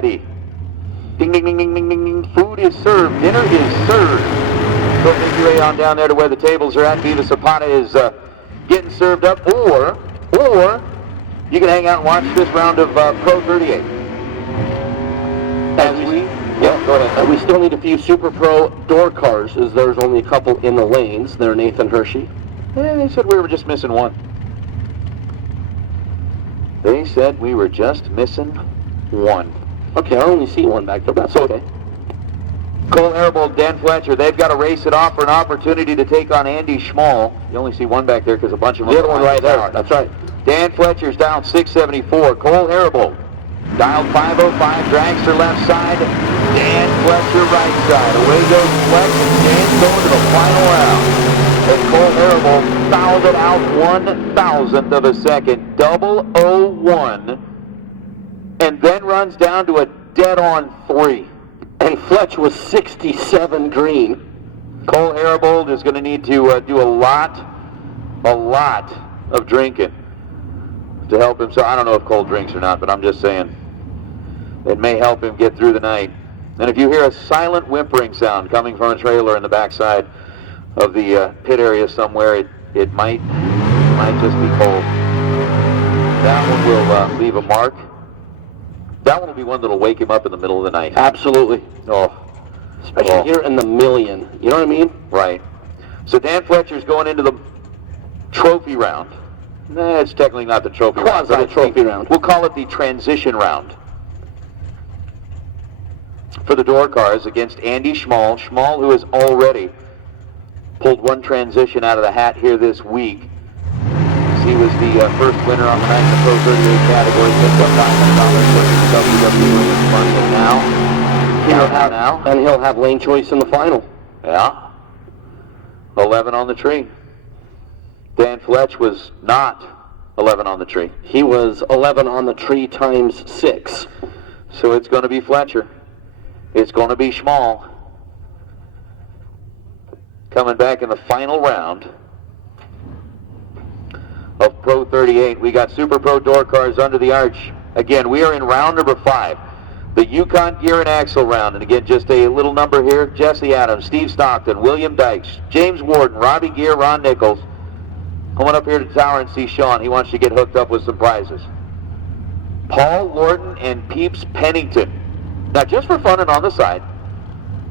ready. Ding, ding, ding, ding, ding, ding, ding. Food is served. Dinner is served. So make your way on down there to where the tables are at. Viva Zapata is getting served up. Or you can hang out and watch this round of Pro 38. Go ahead. We still need a few Super Pro door cars, as there's only a couple in the lanes. They're Nathan Hershey. They said we were just missing one. They said we were just missing one. Okay, I only see one back there. That's okay. Cole Arable, Dan Fletcher, they've got to race it off for an opportunity to take on Andy Schmall. You only see one back there because a bunch of them. The other one right there. That's right. Dan Fletcher's down 674. Cole Arable, dialed 505, dragster left side. Dan Fletcher right side. Away goes Flex, and Dan's going to the final round. And Cole Arable fouled it out 1,000th of a second. 001. And then runs down to a dead-on 3. And Fletch was 67 green. Cole Arable is going to need to do a lot of drinking to help him. So I don't know if Cole drinks or not, but I'm just saying it may help him get through the night. And if you hear a silent whimpering sound coming from a trailer in the backside of the pit area somewhere, it might just be Cole. That one will leave a mark. That one will be one that'll wake him up in the middle of the night. Absolutely. Especially here in the million. You know what I mean? Right. So Dan Fletcher's going into the trophy round. It's technically not the trophy round. Quasi trophy round. We'll call it the transition round. For the door cars against Andy Schmall. Schmall, who has already pulled one transition out of the hat here this week. He was the first winner on the Magna Pro 38 category, picked up $500 for the WWE money, and he'll have lane choice in the final. Yeah. 11 on the tree. Dan Fletch was not 11 on the tree. He was 11 on the tree times 6. So it's going to be Fletcher. It's going to be Schmall. Coming back in the final round of Pro 38. We got Super Pro door cars under the arch. Again, we are in round number 5. The Yukon Gear and Axle round. And again, just a little number here. Jesse Adams, Steve Stockton, William Dykes, James Wharton, Robbie Gear, Ron Nichols. Coming up here to the tower and see Sean. He wants to get hooked up with some prizes. Paul Lorton and Peeps Pennington. Now, just for fun and on the side,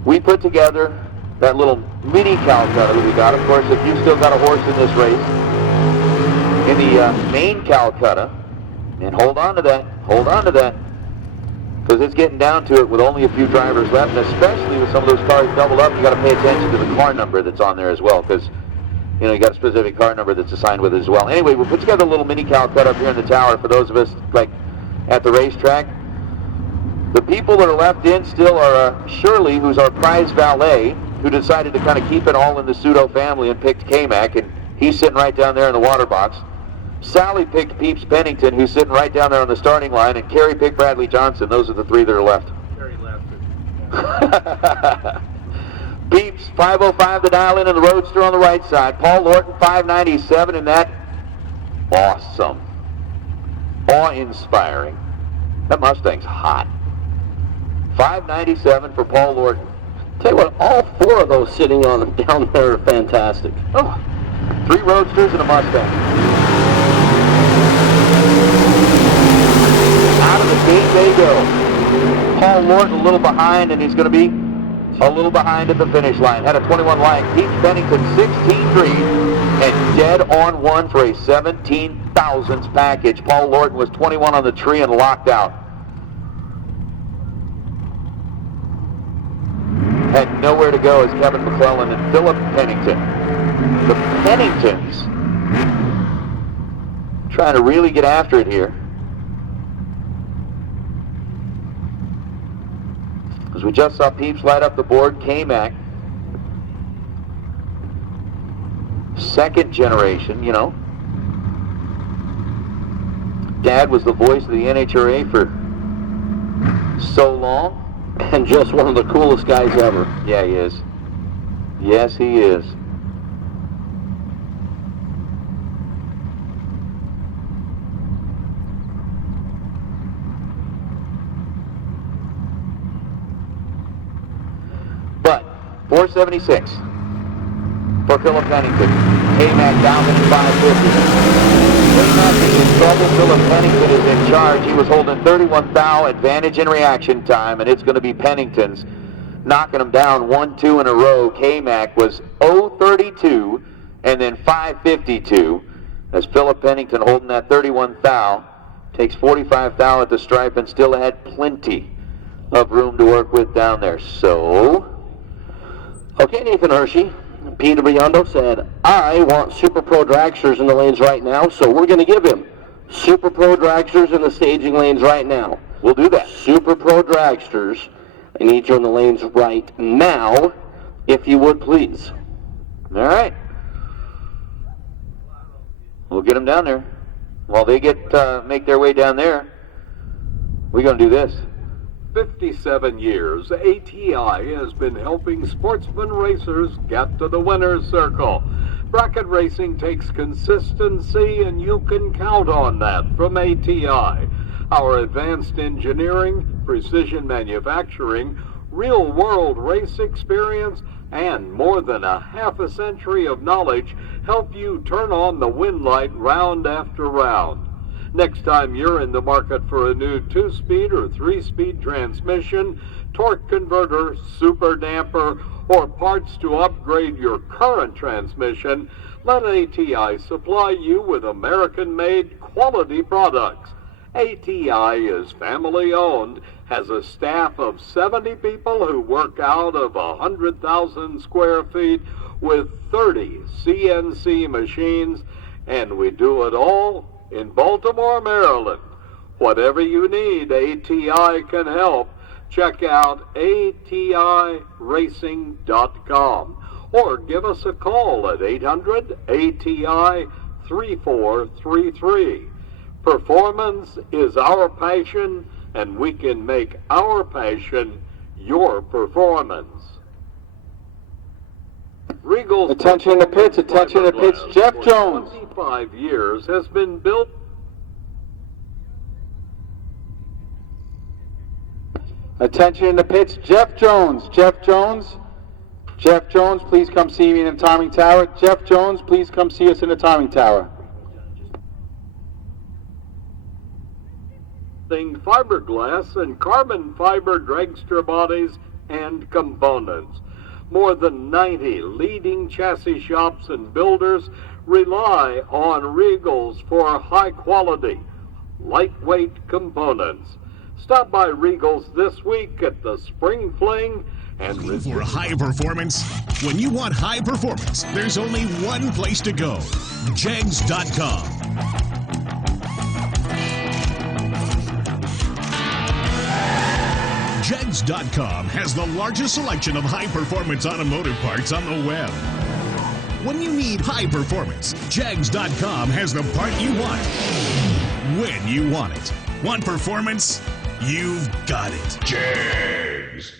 we put together that little mini Calcutta that we got. Of course, if you've still got a horse in this race, in the main Calcutta, and hold on to that, because it's getting down to it with only a few drivers left, and especially with some of those cars doubled up, you got to pay attention to the car number that's on there as well, because you got a specific car number that's assigned with it as well. Anyway, we put together a little mini Calcutta up here in the tower for those of us like at the racetrack. The people that are left in still are Shirley, who's our prize valet, who decided to kind of keep it all in the pseudo family and picked K-Mac, and he's sitting right down there in the water box. Sally picked Peeps Pennington, who's sitting right down there on the starting line, and Carrie picked Bradley Johnson. Those are the 3 that are left. Carrie left. Peeps, 505 the dial in, and the Roadster on the right side. Paul Lorton, 597, and that awesome, awe-inspiring. That Mustang's hot. 597 for Paul Lorton. Tell you what, all 4 of those sitting on down there are fantastic. 3 Roadsters and a Mustang. Out of the gate they go. Paul Lorton a little behind, and he's going to be a little behind at the finish line. Had a 21 line. Peeps Pennington 16 green and dead on 1 for a 17,000s package. Paul Lorton was 21 on the tree and locked out. Had nowhere to go as Kevin McClellan and Philip Pennington. The Penningtons trying to really get after it here. As we just saw Peeps light up the board, K-Mac. Second generation, Dad was the voice of the NHRA for so long. And just one of the coolest guys ever. Yeah, he is. Yes, he is. 476 for Philip Pennington. K-Mac down to 550. K-Mac is in trouble. Philip Pennington is in charge. He was holding 31 thou, advantage in reaction time, and it's going to be Pennington's. Knocking him down 1-2 in a row. K-Mac was 0-32 and then 552 as Philip Pennington holding that 31 thou. Takes 45 thou at the stripe and still had plenty of room to work with down there. So, Okay, Nathan Hershey. Peter Biondo said, I want Super Pro dragsters in the lanes right now, so we're going to give him Super Pro dragsters in the staging lanes right now. we'll do that. Super Pro dragsters, I need you in the lanes right now, if you would please. All right. We'll get them down there. While they make their way down there, we're going to do this. 57 years, ATI has been helping sportsman racers get to the winner's circle. Bracket racing takes consistency, and you can count on that from ATI. Our advanced engineering, precision manufacturing, real-world race experience, and more than a half a century of knowledge help you turn on the win light round after round. Next time you're in the market for a new 2-speed or 3-speed transmission, torque converter, super damper, or parts to upgrade your current transmission, let ATI supply you with American-made quality products. ATI is family-owned, has a staff of 70 people who work out of 100,000 square feet with 30 CNC machines, and we do it all in Baltimore, Maryland. Whatever you need, ATI can help. Check out ATIRacing.com or give us a call at 800-ATI-3433. Performance is our passion, and we can make our passion your performance. Regal's Attention in the pits, attention in the pits. Jeff for Jones. 25 years has been built. Attention in the pits. Jeff Jones. Jeff Jones. Jeff Jones, please come see me in the timing tower. Jeff Jones, please come see us in the timing tower. Fiberglass and carbon fiber dragster bodies and components. More than 90 leading chassis shops and builders rely on Regals for high quality, lightweight components. Stop by Regals this week at the Spring Fling and Looking for high performance? When you want high performance, there's only one place to go. Jegs.com. Jegs.com has the largest selection of high-performance automotive parts on the web. When you need high performance, Jegs.com has the part you want, when you want it. Want performance? You've got it. Jegs.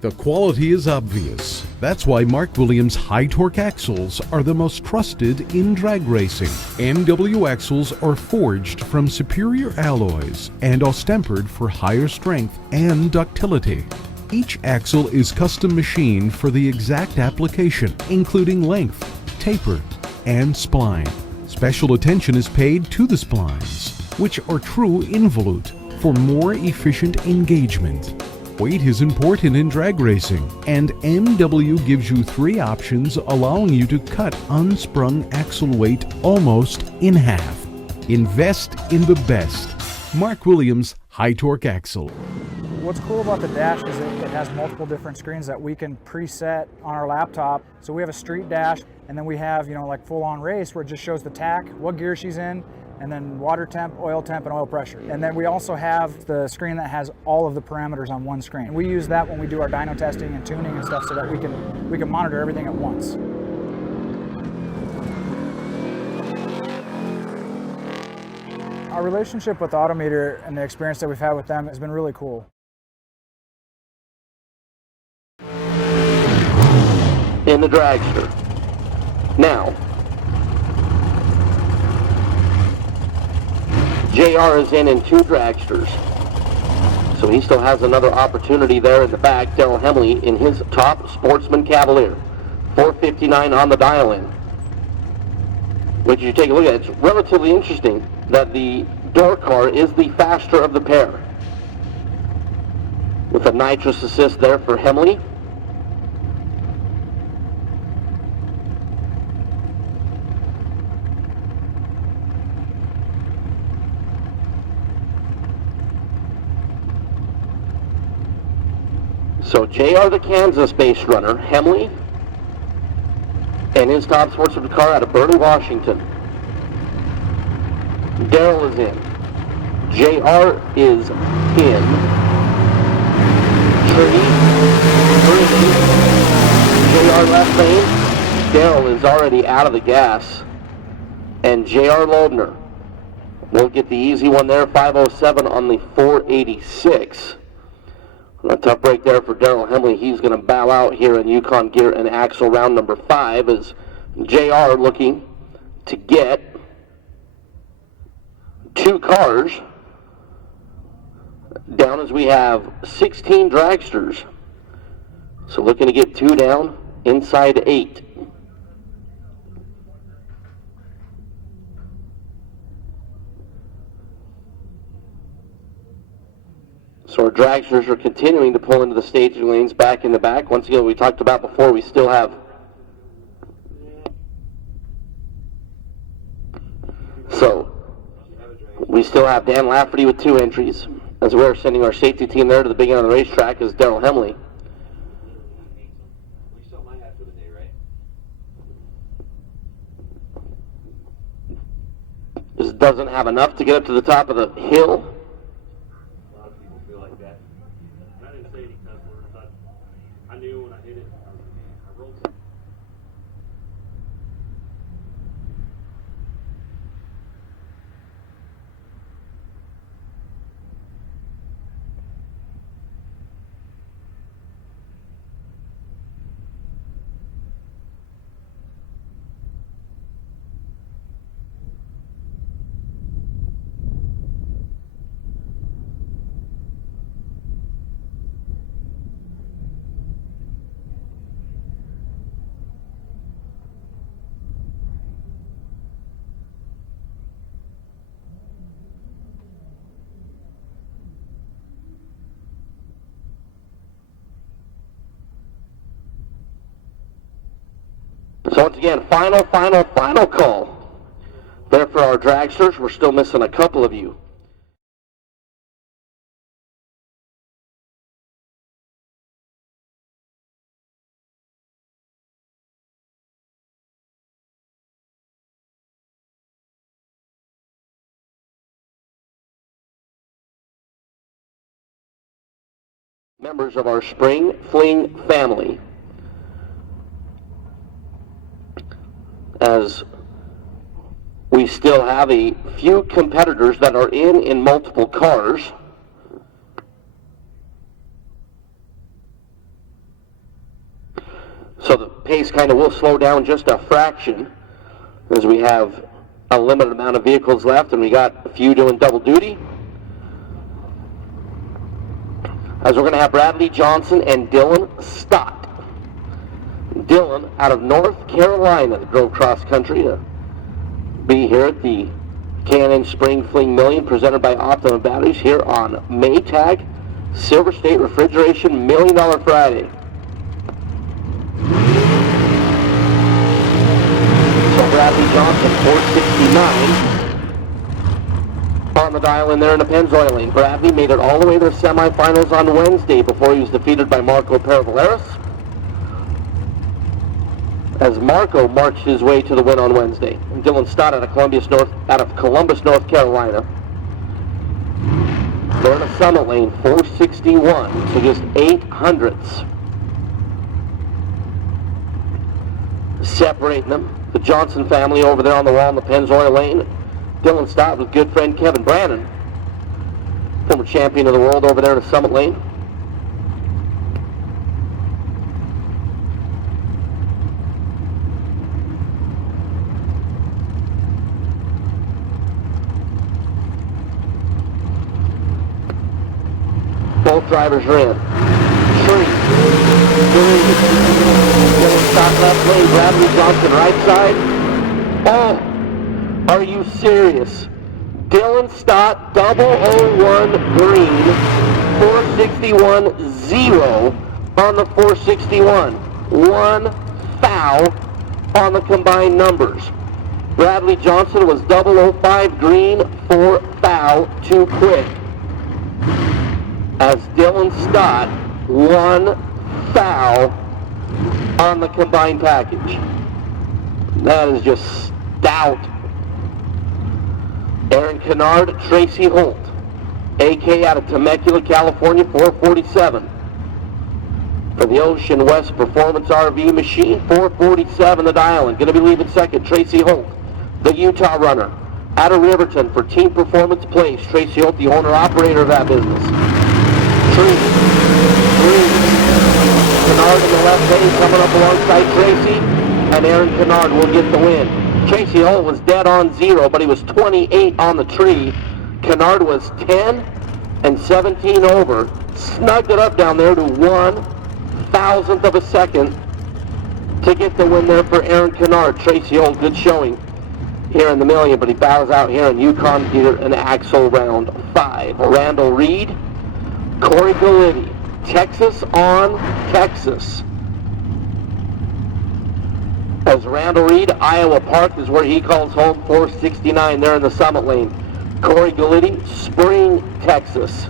The quality is obvious. That's why Mark Williams high-torque axles are the most trusted in drag racing. MW axles are forged from superior alloys and are tempered for higher strength and ductility. Each axle is custom machined for the exact application, including length, taper, and spline. Special attention is paid to the splines, which are true involute for more efficient engagement. Weight is important in drag racing, and MW gives you 3 options allowing you to cut unsprung axle weight almost in half. Invest in the best. Mark Williams high-torque axle. What's cool about the dash is it has multiple different screens that we can preset on our laptop. So we have a street dash, and then we have, like full-on race where it just shows the tack, what gear she's in, and then water temp, and oil pressure. And then we also have the screen that has all of the parameters on one screen. We use that when we do our dyno testing and tuning and stuff so that we can monitor everything at once. Our relationship with Autometer and the experience that we've had with them has been really cool. In the dragster. Now, JR is in 2 dragsters, so he still has another opportunity there in the back. Daryl Hemley in his top Sportsman Cavalier, 459 on the dial-in. Which you take a look at, it's relatively interesting that the door car is the faster of the pair. With a nitrous assist there for Hemley. So JR, the Kansas-based runner, Hemley, and his top sportsman car out of Burley, Washington. Daryl is in. JR is in. JR left lane. Daryl is already out of the gas. And JR Loebner will get the easy one there, 507 on the 486. A tough break there for Daryl Hemley. He's going to bow out here in Yukon gear and axle round number 5 as JR looking to get 2 cars down as we have 16 dragsters. So looking to get 2 down inside 8. So our dragsters are continuing to pull into the staging lanes back in the back. Once again, we talked about before, we still have Dan Lafferty with 2 entries as we're sending our safety team there to the big end of the racetrack as Daryl Hemley. Just doesn't have enough to get up to the top of the hill. So once again, final call there for our dragsters. We're still missing a couple of you. Members of our Spring Fling family. As we still have a few competitors that are in multiple cars. So the pace kind of will slow down just a fraction as we have a limited amount of vehicles left and we got a few doing double duty. As we're going to have Bradley Johnson and Dylan Stott. Dylan out of North Carolina drove cross country to be here at the Cannon Spring Fling Million presented by Optimum Batteries here on Maytag Silver State Refrigeration $1 Million Friday. So Bradley Johnson 469 on the dial in there in the Pennzoil lane. Bradley made it all the way to the semifinals on Wednesday before he was defeated by Marco Paravaleris. As Marco marched his way to the win on Wednesday. And Dylan Stott out of Columbus, North Carolina. They're in a Summit lane, 461, so just 800ths separating them. The Johnson family over there on the wall in the Pennzoil lane. Dylan Stott with good friend Kevin Brannon, former champion of the world over there in the Summit lane. Both drivers are in. Three. Dylan Stott left lane, Bradley Johnson right side. Oh, are you serious? Dylan Stott 001 green, 461-0 on the 461. One foul on the combined numbers. Bradley Johnson was 005 green, 4 foul, 2 quick. As Dylan Stott, 1 foul on the combined package. That is just stout. Aaron Canard, Tracy Holt, AK out of Temecula, California, 447. For the Ocean West Performance RV Machine, 447 the dial, and going to be leaving second, Tracy Holt, the Utah runner. Out of Riverton for Team Performance Place, Tracy Holt, the owner-operator of that business. Three. Canard in the left lane coming up alongside Tracy, and Aaron Canard will get the win. Tracy Holt was dead on 0, but he was 28 on the tree. Canard was 10 and 17 over. Snugged it up down there to 1/1000th of a second to get the win there for Aaron Canard. Tracy Holt, good showing here in the Million, but he bows out here in Yukon Gear and Axle round 5. Randall Reed, Corey Gallitti, Texas on Texas. As Randall Reed, Iowa Park is where he calls home, 469 there in the Summit lane. Corey Gallitti, Spring, Texas,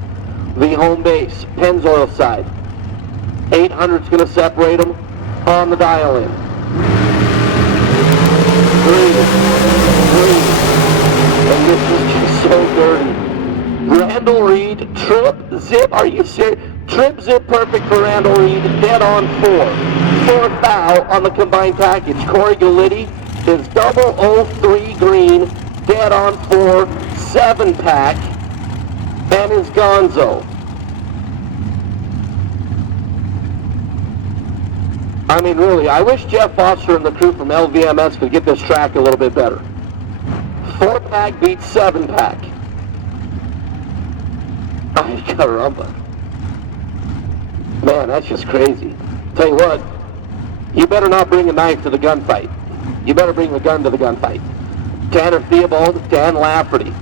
the home base, Pennzoil side. 800's going to separate them on the dial in. Three. And this is just so dirty. Randall Reed, trip, zip, are you serious? Trip, zip, perfect for Randall Reed, dead on 4. 4 foul on the combined package. Corey Gallitti is 003 green, dead on 4, 7 pack, and is Gonzo. I mean, really, I wish Jeff Foster and the crew from LVMS could get this track a little bit better. 4 pack beats 7 pack. Ay, caramba. Man, that's just crazy. Tell you what, you better not bring a knife to the gunfight. You better bring the gun to the gunfight. Tanner Theobald, Dan Lafferty.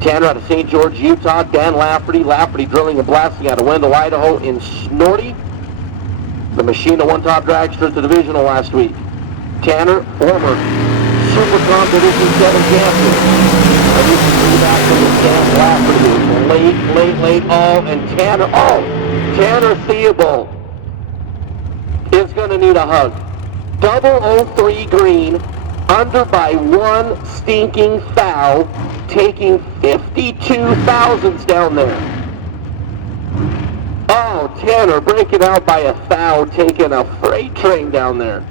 Tanner out of St. George, Utah. Dan Lafferty. Lafferty drilling and blasting out of Wendell, Idaho in Snorty. The machine of one-top dragster at the divisional last week. Tanner, former Super Competition 7 champion. And you can see that from the Dan Lafferty. Late. Oh, and Tanner Theobald is going to need a hug. 003 green, under by 1 stinking foul, taking 52 thousandths down there. Oh, Tanner breaking out by a foul, taking a freight train down there.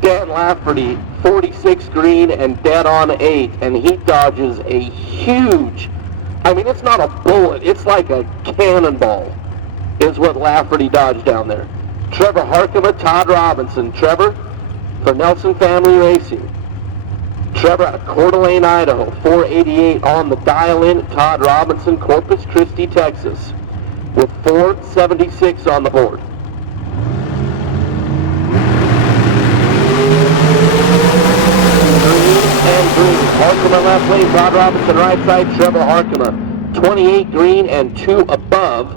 Dan Lafferty, 46 green and dead on 8, and he dodges a huge, I mean, it's not a bullet, it's like a cannonball is what Lafferty dodged down there. Trevor Harkavy, Todd Robinson. Trevor for Nelson Family Racing. Trevor out of Coeur d'Alene, Idaho, 488 on the dial-in. Todd Robinson, Corpus Christi, Texas, with 476 on the board. And green. Harkavy left lane, Todd Robinson right side, Trevor Harkavy. 28 green and 2 above.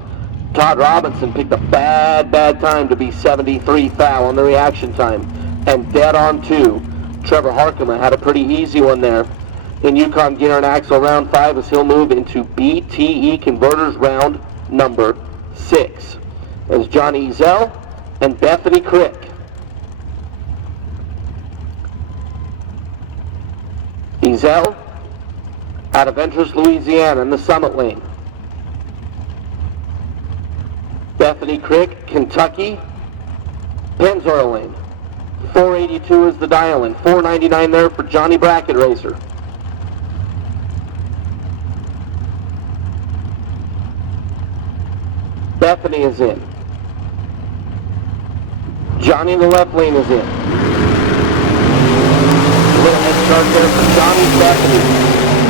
Todd Robinson picked a bad time to be 73 foul on the reaction time. And dead on 2. Trevor Harkavy had a pretty easy one there in Yukon Gear and Axle round 5 as he'll move into BTE Converters round number 6. As Johnny Seel and Bethany Craig. Seel out of Ventress, Louisiana in the Summit lane. Bethany Craig, Kentucky, Pennington lane. 482 is the dial-in. 499 there for Johnny Bracket Racer. Bethany is in. Johnny in the left lane is in. A little head start there for Johnny Bethany.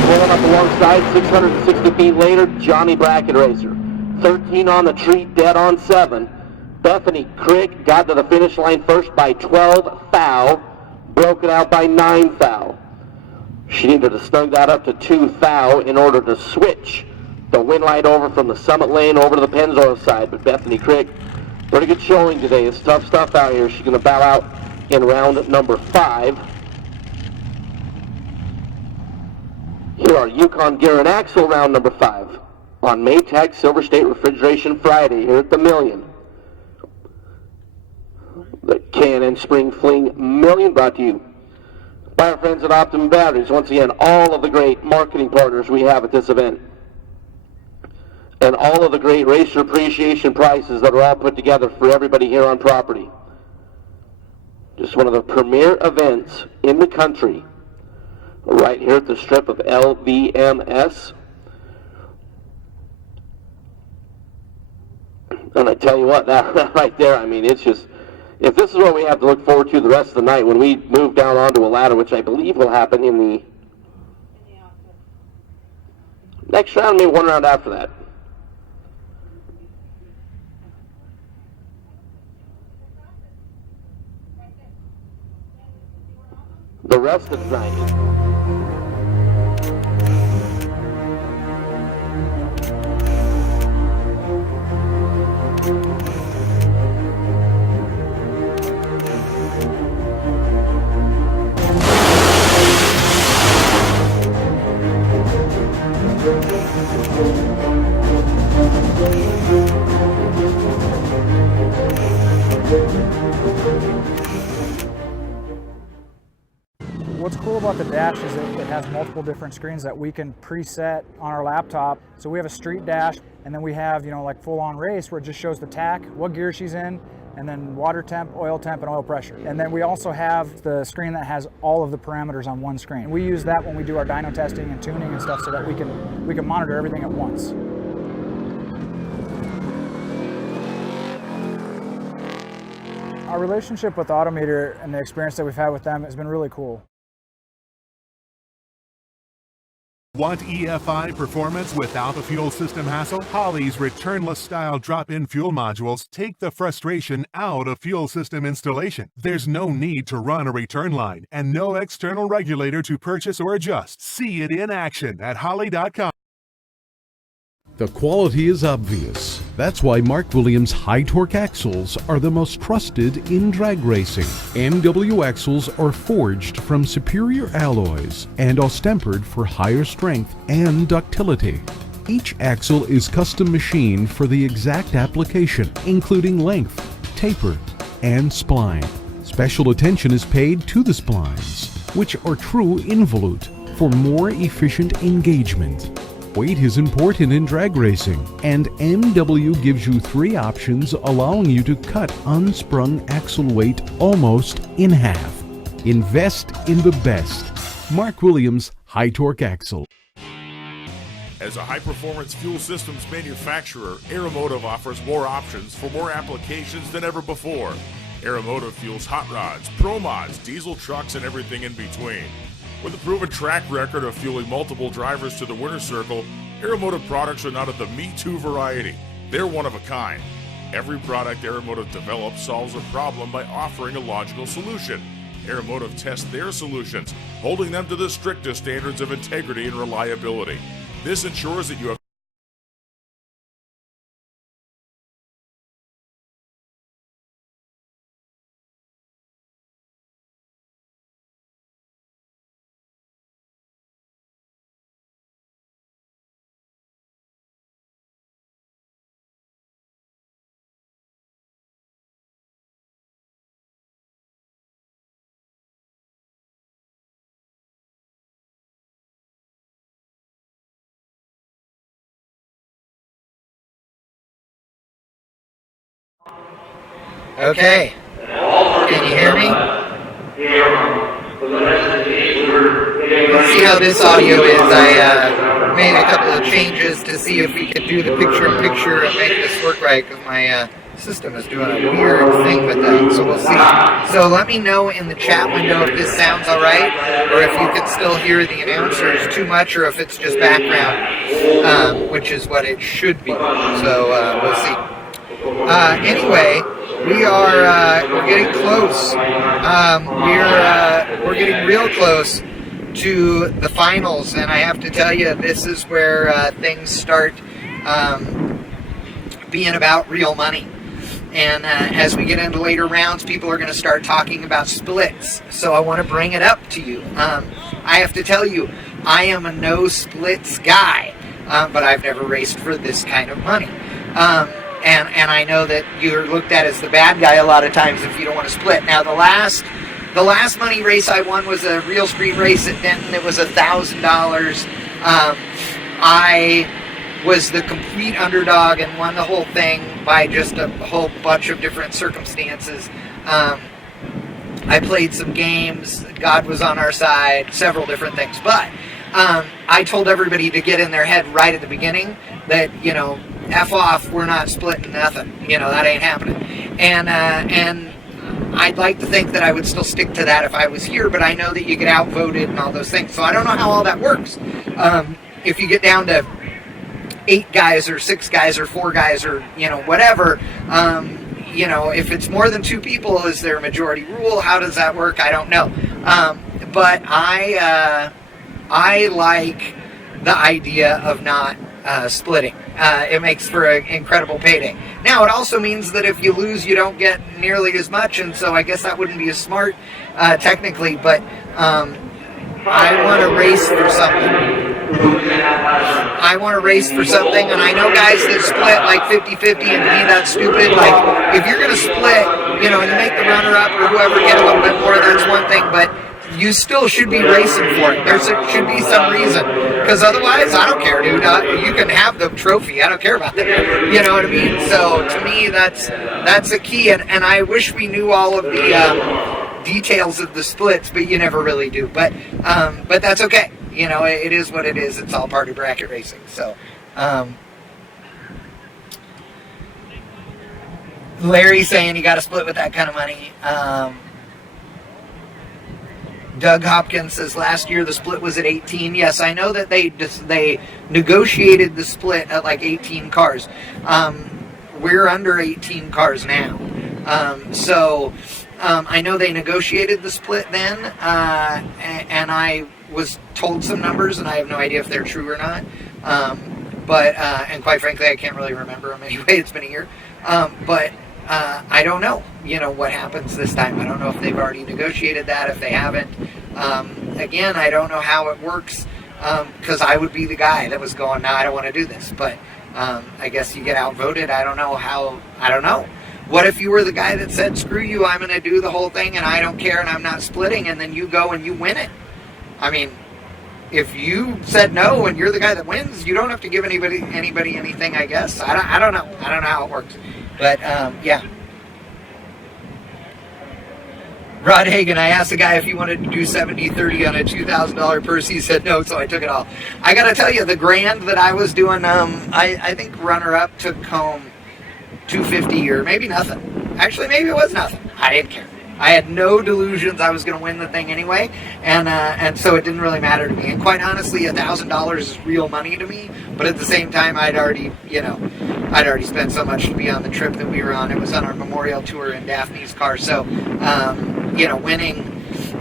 Pulling up alongside, 660 feet later, Johnny Bracket Racer. 13 on the tree, dead on 7. Bethany Craig got to the finish line first by 12 foul, broken out by 9 foul. She needed to snug that up to 2 foul in order to switch the win light over from the Summit lane over to the Pennzoil side. But Bethany Craig, pretty good showing today. It's tough stuff out here. She's going to bow out in round number 5. Here are Yukon Gear and Axle round number 5 on Maytag Silver State Refrigeration Friday here at the Million. The Cannon Spring Fling Million brought to you by our friends at Optimum Batteries. Once again, all of the great marketing partners we have at this event. And all of the great racer appreciation prizes that are all put together for everybody here on property. Just one of the premier events in the country. Right here at the strip of LVMS. And I tell you what, that right there, I mean, it's just, if this is what we have to look forward to the rest of the night when we move down onto a ladder, which I believe will happen in the next round, maybe one round after that. The rest of the night. What's cool about the dash is it has multiple different screens that we can preset on our laptop. So we have a street dash, and then we have, you know, like full-on race where it just shows the tack, what gear she's in, and then water temp, and oil pressure. And then we also have the screen that has all of the parameters on one screen. We use that when we do our dyno testing and tuning and stuff so that we can monitor everything at once. Our relationship with Autometer and the experience that we've had with them has been really cool. Want EFI performance without the fuel system hassle? Holley's returnless style drop-in fuel modules take the frustration out of fuel system installation. There's no need to run a return line and no external regulator to purchase or adjust. See it in action at Holley.com. The quality is obvious. That's why Mark Williams high torque axles are the most trusted in drag racing. MW axles are forged from superior alloys and are tempered for higher strength and ductility. Each axle is custom machined for the exact application, including length, taper, and spline. Special attention is paid to the splines, which are true involute for more efficient engagement. Weight is important in drag racing, and MW gives you 3 options allowing you to cut unsprung axle weight almost in half. Invest in the best. Mark Williams High Torque Axle. As a high-performance fuel systems manufacturer, Aeromotive offers more options for more applications than ever before. Aeromotive fuels hot rods, pro mods, diesel trucks, and everything in between. With a proven track record of fueling multiple drivers to the winner's circle, Aeromotive products are not of the Me Too variety. They're one of a kind. Every product Aeromotive develops solves a problem by offering a logical solution. Aeromotive tests their solutions, holding them to the strictest standards of integrity and reliability. This ensures that you have Okay. Can you hear me? Let's see how this audio is. I made a couple of changes to see if we could do the picture-in-picture and make this work right, because my system is doing a weird thing with that, so we'll see. So let me know in the chat window if this sounds alright, or if you can still hear the announcers too much, or if it's just background, which is what it should be. So we'll see. Anyway, we're getting close. We're getting real close to the finals, and I have to tell you, this is where things start being about real money. And as we get into later rounds, people are going to start talking about splits. So I want to bring it up to you. I have to tell you, I am a no splits guy, but I've never raced for this kind of money. And I know that you're looked at as the bad guy a lot of times if you don't want to split. Now, the last money race I won was a real street race at Denton. It was $1,000. I was the complete underdog and won the whole thing by just a whole bunch of different circumstances. I played some games. God was on our side. Several different things. But I told everybody to get in their head right at the beginning that, you know, F off, we're not splitting nothing. You know, that ain't happening. And I'd like to think that I would still stick to that if I was here, but I know that you get outvoted and all those things. So I don't know how all that works. If you get down to 8 guys or 6 guys or 4 guys or, you know, whatever, you know, if it's more than 2 people, is there a majority rule? How does that work? I don't know. But I like the idea of not splitting. It makes for an incredible payday. Now, it also means that if you lose, you don't get nearly as much, and so I guess that wouldn't be as smart, technically, but I want to race for something. I want to race for something, and I know guys that split like 50-50, and to me that's stupid. Like, if you're going to split, you know, you make the runner-up or whoever get a little bit more, that's one thing, but you still should be racing for it. There should be some reason. Because otherwise, I don't care, dude. You can have the trophy. I don't care about that. You know what I mean? So, to me, that's a key. And I wish we knew all of the details of the splits, but you never really do. But that's okay. You know, it is what it is. It's all part of bracket racing. So, Larry's saying you got to split with that kind of money. Doug Hopkins says last year the split was at 18. Yes, I know that they negotiated the split at like 18 cars. We're under 18 cars now. So I know they negotiated the split then, and I was told some numbers, and I have no idea if they're true or not. And quite frankly, I can't really remember them anyway. It's been a year. But I don't know, you know, what happens this time. I don't know if they've already negotiated that, if they haven't. Again, I don't know how it works, because I would be the guy that was going, no, I don't want to do this. But I guess you get outvoted. I don't know how. I don't know. What if you were the guy that said, screw you, I'm going to do the whole thing, and I don't care, and I'm not splitting, and then you go and you win it? I mean, if you said no and you're the guy that wins, you don't have to give anybody anything, I guess. I don't know. I don't know how it works. But, yeah. Rod Hagen, I asked the guy if he wanted to do 70-30 on a $2,000 purse. He said no, so I took it all. I got to tell you, the grand that I was doing, I think runner-up took home $250 or maybe nothing. Actually, maybe it was nothing. I didn't care. I had no delusions I was going to win the thing anyway, and so it didn't really matter to me. And quite honestly, $1,000 is real money to me. But at the same time, I'd already spent so much to be on the trip that we were on. It was on our memorial tour in Daphne's car, so winning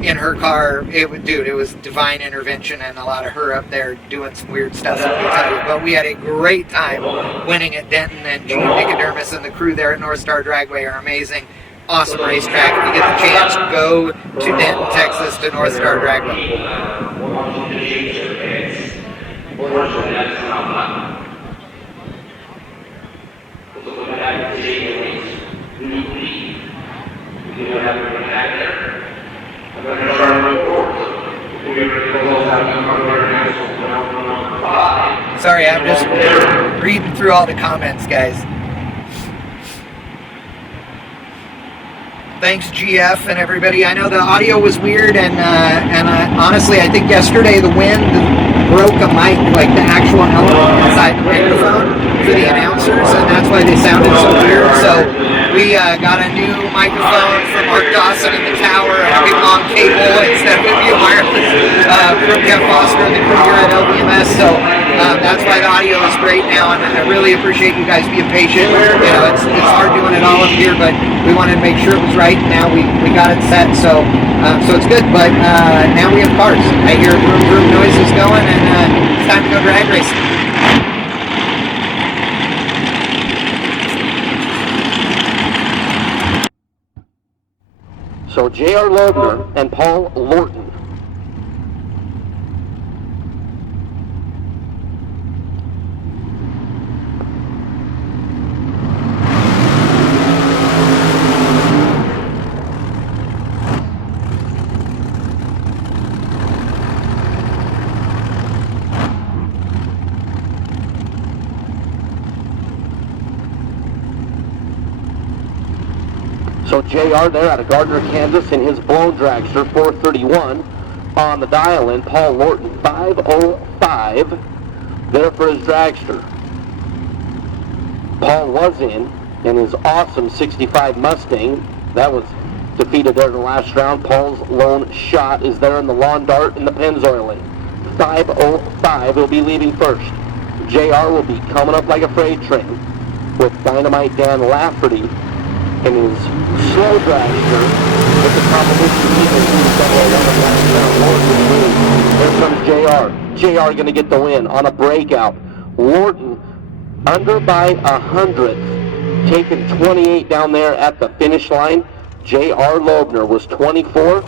in her car, it was divine intervention and a lot of her up there doing some weird stuff. Let me tell you, but we had a great time winning at Denton, and Gene Nicodermus and the crew there at North Star Dragway are amazing. Awesome racetrack. If you get the chance, go to Denton, Texas, to North Star Dragway. Sorry, I'm just reading through all the comments, guys. Thanks, GF and everybody. I know the audio was weird, and honestly, I think yesterday the wind broke a mic, like the actual element inside the microphone for the announcers, and that's why they sounded so weird. So we got a new microphone from Mark Dawson in the tower, a big long cable instead of a wireless from Jeff Foster and the crew here at LBMS. So that's why the audio is great now, and I really appreciate you guys being patient. It's hard doing it all up here, but we wanted to make sure it was right. Now we got it set, so it's good. But now we have cars. I hear vroom vroom noises going, and it's time to go drag racing. So J.R. Loebner and Paul Wharton. So JR there out of Gardner, Kansas in his blown dragster, 431 on the dial-in. Paul Wharton, 505 there for his dragster. Paul was in his awesome 65 Mustang. That was defeated there in the last round. Paul's lone shot is there in the lawn dart in the Pennzoiling. 505 will be leaving first. JR will be coming up like a freight train with Dynamite Dan Lafferty in his slow dragster with the competition Here comes JR. JR going to get the win on a breakout. Wharton under by 100, taking 28 down there at the finish line. J.R. Loebner was 24,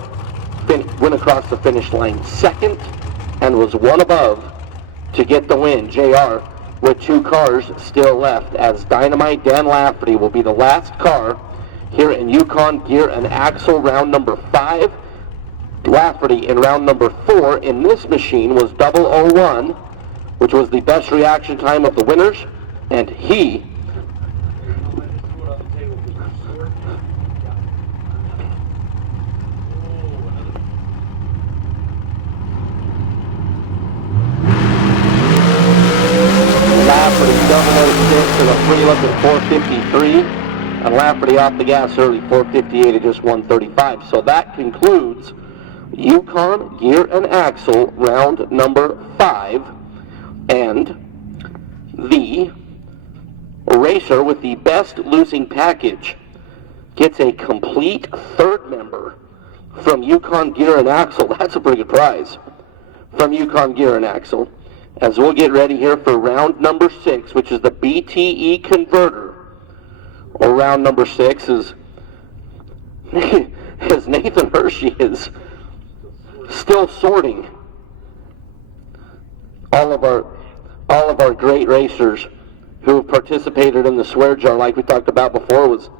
went across the finish line second, and was one above to get the win. J.R. with two cars still left, as Dynamite Dan Lafferty will be the last car here in Yukon Gear and Axle round number 5. Lafferty in round number 4 in this machine was 001, which was the best reaction time of the winners, and he Lafferty 006 to the free look at 453, and Lafferty off the gas early, 458 at just 135. So that concludes Yukon Gear and Axle round number 5, and the racer with the best losing package gets a complete third member from Yukon Gear and Axle. That's a pretty good prize from Yukon Gear and Axle, as we'll get ready here for round number 6, which is the BTE converter, or round number 6 is as Nathan Hershey is still sorting all of our great racers who have participated in the swear jar, like we talked about before. Was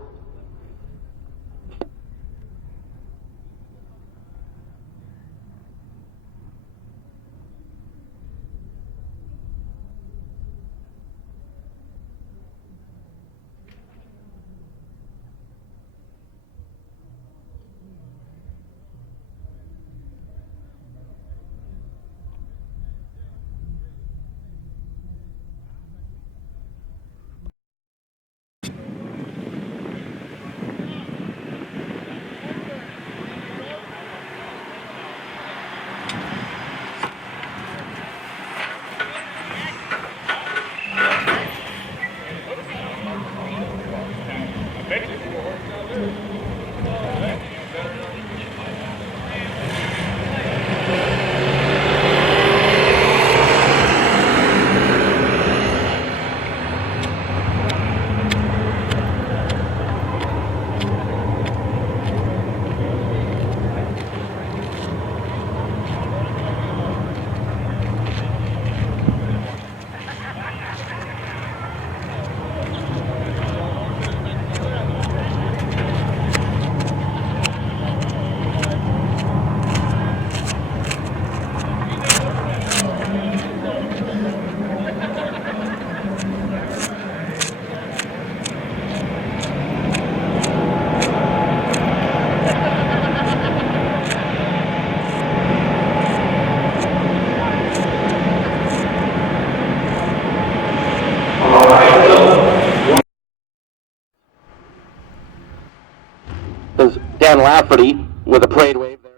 again, Lafferty with a parade wave there.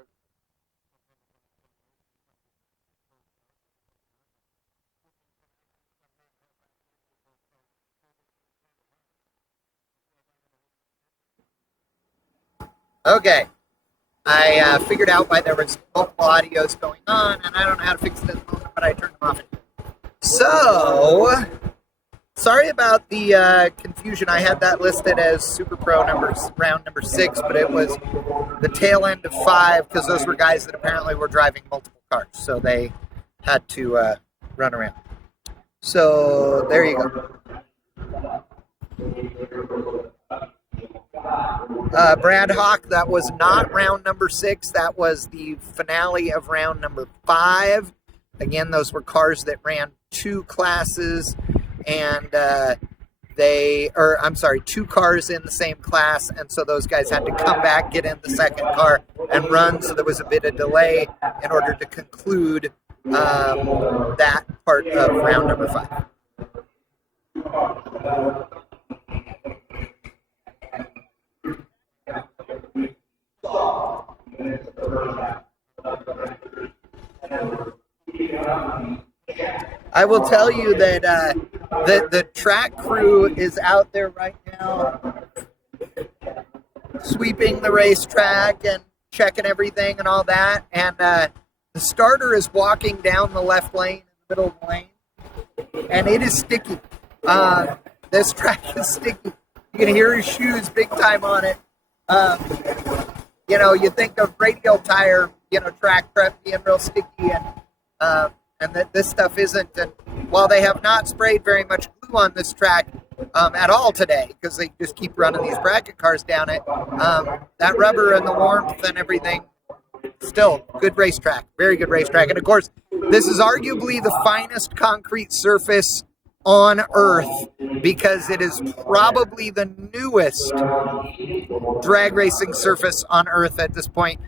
Okay. I figured out why there was multiple audios going on, and I don't know how to fix it at the moment, but I turned them off. So, sorry about the confusion. I had that listed as Super Pro round number 6, but it was the tail end of 5, because those were guys that apparently were driving multiple cars, so they had to run around. So, there you go. Brad Hawk, that was not round number 6. That was the finale of round number 5. Again, those were cars that ran 2 classes, and two cars in the same class, and so those guys had to come back, get in the second car, and run, so there was a bit of delay in order to conclude that part of round number 5. I will tell you that the track crew is out there right now sweeping the racetrack and checking everything and all that, and the starter is walking down the left lane in the middle of the lane, and it is sticky. This track is sticky. You can hear his shoes big time on it. You think of radial tire, track prep being real sticky, and that this stuff isn't. And while they have not sprayed very much glue on this track at all today, because they just keep running these bracket cars down it, that rubber and the warmth and everything, still good racetrack, very good racetrack. And of course, this is arguably the finest concrete surface on Earth, because it is probably the newest drag racing surface on Earth at this point,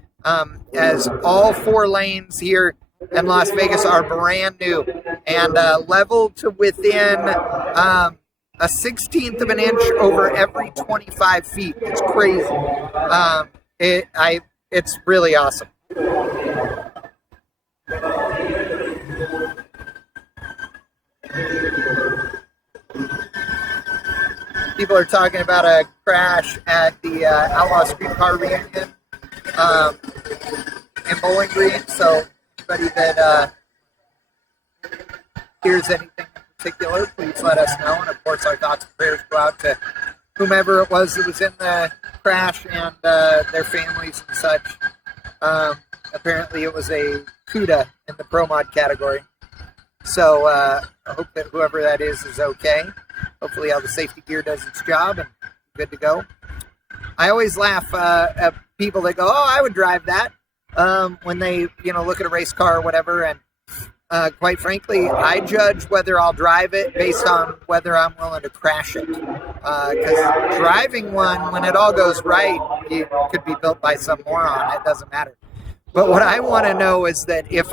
as all 4 lanes here in Las Vegas are brand new and level to within a 1/16 of an inch over every 25 feet. It's crazy. It's really awesome. People are talking about a crash at the Outlaw Streetcar Reunion in Bowling Green, so anybody that hears anything in particular, please let us know. And of course, our thoughts and prayers go out to whomever it was that was in the crash and their families and such. Apparently, it was a Cuda in the Pro Mod category. So I hope that whoever that is okay. Hopefully all the safety gear does its job and good to go. I always laugh at people that go, "Oh, I would drive that," when they, look at a race car or whatever. And quite frankly, I judge whether I'll drive it based on whether I'm willing to crash it. Because driving one, when it all goes right, it could be built by some moron. It doesn't matter. But what I want to know is that if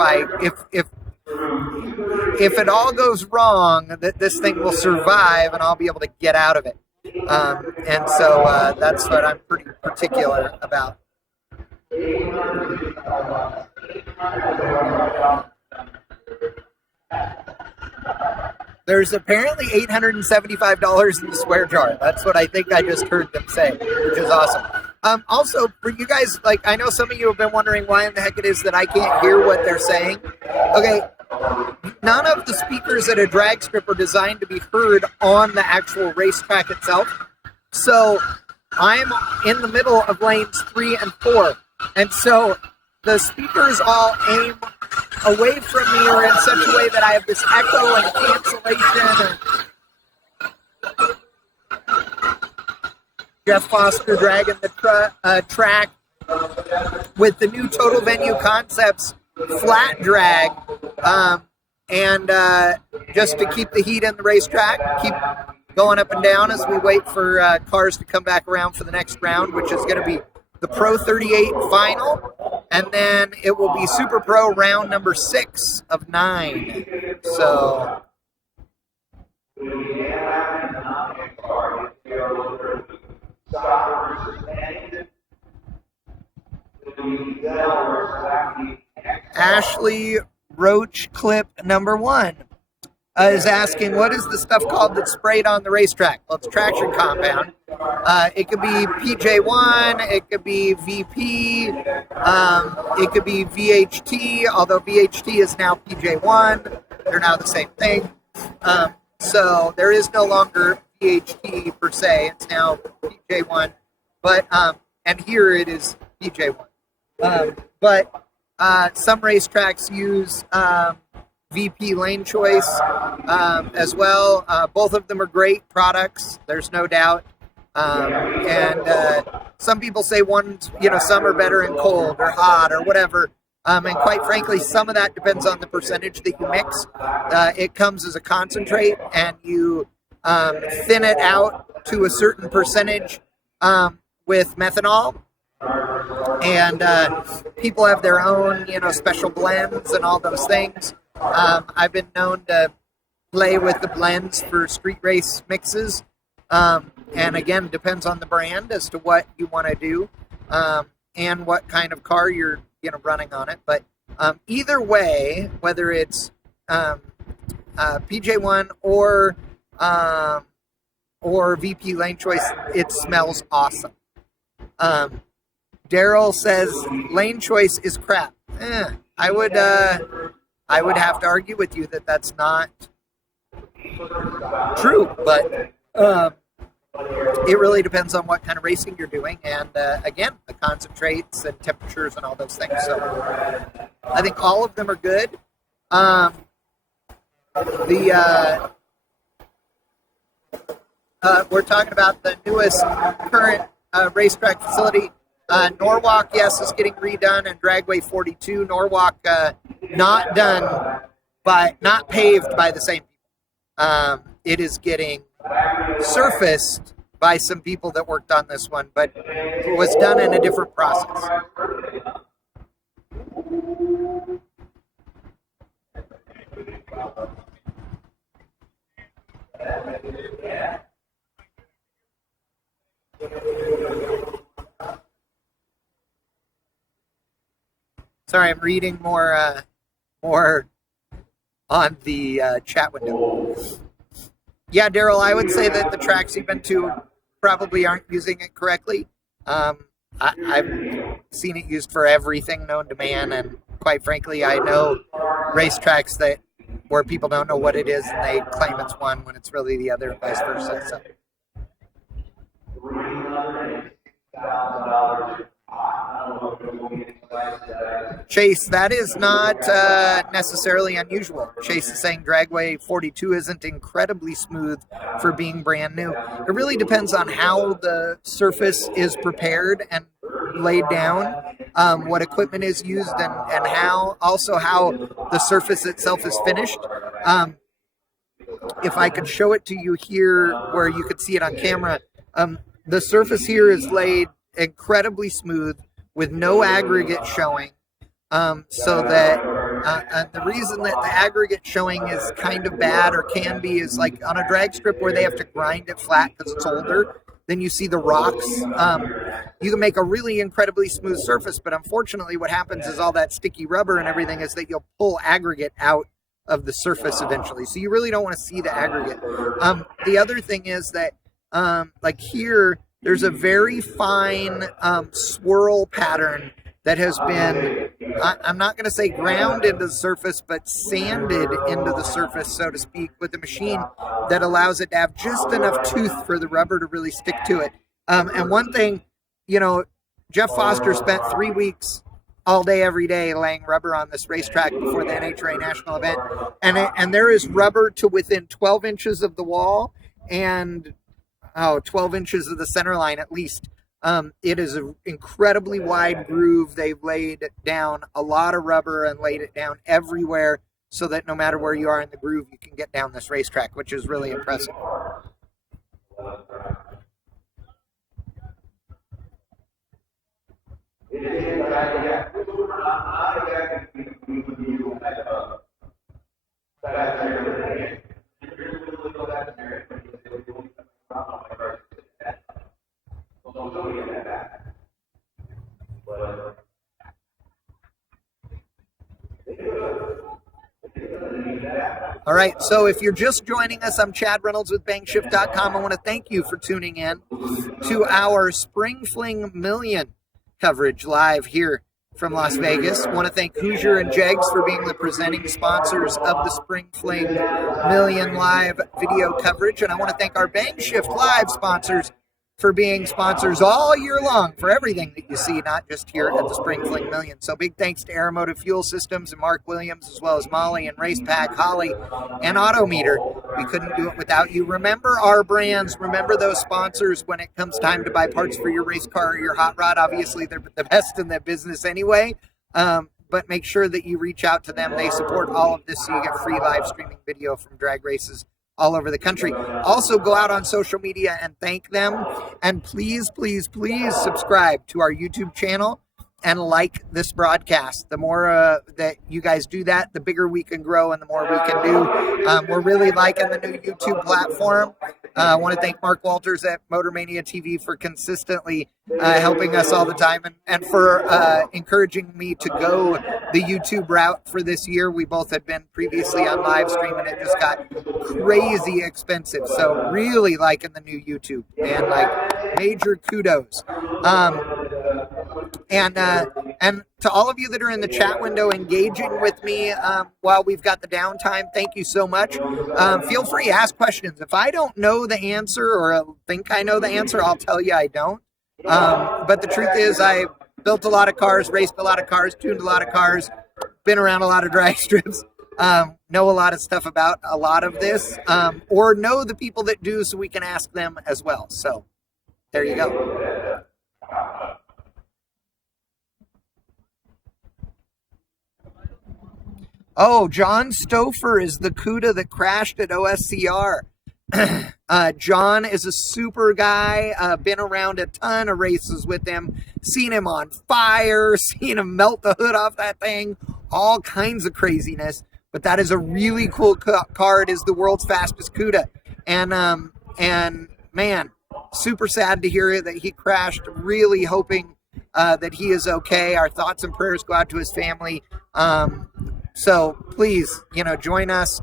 it all goes wrong, that this thing will survive and I'll be able to get out of it. And so that's what I'm pretty particular about. There's apparently $875 in the swear jar. That's what I think I just heard them say, which is awesome. Also, for you guys, I know some of you have been wondering why in the heck it is that I can't hear what they're saying. Okay, none of the speakers at a drag strip are designed to be heard on the actual racetrack itself. So I'm in the middle of lanes 3 and 4. And so the speakers all aim away from me or in such a way that I have this echo and cancellation. Jeff Foster dragging the track with the new Total Venue Concepts flat drag, and just to keep the heat in the racetrack, keep going up and down as we wait for cars to come back around for the next round, which is going to be the Pro 38 final, and then it will be Super Pro round number 6 of 9. So Ashley Roach Clip number 1 is asking, what is the stuff called that's sprayed on the racetrack? Well, it's traction compound. It could be PJ1, it could be VP, it could be VHT, although VHT is now PJ1. They're now the same thing. So there is no longer VHT per se. It's now PJ1. But, and here it is PJ1. But some racetracks use VP lane choice as well. Both of them are great products. There's no doubt. And some people say one's, some are better in cold or hot or whatever. And quite frankly, some of that depends on the percentage that you mix. It comes as a concentrate, and you thin it out to a certain percentage with methanol. And people have their own, special blends and all those things. I've been known to play with the blends for street race mixes. And again, depends on the brand as to what you want to do and what kind of car you're running on it. But either way, whether it's PJ1 or VP lane choice, it smells awesome. Daryl says lane choice is crap. I would have to argue with you that that's not true, but it really depends on what kind of racing you're doing, and again, the concentrates and temperatures and all those things. So I think all of them are good. We're talking about the newest current racetrack facility. Norwalk, yes, is getting redone, and Dragway 42. Norwalk not done not paved by the same people. It is getting surfaced by some people that worked on this one, but it was done in a different process. Sorry, I'm reading more on the chat window. Yeah, Daryl, I would say that the tracks you've been to probably aren't using it correctly. I've seen it used for everything known to man, and quite frankly, I know racetracks where people don't know what it is and they claim it's one when it's really the other, and vice versa. So. Chase, that is not necessarily unusual. Chase is saying Dragway 42 isn't incredibly smooth for being brand new. It really depends on how the surface is prepared and laid down, what equipment is used, and how the surface itself is finished. If I could show it to you here where you could see it on camera, the surface here is laid incredibly smooth with no aggregate showing. So that the reason that the aggregate showing is kind of bad or can be is like on a drag strip where they have to grind it flat because it's older. Then you see the rocks. You can make a really incredibly smooth surface, but unfortunately what happens is all that sticky rubber and everything is that you'll pull aggregate out of the surface eventually. So you really don't want to see the aggregate. The other thing is that like here, there's a very fine swirl pattern that has been, I'm not going to say ground into the surface, but sanded into the surface, so to speak, with the machine that allows it to have just enough tooth for the rubber to really stick to it. And one thing, Jeff Foster spent 3 weeks all day, every day, laying rubber on this racetrack before the NHRA national event. And there is rubber to within 12 inches of the wall and 12 inches of the center line at least. It is an incredibly wide groove. They've laid down a lot of rubber and laid it down everywhere so that no matter where you are in the groove, you can get down this racetrack, which is really impressive. right, so if you're just joining us, I'm Chad Reynolds with Bankshift.com. I want to thank you for tuning in to our Spring Fling Million coverage live here from Las Vegas. I want to thank Hoosier and Jegs for being the presenting sponsors of the Spring Fling Million live video coverage. And I want to thank our Bankshift Live sponsors for being sponsors all year long for everything that you see, not just here at the Spring Fling Million. So big thanks to Aeromotive Fuel Systems and Mark Williams, as well as Molly and Race Pack, Holly, and Autometer. We couldn't do it without you. Remember our brands. Remember those sponsors when it comes time to buy parts for your race car or your hot rod. Obviously, they're the best in the business anyway. But make sure that you reach out to them. They support all of this so you get free live streaming video from drag races all over the country. Also, go out on social media and thank them. And please, please, please subscribe to our YouTube channel and like this broadcast. The more that you guys do that, the bigger we can grow and the more we can do. We're really liking the new YouTube platform. I want to thank Mark Walters at Motor Mania TV for consistently helping us all the time and for encouraging me to go the YouTube route for this year. We both had been previously on live stream and it just got crazy expensive. So really liking the new YouTube and like major kudos. And to all of you that are in the chat window engaging with me while we've got the downtime, thank you so much. Feel free to ask questions. If I don't know the answer or think I know the answer, I'll tell you I don't. But the truth is I built a lot of cars, raced a lot of cars, tuned a lot of cars, been around a lot of drag strips, know a lot of stuff about a lot of this, or know the people that do so we can ask them as well. So there you go. Oh, John Stouffer is the Cuda that crashed at OSCR. John is a super guy, been around a ton of races with him, seen him on fire, seen him melt the hood off that thing, all kinds of craziness. But that is a really cool car. It is the world's fastest Cuda. And man, super sad to hear that he crashed, really hoping that he is okay. Our thoughts and prayers go out to his family. So please, join us,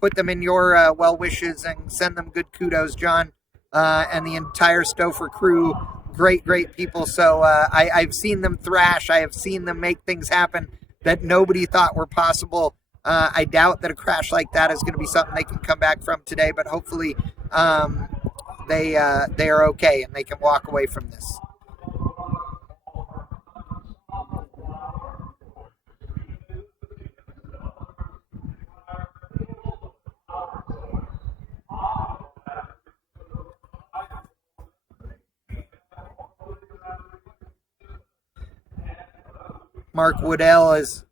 put them in your well wishes and send them good kudos, John, and the entire Stouffer crew. Great people. So I've seen them thrash. I have seen them make things happen that nobody thought were possible. I doubt that a crash like that is going to be something they can come back from today, but hopefully they are okay and they can walk away from this. Mark Woodell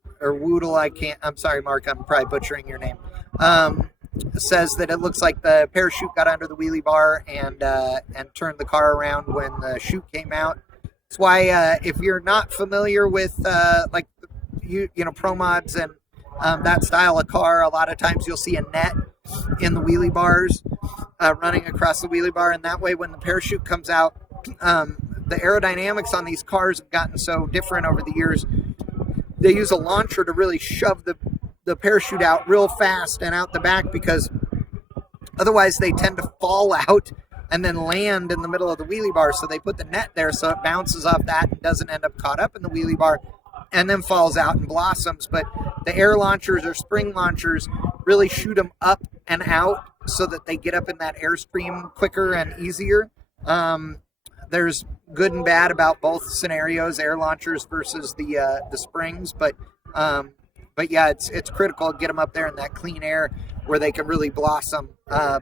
I'm sorry, Mark, I'm probably butchering your name. Says that it looks like the parachute got under the wheelie bar and turned the car around when the chute came out. That's why if you're not familiar with pro mods and that style of car, a lot of times you'll see a net in the wheelie bars running across the wheelie bar, and that way when the parachute comes out, the aerodynamics on these cars have gotten so different over the years. They use a launcher to really shove the parachute out real fast and out the back, because otherwise they tend to fall out and then land in the middle of the wheelie bar. So they put the net there so it bounces off that and doesn't end up caught up in the wheelie bar and then falls out and blossoms. But the air launchers or spring launchers really shoot them up and out so that they get up in that airstream quicker and easier. There's good and bad about both scenarios, air launchers versus the springs, but yeah, it's critical to get them up there in that clean air where they can really blossom,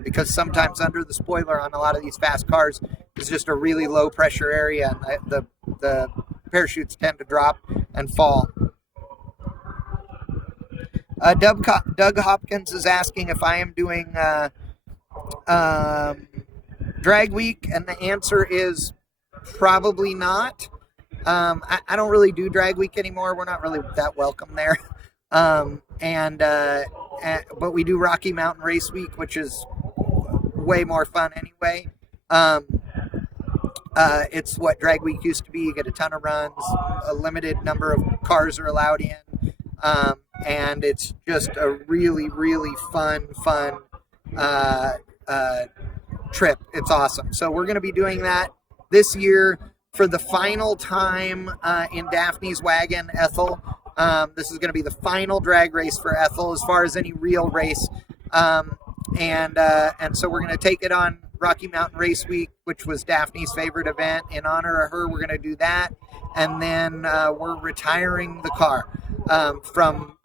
because sometimes under the spoiler on a lot of these fast cars is just a really low pressure area, and the parachutes tend to drop and fall. Doug Hopkins is asking if I am doing Drag Week, and the answer is probably not. I don't really do Drag Week anymore. We're not really that welcome there. But we do Rocky Mountain Race Week, which is way more fun anyway. It's what Drag Week used to be. You get a ton of runs, a limited number of cars are allowed in. and it's just a really, really fun trip. It's awesome. So we're going to be doing that this year for the final time in Daphne's wagon, Ethel. This is going to be the final drag race for Ethel as far as any real race. And so we're going to take it on Rocky Mountain Race Week, which was Daphne's favorite event. In honor of her, we're going to do that. And then we're retiring the car from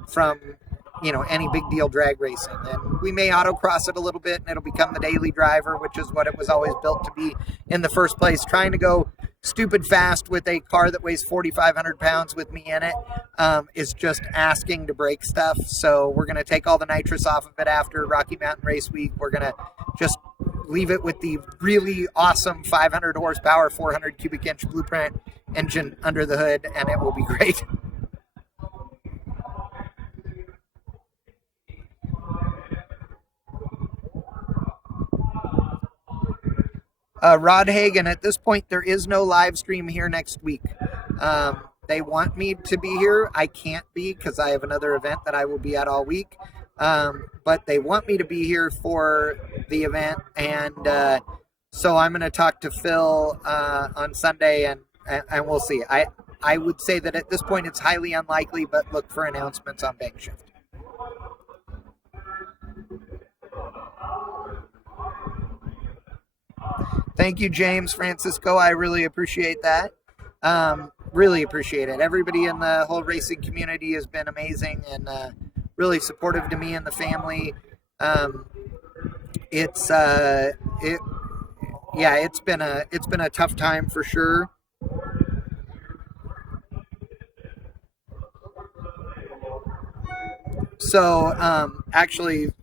any big deal drag racing. And we may autocross it a little bit, and it'll become the daily driver, which is what it was always built to be in the first place. Trying to go stupid fast with a car that weighs 4,500 pounds with me in it is just asking to break stuff. So we're going to take all the nitrous off of it after Rocky Mountain Race Week. We're going to just leave it with the really awesome 500 horsepower, 400 cubic inch blueprint engine under the hood, and it will be great. Rod Hagen, at this point, there is no live stream here next week. They want me to be here. I can't be because I have another event that I will be at all week. But they want me to be here for the event. And so I'm going to talk to Phil on Sunday, and we'll see. I would say that at this point it's highly unlikely, but look for announcements on Bank Shift. Thank you, James Francisco. I really appreciate that. Really appreciate it. Everybody in the whole racing community has been amazing and really supportive to me and the family. It's been a tough time for sure. So actually,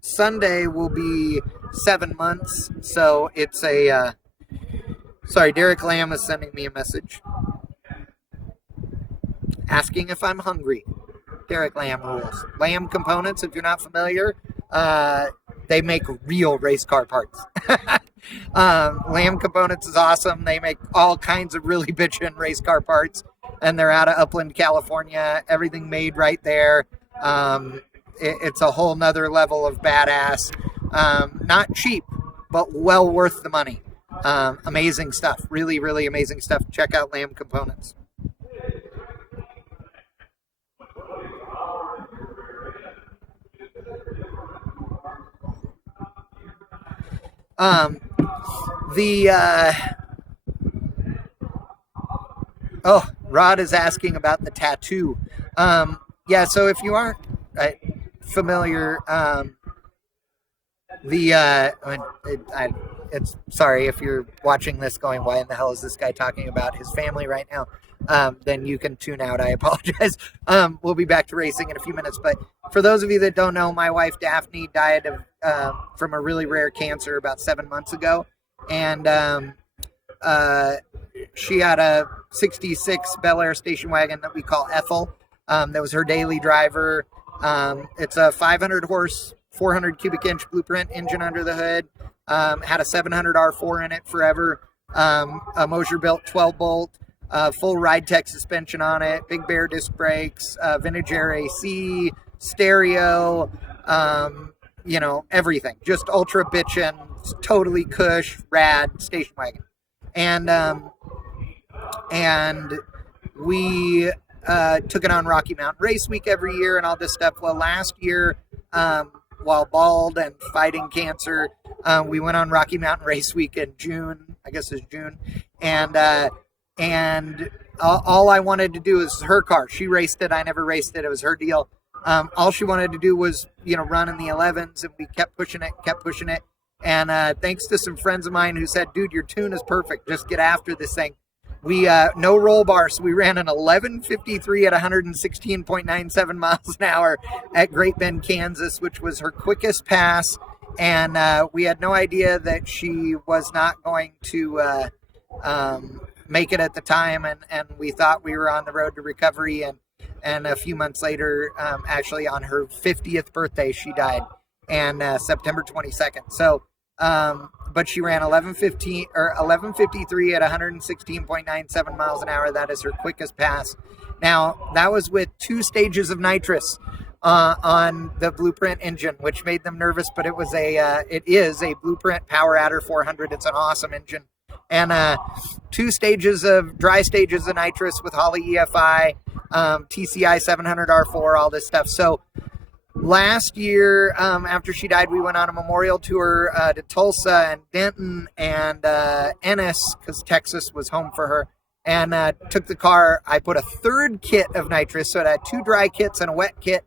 Sunday will be 7 months. So it's a. Sorry, Derek Lamb is sending me a message asking if I'm hungry. Derek Lamb rules. Lamb Components, if you're not familiar, they make real race car parts. Lamb Components is awesome. They make all kinds of really bitchin' race car parts, and they're out of Upland, California. Everything made right there. It's a whole nother level of badass. Not cheap, but well worth the money. Amazing stuff. Really, really amazing stuff. Check out Lamb Components. Rod is asking about the tattoo. Yeah, so if you aren't familiar, it's sorry if you're watching this going, why in the hell is this guy talking about his family right now? Then you can tune out. I apologize. We'll be back to racing in a few minutes. But for those of you that don't know, my wife Daphne died from a really rare cancer about 7 months ago. And she had a 66 Bel Air station wagon that we call Ethel. That was her daily driver. It's a 500 horse, 400 cubic inch blueprint engine under the hood. Had a 700 R4 in it forever. A Mosier built 12 bolt, full ride tech suspension on it, Big Bear disc brakes, vintage air AC, stereo, everything. Just ultra bitchin', totally cush, rad station wagon. And we took it on Rocky Mountain Race Week every year and all this stuff. Well, last year, while bald and fighting cancer, we went on Rocky Mountain Race Week in June. I guess it was June. And all I wanted to do is her car. She raced it. I never raced it. It was her deal. All she wanted to do was, run in the 11s, and we kept pushing it. And thanks to some friends of mine who said, dude, your tune is perfect. Just get after this thing. We, no roll bar, so we ran an 11:53 at 116.97 miles an hour at Great Bend, Kansas, which was her quickest pass. And we had no idea that she was not going to make it at the time. And we thought we were on the road to recovery. And a few months later, actually on her 50th birthday, she died. And September 22nd. So, but she ran 11:53 at 116.97 miles an hour. That is her quickest pass. Now, that was with 2 stages of nitrous on the Blueprint engine, which made them nervous, but it is a Blueprint Power Adder 400. It's an awesome engine. And 2 dry stages of nitrous with Holly EFI, TCI 700R4, all this stuff. So last year, after she died, we went on a memorial tour to Tulsa and Denton and Ennis, because Texas was home for her, and took the car. I put a 3rd kit of nitrous, so it had 2 dry kits and a wet kit.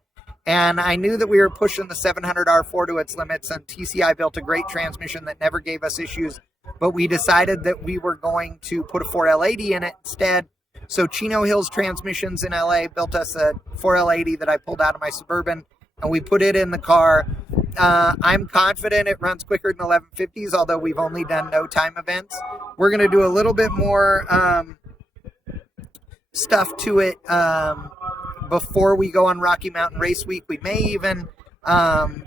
And I knew that we were pushing the 700R4 to its limits, and TCI built a great transmission that never gave us issues. But we decided that we were going to put a 4L80 in it instead. So Chino Hills Transmissions in LA built us a 4L80 that I pulled out of my Suburban, and we put it in the car. I'm confident it runs quicker than 1150s, although we've only done no time events. We're going to do a little bit more stuff to it before we go on Rocky Mountain Race Week. We may even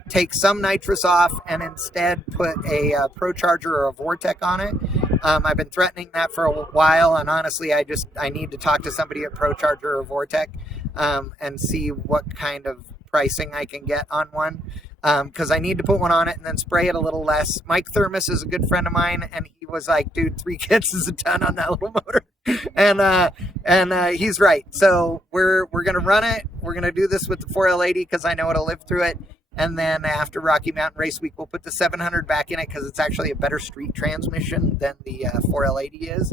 take some nitrous off and instead put a Pro Charger or a Vortec on it. I've been threatening that for a while, and honestly, I need to talk to somebody at Pro Charger or Vortec and see what kind of pricing I can get on one, because I need to put one on it and then spray it a little less. Mike Thermos is a good friend of mine, and he was like, dude, 3 kits is a ton on that little motor. and he's right. So we're going to run it. We're going to do this with the 4L80 because I know it'll live through it. And then after Rocky Mountain Race Week, we'll put the 700 back in it because it's actually a better street transmission than the 4L80 is.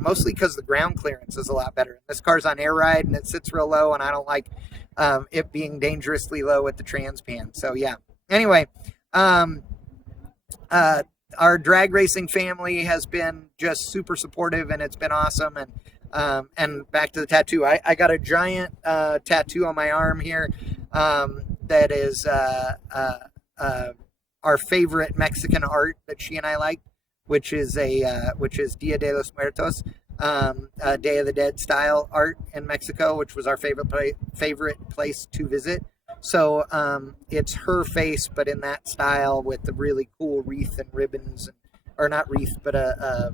Mostly because the ground clearance is a lot better. This car's on air ride and it sits real low, and I don't like it being dangerously low with the Transpan. So yeah. Anyway, our drag racing family has been just super supportive, and it's been awesome. And back to the tattoo. I got a giant tattoo on my arm here that is our favorite Mexican art that she and I like, which is Dia de los Muertos, Day of the Dead style art in Mexico, which was our favorite place to visit. So it's her face, but in that style with the really cool wreath and ribbons, or not wreath, but a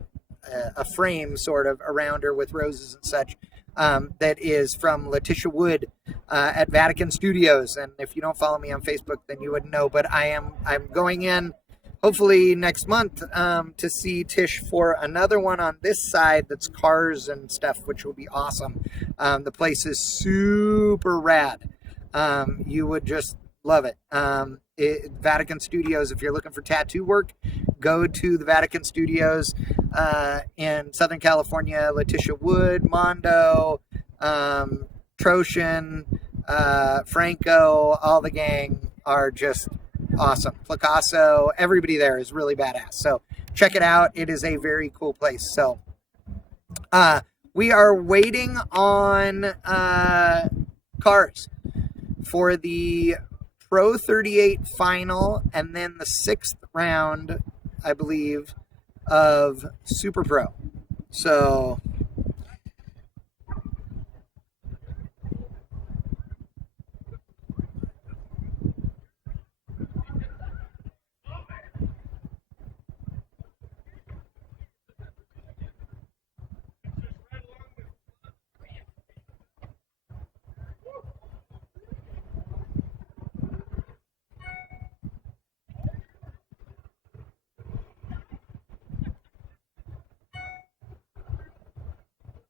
frame sort of around her with roses and such. That is from Letitia Wood at Vatican Studios. And if you don't follow me on Facebook, then you wouldn't know. But I'm going in hopefully next month to see Tish for another one on this side that's cars and stuff, which will be awesome. The place is super rad. You would just love it. Vatican Studios, if you're looking for tattoo work, go to the Vatican Studios in Southern California. Letitia Wood, Mondo, Troshin, Franco, all the gang are just awesome. Picasso, everybody there is really badass. So check it out. It is a very cool place. So we are waiting on cars for the Pro 38 final, and then the 6th round, I believe, of Super Pro. So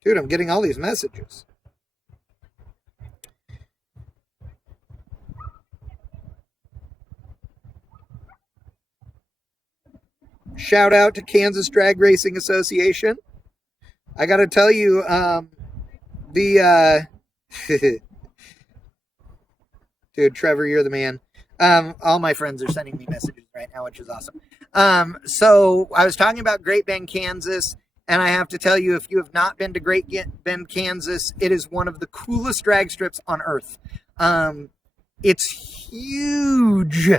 dude, I'm getting all these messages. Shout out to Kansas Drag Racing Association. I got to tell you, dude, Trevor, you're the man. All my friends are sending me messages right now, which is awesome. So I was talking about Great Bend, Kansas. And I have to tell you, if you have not been to Great Bend, Kansas, it is one of the coolest drag strips on earth. It's huge,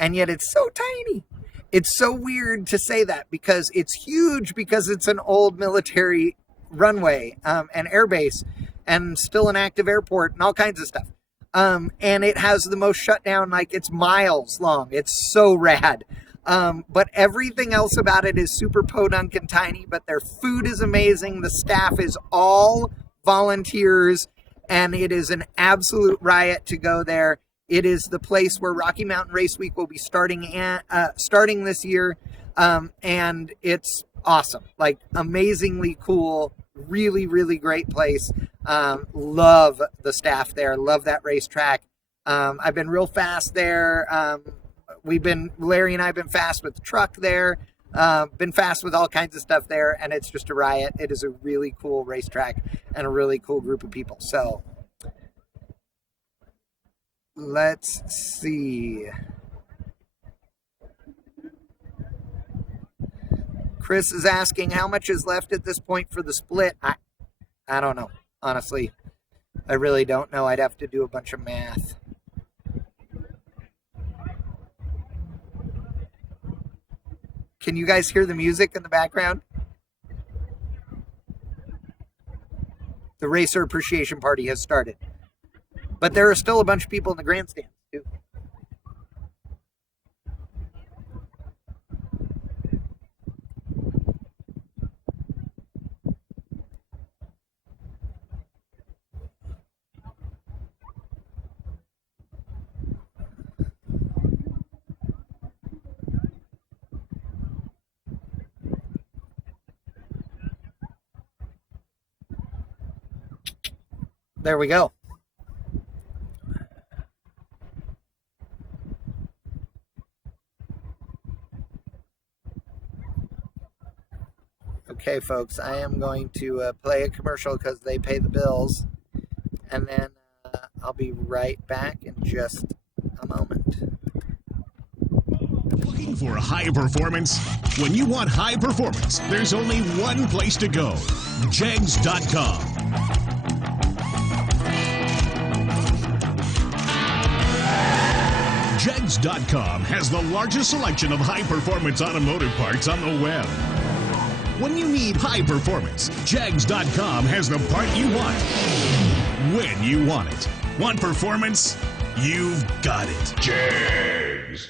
and yet it's so tiny. It's so weird to say that because it's huge because it's an old military runway and airbase and still an active airport and all kinds of stuff. And it has the most shutdown, like it's miles long. It's so rad. But everything else about it is super podunk and tiny, but their food is amazing. The staff is all volunteers, and it is an absolute riot to go there. It is the place where Rocky Mountain Race Week will be starting this year, and it's awesome. Like, amazingly cool, really, really great place. Love the staff there, love that racetrack. I've been real fast there. Larry and I have been fast with the truck there, been fast with all kinds of stuff there, and it's just a riot. It is a really cool racetrack and a really cool group of people. So let's see. Chris is asking how much is left at this point for the split. I don't know. Honestly, I really don't know. I'd have to do a bunch of math. Can you guys hear the music in the background? The Racer Appreciation Party has started. But there are still a bunch of people in the grandstand, too. There we go. Okay, folks, I am going to play a commercial because they pay the bills, and then I'll be right back in just a moment. Looking for high performance? When you want high performance, there's only one place to go: Jags.com. Jags.com has the largest selection of high-performance automotive parts on the web. When you need high performance, Jags.com has the part you want, when you want it. Want performance? You've got it. Jags.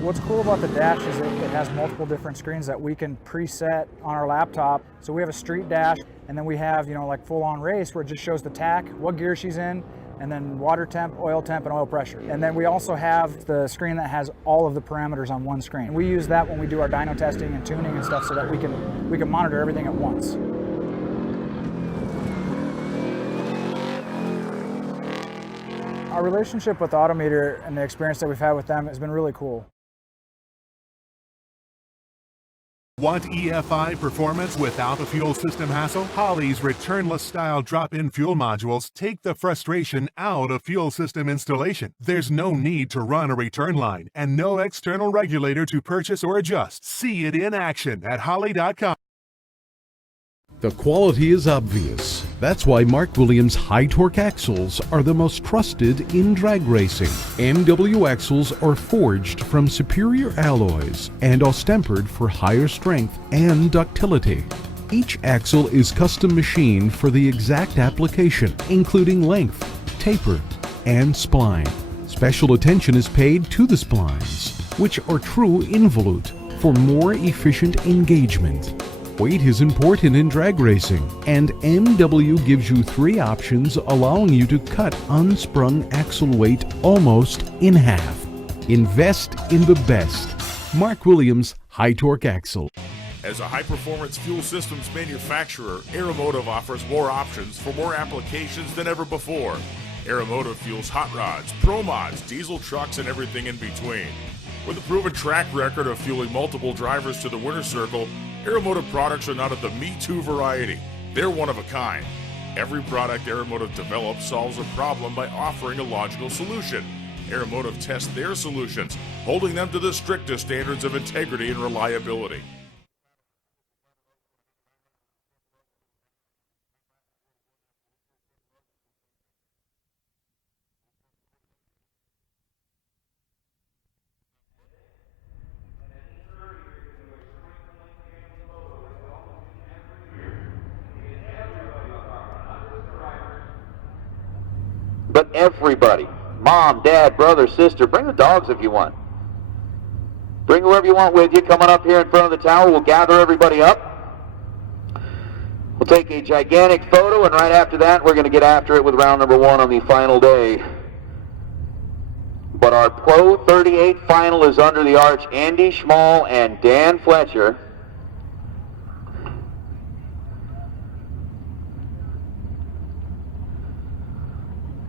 What's cool about the dash is it has multiple different screens that we can preset on our laptop. So we have a street dash, and then we have, like full-on race where it just shows the tack, what gear she's in, and then water temp, and oil pressure. And then we also have the screen that has all of the parameters on one screen. We use that when we do our dyno testing and tuning and stuff so that we can monitor everything at once. Our relationship with Autometer and the experience that we've had with them has been really cool. Want EFI performance without a fuel system hassle? Holley's returnless style drop-in fuel modules take the frustration out of fuel system installation. There's no need to run a return line and no external regulator to purchase or adjust. See it in action at Holley.com. The quality is obvious. That's why Mark Williams high-torque axles are the most trusted in drag racing. NW axles are forged from superior alloys and are tempered for higher strength and ductility. Each axle is custom machined for the exact application, including length, taper, and spline. Special attention is paid to the splines, which are true involute for more efficient engagement. Weight is important in drag racing, and MW gives you 3 options allowing you to cut unsprung axle weight almost in half. Invest in the best. Mark Williams high-torque axle. As a high-performance fuel systems manufacturer, Aeromotive offers more options for more applications than ever before. Aeromotive fuels hot rods, pro mods, diesel trucks, and everything in between. With a proven track record of fueling multiple drivers to the winner's circle, Aeromotive products are not of the Me Too variety. They're one of a kind. Every product Aeromotive develops solves a problem by offering a logical solution. Aeromotive tests their solutions, holding them to the strictest standards of integrity and reliability. but everybody, mom, dad, brother, sister, bring the dogs if you want. Bring whoever you want with you. Coming up here in front of the tower, we'll gather everybody up. We'll take a gigantic photo, and right after that, we're going to get after it with round number 1 on the final day. But our Pro 38 final is under the arch. Andy Schmall and Dan Fletcher.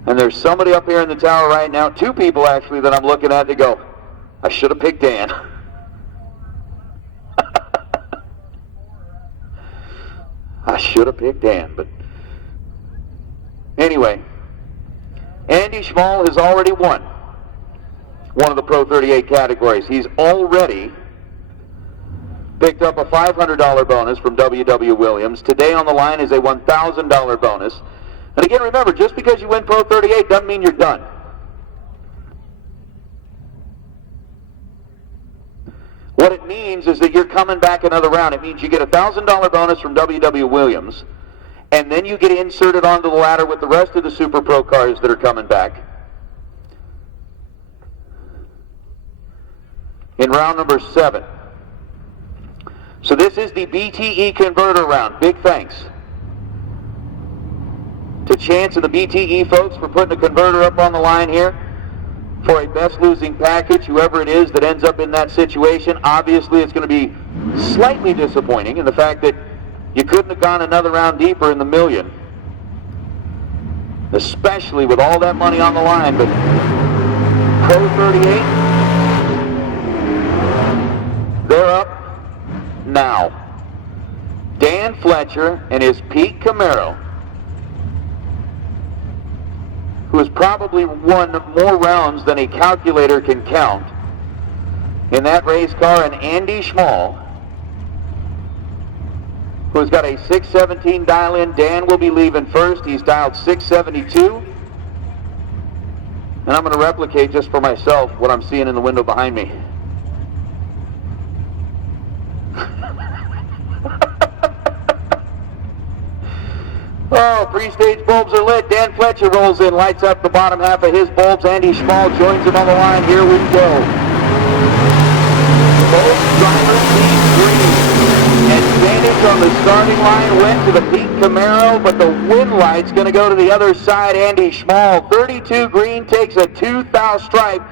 And there's somebody up here in the tower right now, 2 people actually, that I'm looking at, they go, I should have picked Dan. I should have picked Dan, but anyway, Andy Schmall has already won one of the Pro 38 categories. He's already picked up a $500 bonus from W.W. Williams. Today on the line is a $1,000 bonus. And again, remember, just because you win Pro 38 doesn't mean you're done. What it means is that you're coming back another round. It means you get a $1,000 bonus from W.W. Williams, and then you get inserted onto the ladder with the rest of the Super Pro cars that are coming back. In round number 7. So this is the BTE converter round. Big thanks to Chance and the BTE folks for putting a converter up on the line here for a best losing package. Whoever it is that ends up in that situation, obviously it's going to be slightly disappointing in the fact that you couldn't have gone another round deeper in the million, especially with all that money on the line. But Pro 38, they're up now. Dan Fletcher and his Pete Camaro, who has probably won more rounds than a calculator can count in that race car, and Andy Schmall, who has got a 617 dial-in. Dan will be leaving first. He's dialed 672. And I'm going to replicate just for myself what I'm seeing in the window behind me. Oh, pre-stage bulbs are lit. Dan Fletcher rolls in, lights up the bottom half of his bulbs. Andy Schmall joins him on the line. Here we go. Both drivers lead green. Advantage on the starting line went to the Pete Camaro, but the win light's going to go to the other side. Andy Schmall, 32 green, takes a 2,000 stripe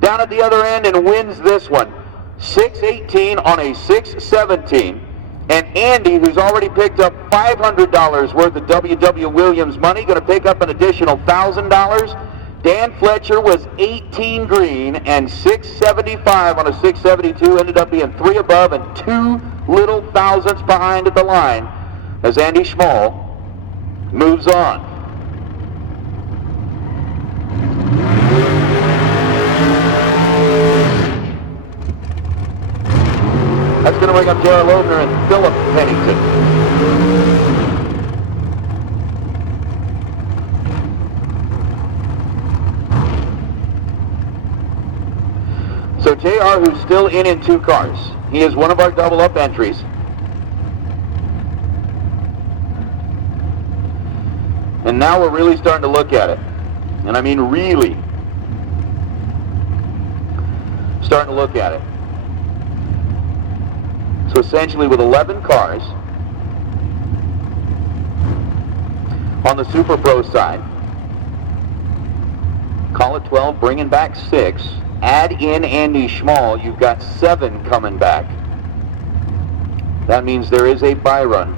down at the other end and wins this one. 618 on a 617. And Andy, who's already picked up $500 worth of W.W. Williams money, going to pick up an additional $1,000. Dan Fletcher was 18 green and 675 on a 672, ended up being 3 above and 2 little thousandths behind at the line as Andy Schmall moves on. That's going to bring up Jared Loebner and Philip Pennington. So JR, who's still in 2 cars, he is one of our double-up entries. And now we're really starting to look at it. And I mean really starting to look at it. So essentially with 11 cars on the Super Pro side, call it 12, bringing back 6, add in Andy Schmall, you've got 7 coming back. That means there is a buy run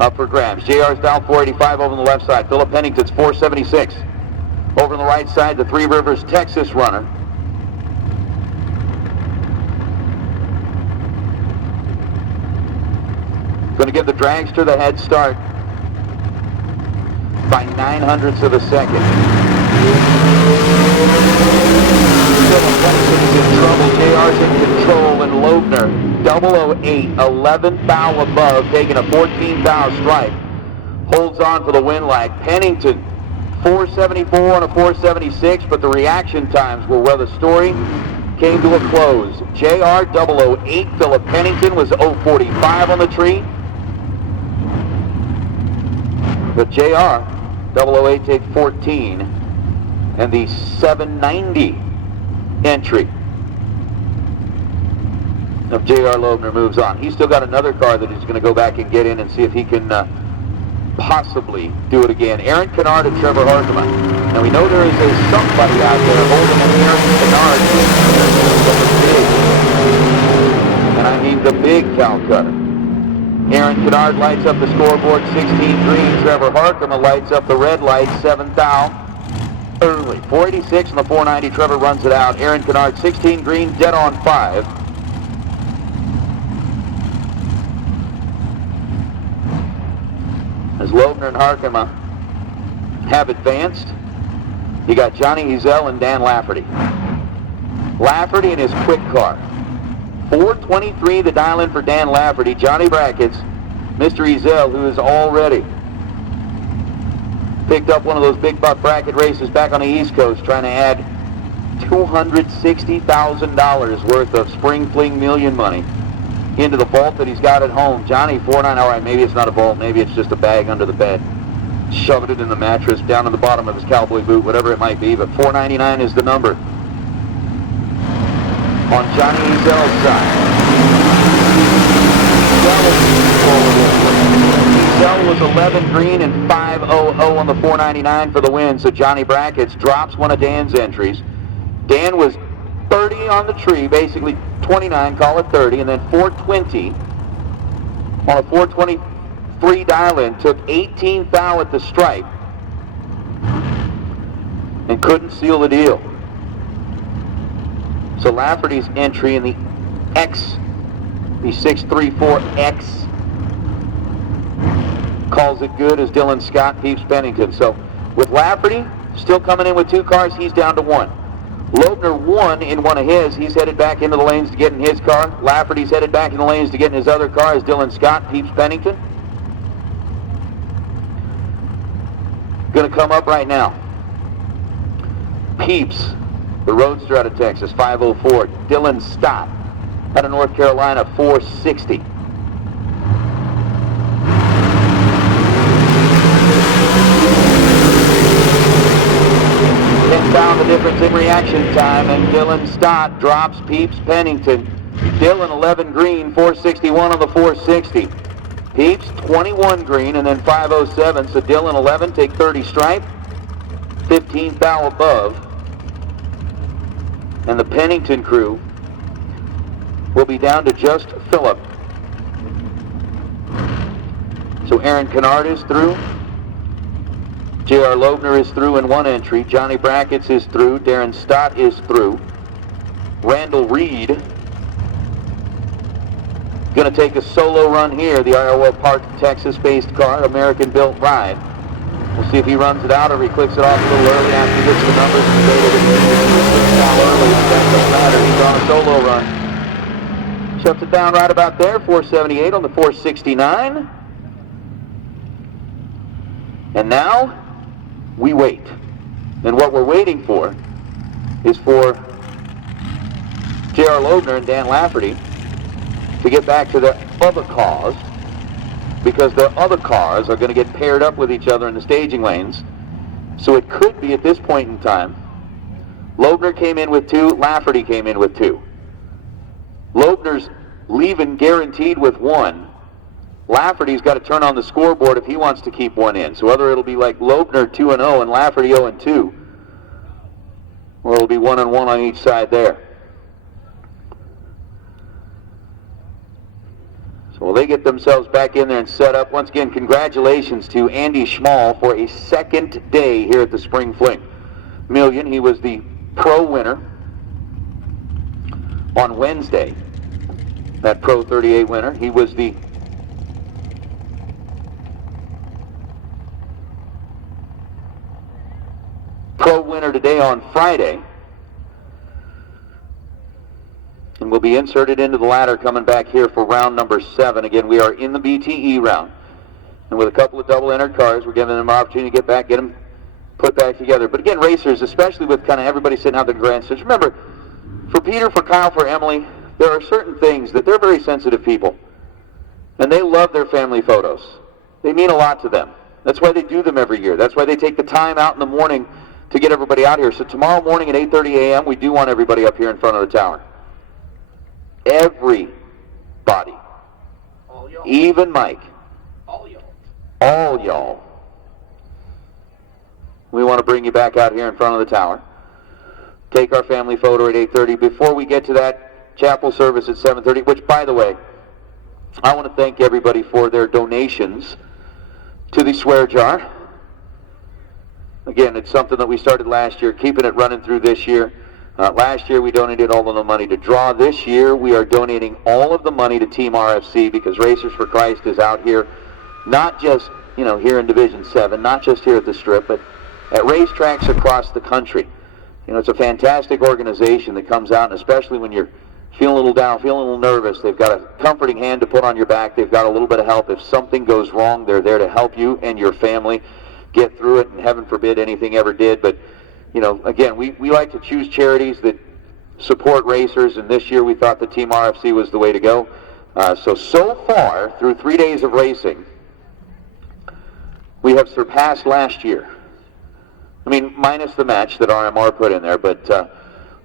up for grabs. JR's down 485 over on the left side. Philip Pennington's 476. Over on the right side, the Three Rivers Texas runner. Going to give the Dragster the head start by 900ths of a second. Pennington is in trouble. JR's in control, and Loebner, 008, 11 thou above, taking a 14 thou stripe. Holds on for the win lag. Pennington, 474 on a 476, but the reaction times were where the story came to a close. JR, 008, Philip Pennington was 045 on the tree. But JR, 008 take 14, and the 790 entry of J.R. Loebner moves on. He's still got another car that he's going to go back and get in and see if he can possibly do it again. Aaron Canard and Trevor Harkavy. Now we know there is somebody out there holding an Aaron Canard, and I mean the big Calcutta. Aaron Canard lights up the scoreboard, 16 green. Trevor Harkavy lights up the red light, 7 thou. Early, 486 and the 490. Trevor runs it out. Aaron Canard, 16 green, dead on 5. As Loebner and Harkavy have advanced, you got Johnny Ezel and Dan Lafferty. Lafferty in his quick car. 423 the dial in for Dan Lafferty. Johnny Brackets, Mr. Ezel, who is already picked up one of those big buck bracket races back on the East Coast, trying to add $260,000 worth of spring fling million money into the vault that he's got at home. Johnny, 4.9, all right, maybe it's not a vault, maybe it's just a bag under the bed. Shoved it in the mattress, down in the bottom of his cowboy boot, whatever it might be, but 499 is the number. On Johnny Ezel's side. Ezel was 11 green and 500 on the 499 for the win, so Johnny Brackets drops one of Dan's entries. Dan was 30 on the tree, basically 29, call it 30, and then 420 on a 423 dial-in, took 18 thou at the stripe and couldn't seal the deal. So Lafferty's entry in the X, the 634X, calls it good as Dylan Scott peeps Pennington. So with Lafferty still coming in with 2 cars, he's down to 1. Loebner won in one of his. He's headed back into the lanes to get in his car. Lafferty's headed back in the lanes to get in his other car as Dylan Scott peeps Pennington. Going to come up right now. Peeps, the roadster out of Texas, 504. Dylan Stott out of North Carolina, 460. Found the difference in reaction time, and Dylan Stott drops Peeps Pennington. Dylan 11 green, 461 on the 460. Peeps 21 green and then 507, so Dylan 11 take 30 stripe, 15 thou above, and the Pennington crew will be down to just Phillip. So Aaron Canard is through. J.R. Loebner is through in one entry. Johnny Brackets is through. Darren Stott is through. Randall Reed going to take a solo run here. The Iowa Park, Texas-based car, American-built ride. We'll see if he runs it out or he clicks it off a little early after he gets the numbers and that don't matter. He's on a solo run. Shuts it down right about there. 478 on the 469. And now we wait. And what we're waiting for is for J.R. Loebner and Dan Lafferty to get back to their other cars, because their other cars are going to get paired up with each other in the staging lanes. So it could be at this point in time, Loebner came in with 2, Lafferty came in with 2. Loebner's leaving guaranteed with 1. Lafferty's got to turn on the scoreboard if he wants to keep 1 in. So whether it'll be like Loebner 2-0 and Lafferty 0-2, or it'll be 1-1 on each side there. So will they get themselves back in there and set up? Once again, congratulations to Andy Schmall for a second day here at the Spring Fling Million. He was the pro winner on Wednesday, that Pro 38 winner. He was the pro winner today on Friday, and will be inserted into the ladder coming back here for round number 7. Again, we are in the BTE round, and with a couple of double entered cars, we're giving them an opportunity to get back, get them put back together. But again, racers, especially with kind of everybody sitting out there in the grandstands, remember, for Peter, for Kyle, for Emily, there are certain things that they're very sensitive people, and they love their family photos. They mean a lot to them. That's why they do them every year. That's why they take the time out in the morning to get everybody out here. So tomorrow morning at 8:30 a.m., we do want everybody up here in front of the tower. Everybody. All y'all. Even Mike. All y'all. All y'all. We want to bring you back out here in front of the tower. Take our family photo at 8:30. Before we get to that, chapel service at 7:30, which, by the way, I want to thank everybody for their donations to the swear jar. Again, it's something that we started last year, keeping it running through this year. Last year we donated all of the money to draw. This year we are donating all of the money to Team RFC because Racers for Christ is out here, not just here in Division 7, not just here at the Strip, but at racetracks across the country. It's a fantastic organization that comes out, and especially when you're feeling a little down, feeling a little nervous, they've got a comforting hand to put on your back. They've got a little bit of help. If something goes wrong, they're there to help you and your family get through it, and heaven forbid anything ever did. But again, we like to choose charities that support racers, and this year we thought the Team RFC was the way to go. So far, through 3 days of racing, we have surpassed last year. I mean, minus the match that RMR put in there, but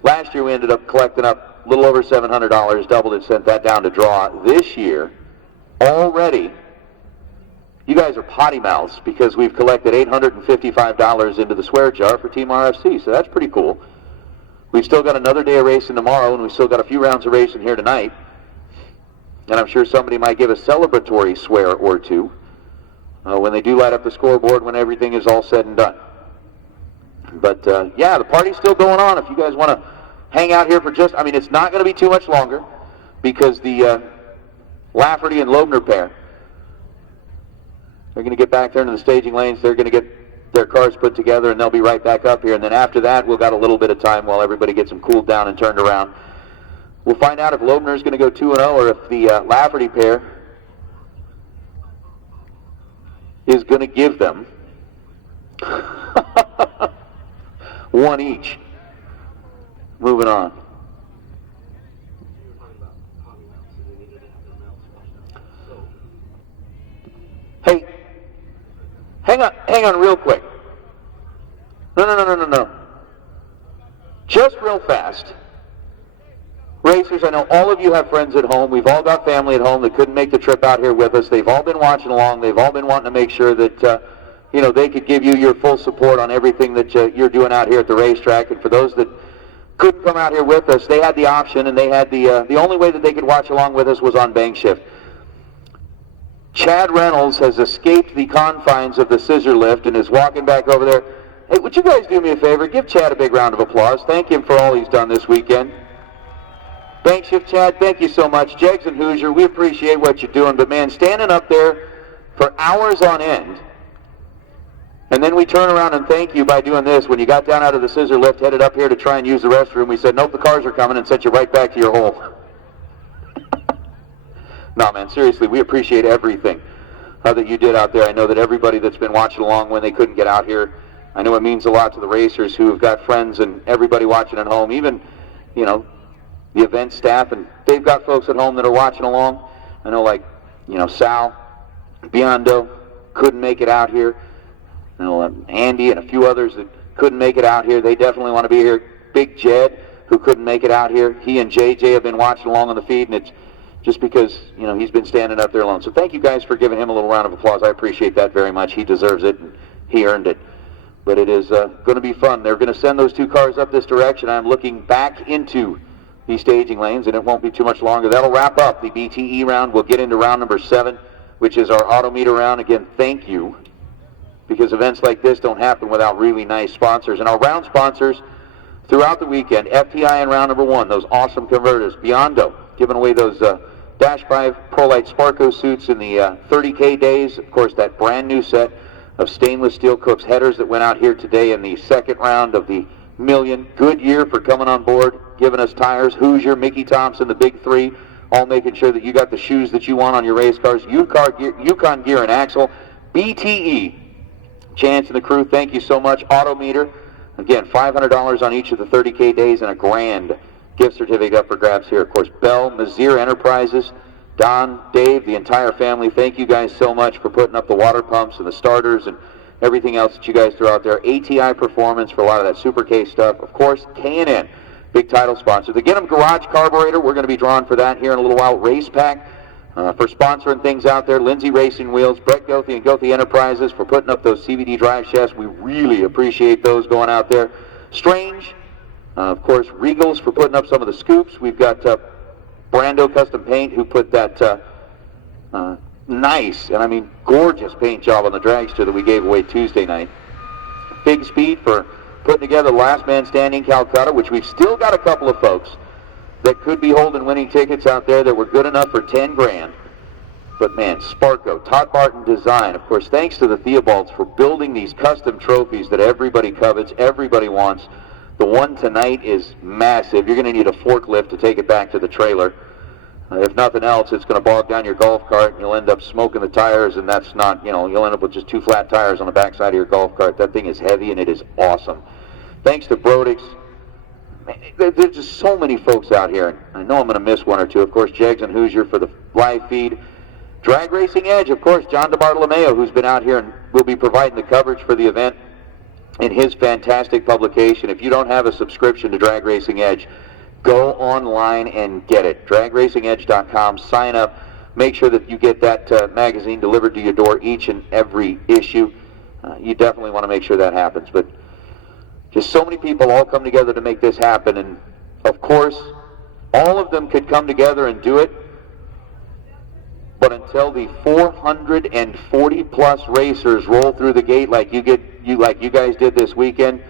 last year we ended up collecting up a little over $700, doubled it, sent that down to draw. This year, already, you guys are potty mouths because we've collected $855 into the swear jar for Team RFC, so that's pretty cool. We've still got another day of racing tomorrow, and we've still got a few rounds of racing here tonight. And I'm sure somebody might give a celebratory swear or two when they do light up the scoreboard when everything is all said and done. But yeah, the party's still going on. If you guys want to hang out here for it's not going to be too much longer because the Lafferty and Loebner pair, they're going to get back there into the staging lanes. They're going to get their cars put together, and they'll be right back up here. And then after that, we've got a little bit of time while everybody gets them cooled down and turned around. We'll find out if Loebner is going to go 2-0 or if the Lafferty pair is going to give them one each. Moving on. Hey, hang on real quick. No. Just real fast. Racers, I know all of you have friends at home. We've all got family at home that couldn't make the trip out here with us. They've all been watching along. They've all been wanting to make sure that they could give you your full support on everything that you're doing out here at the racetrack. And for those that couldn't come out here with us, they had the option, and they had the only way that they could watch along with us was on bank shift. Chad Reynolds has escaped the confines of the scissor lift and is walking back over there. Hey, would you guys do me a favor? Give Chad a big round of applause. Thank him for all he's done this weekend. Bank shift, Chad, thank you so much. Jegs and Hoosier, we appreciate what you're doing, but man, standing up there for hours on end, and then we turn around and thank you by doing this. When you got down out of the scissor lift, headed up here to try and use the restroom, we said, nope, the cars are coming, and sent you right back to your hole. No, man, seriously, we appreciate everything that you did out there. I know that everybody that's been watching along when they couldn't get out here, I know it means a lot to the racers who have got friends and everybody watching at home, even, the event staff, and they've got folks at home that are watching along. I know, like, Sal, Biondo couldn't make it out here. Andy and a few others that couldn't make it out here. They definitely want to be here. Big Jed, who couldn't make it out here. He and JJ have been watching along on the feed, and it's just because, he's been standing up there alone. So thank you guys for giving him a little round of applause. I appreciate that very much. He deserves it, and he earned it. But it is going to be fun. They're going to send those two cars up this direction. I'm looking back into the staging lanes, and it won't be too much longer. That'll wrap up the BTE round. We'll get into round number 7, which is our auto meter round. Again, thank you, because events like this don't happen without really nice sponsors. And our round sponsors throughout the weekend, FTI in round number 1, those awesome converters. Biondo, giving away those Dash 5 ProLite Sparco suits in the 30K days. Of course, that brand new set of stainless steel Cook's headers that went out here today in the second round of the million. Goodyear for coming on board, giving us tires. Hoosier, Mickey Thompson, the big three, all making sure that you got the shoes that you want on your race cars. Yukon Gear and Axle. BTE, Chance and the crew, thank you so much. Auto meter, again, $500 on each of the 30K days and a grand gift certificate up for grabs here. Of course, Bell, Mazir Enterprises, Don, Dave, the entire family, thank you guys so much for putting up the water pumps and the starters and everything else that you guys throw out there. ATI Performance for a lot of that Super K stuff. Of course, K&N, big title sponsor. The Get 'em Garage Carburetor, we're going to be drawing for that here in a little while. Race Pack for sponsoring things out there. Lindsay Racing Wheels, Brett Goethe and Goethe Enterprises for putting up those CVD drive shafts. We really appreciate those going out there. Strange, of course, Regals for putting up some of the scoops. We've got Brando Custom Paint who put that nice, and I mean gorgeous paint job on the dragster that we gave away Tuesday night. Big Speed for putting together Last Man Standing Calcutta, which we've still got a couple of folks that could be holding winning tickets out there that were good enough for 10 grand. But man, Sparko, Todd Barton Design, of course, thanks to the Theobalds for building these custom trophies that everybody covets, everybody wants. The one tonight is massive. You're going to need a forklift to take it back to the trailer. If nothing else, it's going to bog down your golf cart and you'll end up smoking the tires, and that's not, you know, you'll end up with just 2 flat tires on the backside of your golf cart. That thing is heavy and it is awesome. Thanks to Brodix. There's just so many folks out here, and I know I'm going to miss one or two. Of course, Jegs and Hoosier for the live feed. Drag Racing Edge, of course, John DeBartolomeo, who's been out here and will be providing the coverage for the event in his fantastic publication. If you don't have a subscription to Drag Racing Edge, go online and get it. DragRacingEdge.com, sign up, make sure that you get that magazine delivered to your door each and every issue. You definitely want to make sure that happens. But just so many people all come together to make this happen, and of course, all of them could come together and do it, but until the 440 plus racers roll through the gate like you guys did this weekend,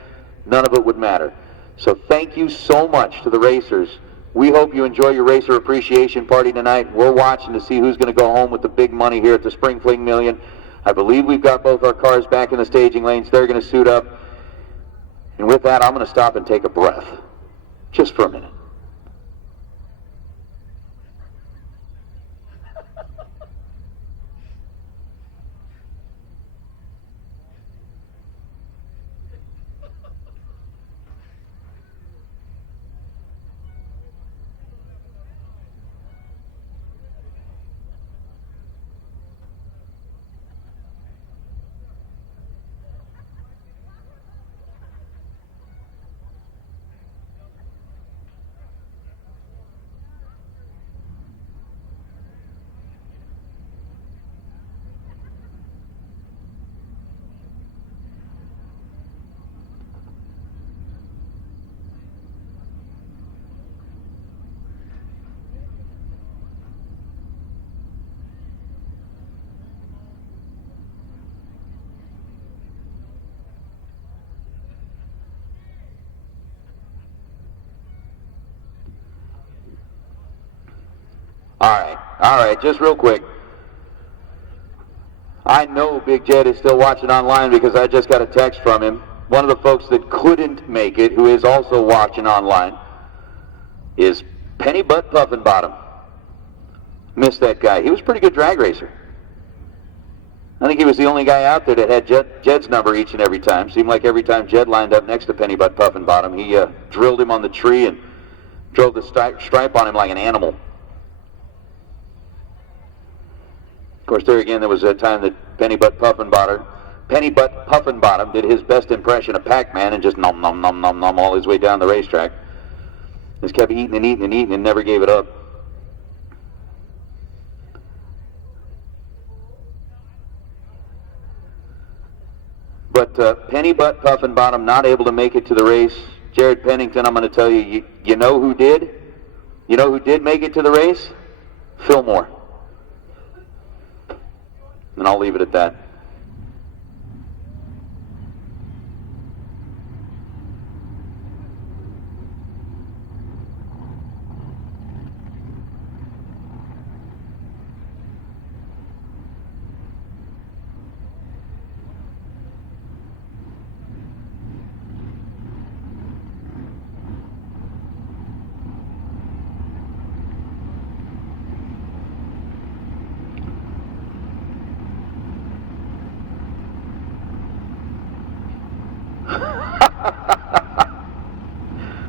none of it would matter. So thank you so much to the racers. We hope you enjoy your racer appreciation party tonight. We're watching to see who's going to go home with the big money here at the Spring Fling Million. I believe we've got both our cars back in the staging lanes. They're going to suit up. And with that, I'm going to stop and take a breath, just for a minute. All right, just real quick. I know Big Jed is still watching online because I just got a text from him. One of the folks that couldn't make it, who is also watching online, is Penny Butt Puffin Bottom. Missed that guy. He was a pretty good drag racer. I think he was the only guy out there that had Jed's number each and every time. Seemed like every time Jed lined up next to Penny Butt Puffin Bottom, he drilled him on the tree and drove the stripe on him like an animal. Of course, there again, there was a time that Penny Butt Puffin Bottom did his best impression of Pac-Man and just nom nom nom nom nom all his way down the racetrack. Just kept eating and eating and eating and never gave it up. But Penny Butt Puffin Bottom not able to make it to the race. Jared Pennington, I'm going to tell you, you know who did? You know who did make it to the race? Fillmore. And I'll leave it at that.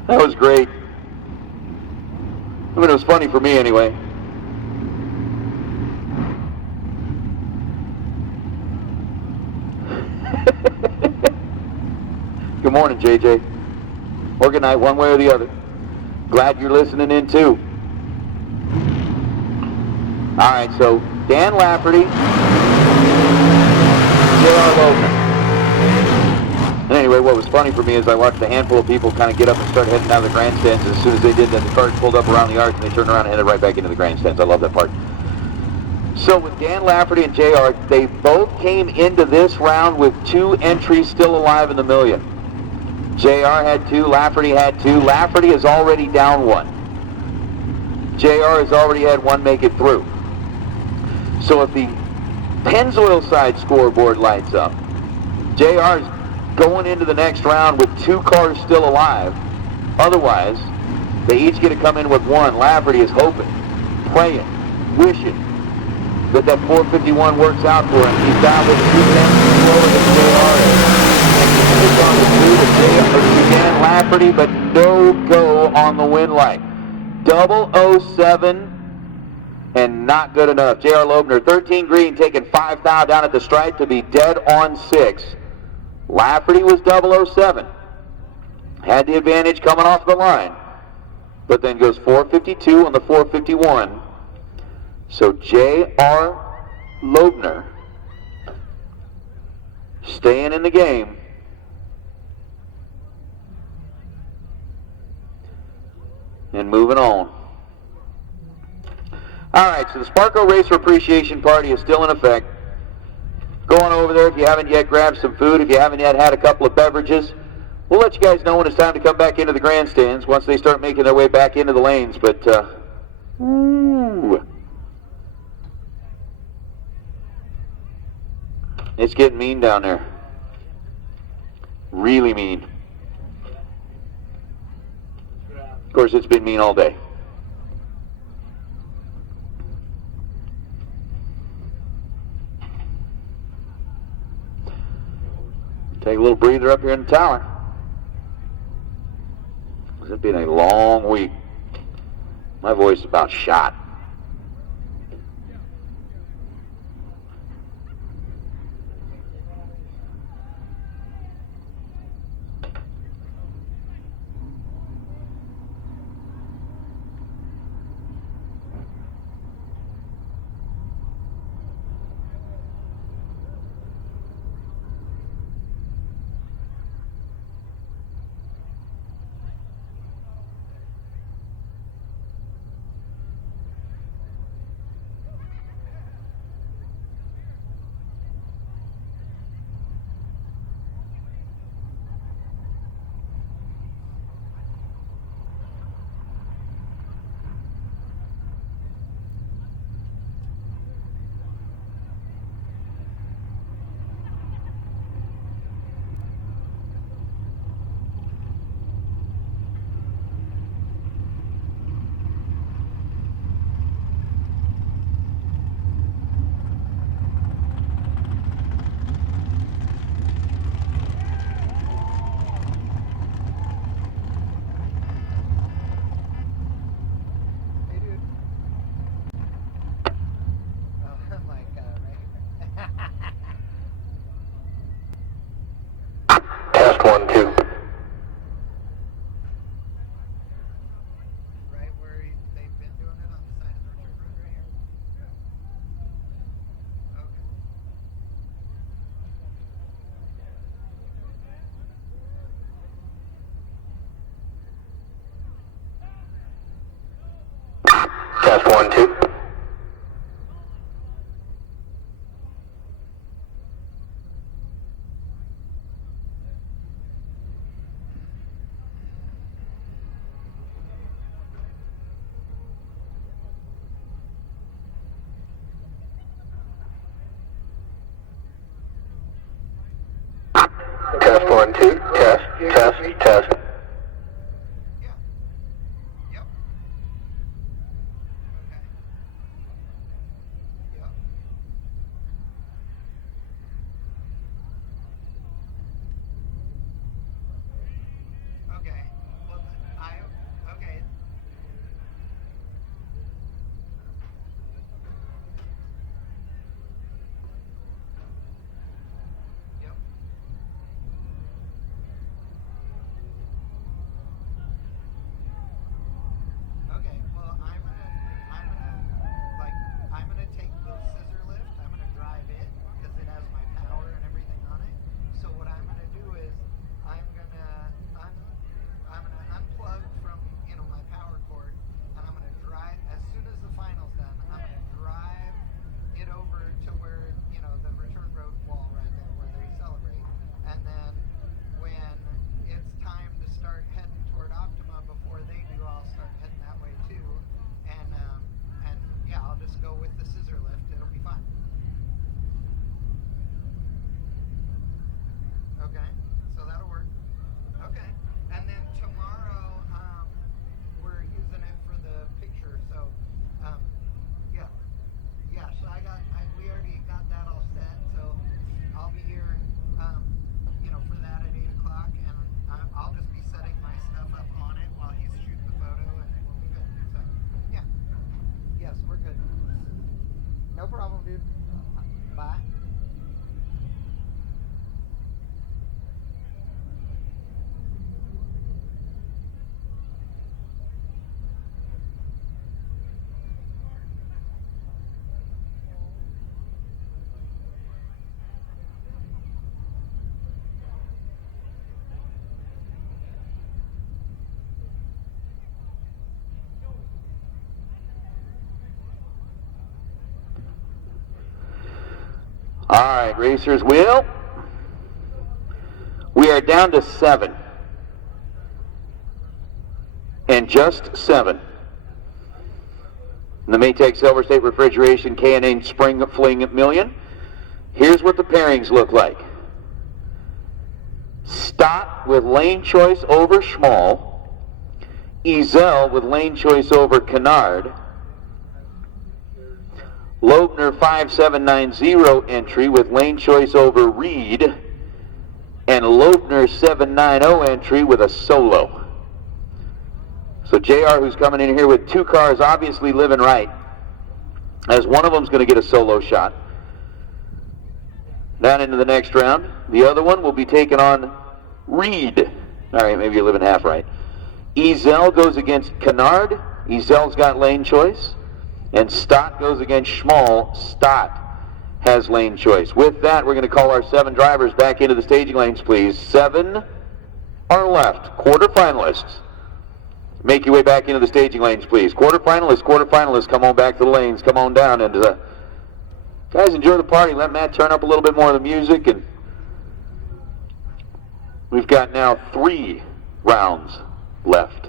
That was great. I mean, it was funny for me anyway. Good morning, JJ. Or good night, one way or the other. Glad you're listening in too. All right, so Dan Lafferty, J.R. Logan. And anyway, what was funny for me is I watched a handful of people kind of get up and start heading down the grandstands. As soon as they did that, the cars pulled up around the arch and they turned around and headed right back into the grandstands. I love that part. So with Dan Lafferty and JR, they both came into this round with 2 entries still alive in the million. JR had 2, Lafferty had 2. Lafferty is already down 1. JR has already had 1 make it through. So if the Pennzoil side scoreboard lights up, JR is going into the next round with 2 cars still alive. Otherwise, they each get to come in with 1. Lafferty is hoping, praying, wishing that 451 works out for him. He's down with 2 tenths slower than JR is. And he's on the 2 to Dan Lafferty, but no go on the win light. 007 and not good enough. J.R. Loebner, 13 green, taking 5 thou down at the stripe to be dead on 6. Lafferty was 007. Had the advantage coming off the line, but then goes 452 on the 451. So J.R. Loebner staying in the game. And moving on. Alright, so the Sparko Racer Appreciation Party is still in effect. Go on over there if you haven't yet grabbed some food, if you haven't yet had a couple of beverages. We'll let you guys know when it's time to come back into the grandstands once they start making their way back into the lanes, but it's getting mean down there. Really mean. Of course, it's been mean all day. Take a little breather up here in the tower. It's been a long week. My voice is about shot. Test 1, 2. Right where they've been doing it on the side of Orchard Road right here? Okay. Test 1, 2. Test 1, 2. Test, test. Yeah. Yep. Okay. Yep. Okay. Well, okay. Yep. dude. Bye. All right, racers, Will. We are down to 7. And just 7. The Maytag Silver State Refrigeration K&N Spring Fling Million. Here's what the pairings look like. Stott with lane choice over Schmall. Ezel with lane choice over Canard. Loebner 5790 entry with lane choice over Reed, and Loebner 790 entry with a solo. So JR, who's coming in here with 2 cars, obviously living right, as one of them's going to get a solo shot. Down into the next round. The other one will be taking on Reed. All right, maybe you're living half right. Ezel goes against Canard. Ezel's got lane choice. And Stott goes against Schmall. Stott has lane choice. With that, we're going to call our 7 drivers back into the staging lanes, please. 7 are left. Quarterfinalists. Make your way back into the staging lanes, please. Quarterfinalists, come on back to the lanes. Come on down. And guys, enjoy the party. Let Matt turn up a little bit more of the music. And we've got now 3 rounds left.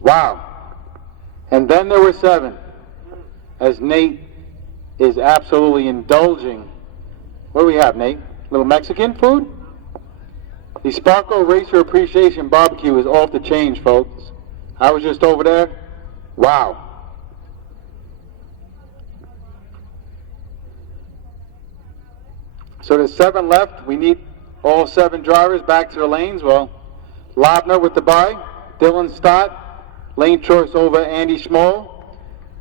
Wow. And then there were 7, as Nate is absolutely indulging. What do we have, Nate? Little Mexican food? The Sparkle Racer Appreciation Barbecue is off the change, folks. I was just over there. Wow. So there's 7 left. We need all 7 drivers back to the lanes. Well, Loebner with the bye. Dylan Stott, lane choice over Andy Schmall.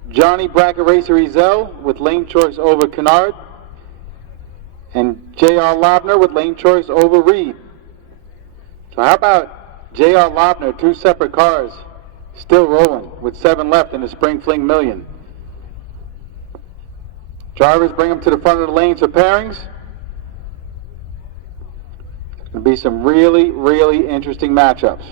Johnny Bracket Racer Ezel with lane choice over Canard. And J.R. Loebner with lane choice over Reed. So how about J.R. Loebner, 2 separate cars, still rolling with 7 left in the Spring Fling Million. Drivers, bring them to the front of the lanes for pairings. Going to be some really, really interesting matchups.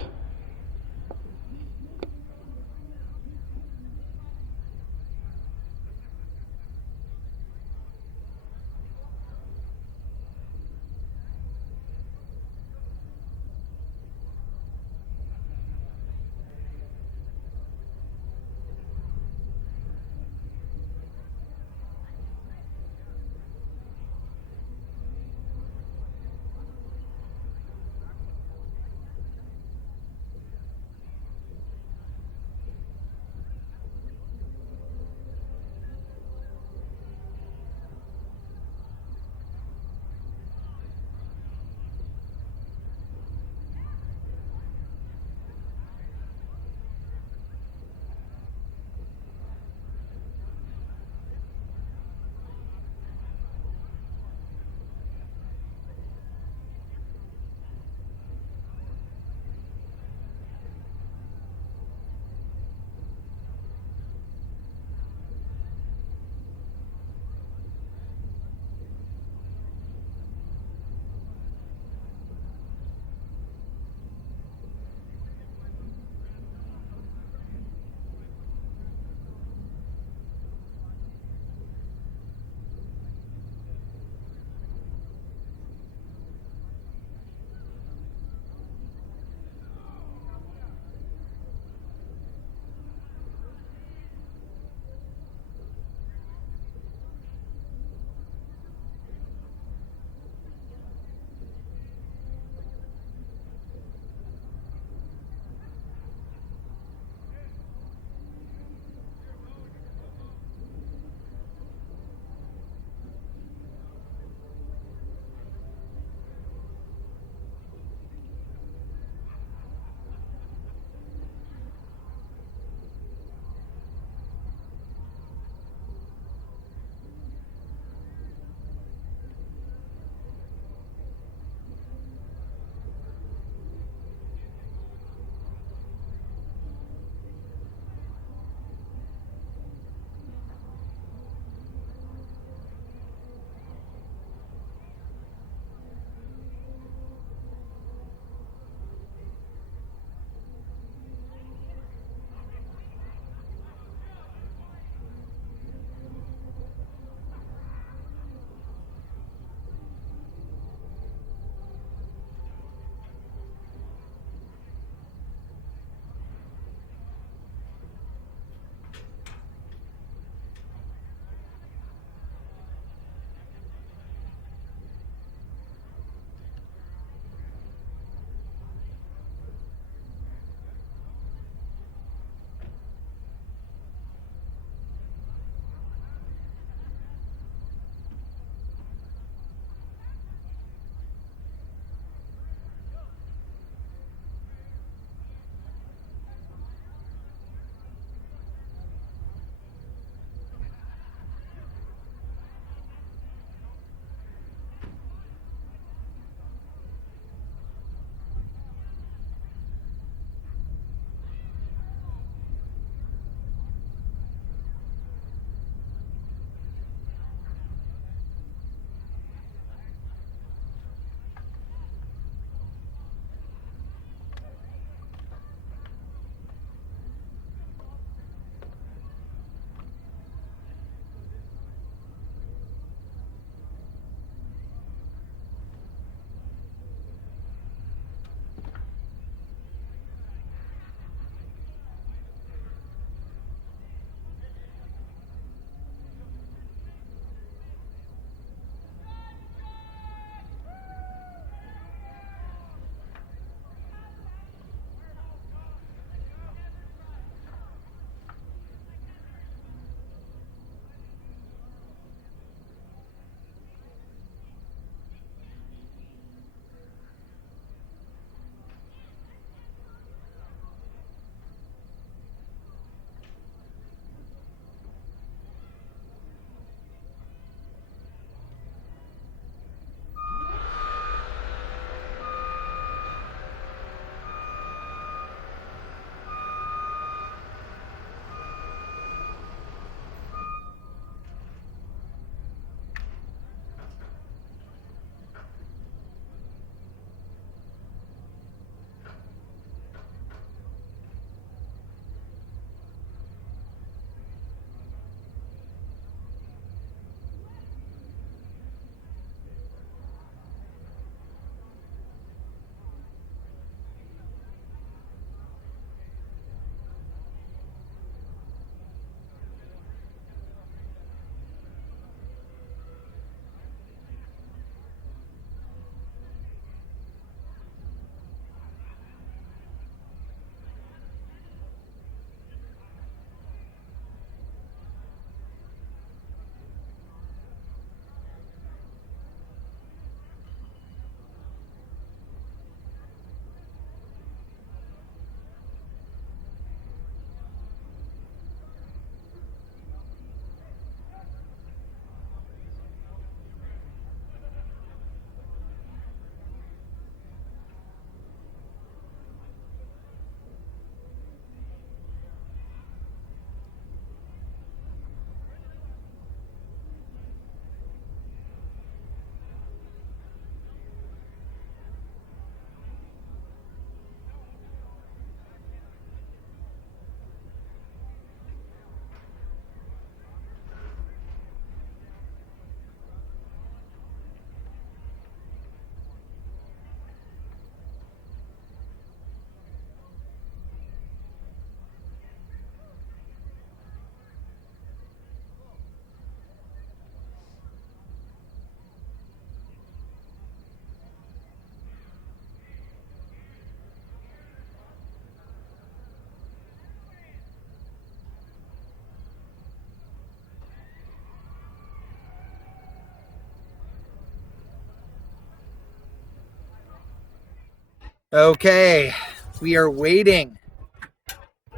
Okay, we are waiting.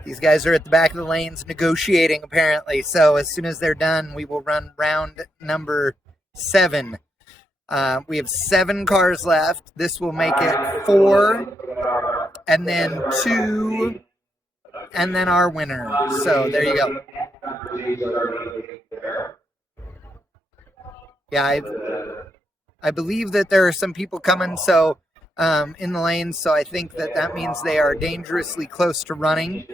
These guys are at the back of the lanes negotiating, apparently. So as soon as they're done, we will run round number 7. We have 7 cars left. This will make it 4, and then 2, and then our winner. So there you go. Yeah, I believe that there are some people coming in the lanes, so I think that means they are dangerously close to running.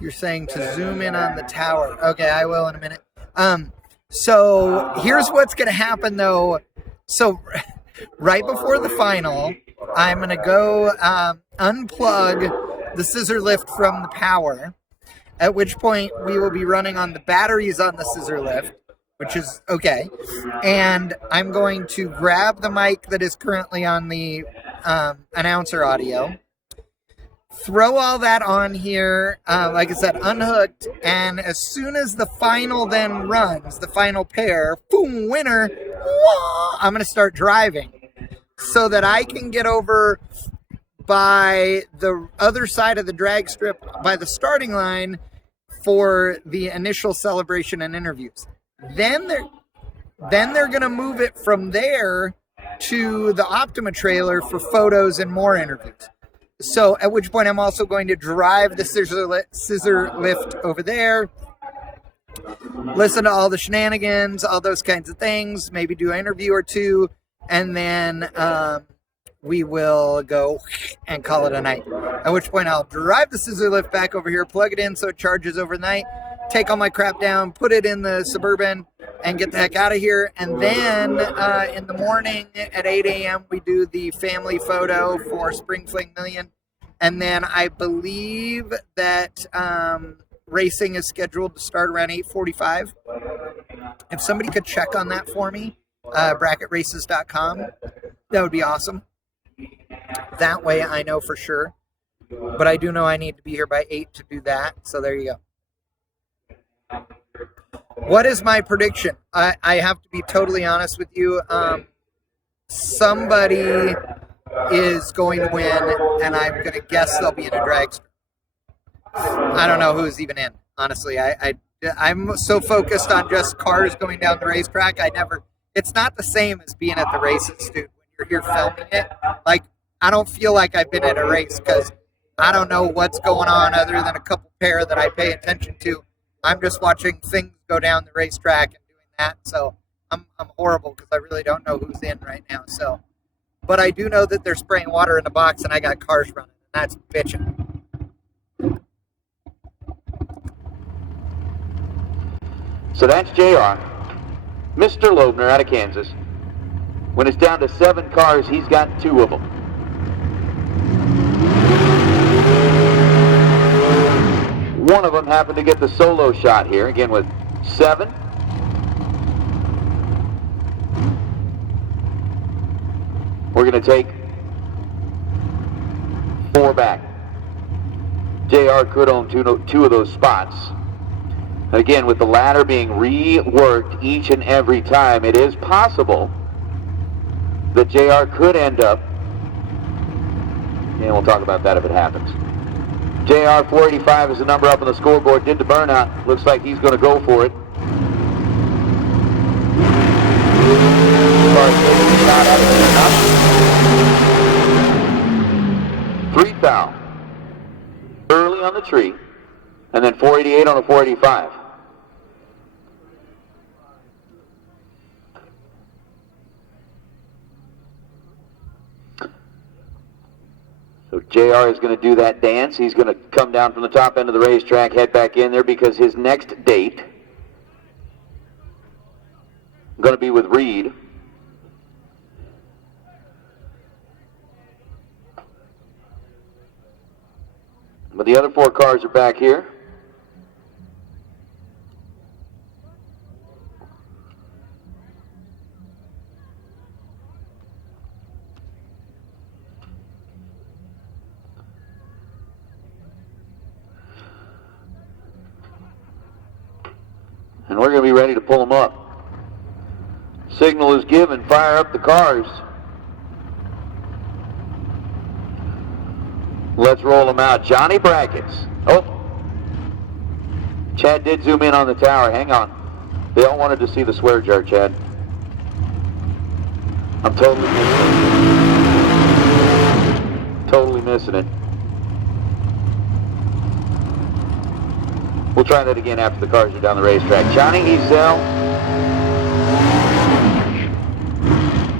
You're saying to zoom in on the tower. Okay, I will in a minute. So here's what's going to happen, though. So right before the final, I'm going to go unplug the scissor lift from the power, at which point we will be running on the batteries on the scissor lift, which is okay. And I'm going to grab the mic that is currently on the announcer audio, throw all that on here, like I said, unhooked, and as soon as the final then runs, the final pair, boom, winner, whoa, I'm going to start driving so that I can get over by the other side of the drag strip by the starting line for the initial celebration and interviews. Then they're going to move it from there to the Optima trailer for photos and more interviews. So at which point I'm also going to drive the scissor lift over there, listen to all the shenanigans, all those kinds of things, maybe do an interview or two, and then we will go and call it a night. At which point I'll drive the scissor lift back over here, plug it in so it charges overnight, take all my crap down, put it in the Suburban, and get the heck out of here. And then in the morning at 8 a.m. we do the family photo for Spring Fling Million. And then I believe that racing is scheduled to start around 8:45. If somebody could check on that for me, bracketraces.com, that would be awesome. That way I know for sure. But I do know I need to be here by 8 to do that. So there you go. What is my prediction? I have to be totally honest with you. Somebody is going to win, and I'm going to guess they'll be in a dragster. I don't know who's even in, honestly. I'm so focused on just cars going down the racetrack. It's not the same as being at the races, dude. When you're here filming it, like, I don't feel like I've been at a race because I don't know what's going on other than a couple pair that I pay attention to. I'm just watching things go down the racetrack and doing that. So I'm horrible because I really don't know who's in right now. So, but I do know that they're spraying water in the box and I got cars running, and that's bitching. So that's JR. Mr. Loebner out of Kansas. When it's down to 7 cars, he's got 2 of them. One of them happened to get the solo shot here, again with 7. We're going to take 4 back. JR could own 2 of those spots. Again, with the ladder being reworked each and every time, it is possible that JR could end up, and we'll talk about that if it happens. JR 485 is the number up on the scoreboard. Did the burnout. Looks like he's going to go for it. Shot out of it, 3 foul. Early on the tree, and then 488 on a 485. So JR is going to do that dance. He's going to come down from the top end of the racetrack, head back in there because his next date is going to be with Reed. But the other 4 cars are back here. And we're going to be ready to pull them up. signal is given. Fire up the cars. Let's roll them out. Johnny Brackets. Oh, Chad did zoom in on the tower. Hang on. They all wanted to see the swear jar, Chad. I'm totally missing it. Totally missing it. We'll try that again after the cars are down the racetrack. Johnny Ezel.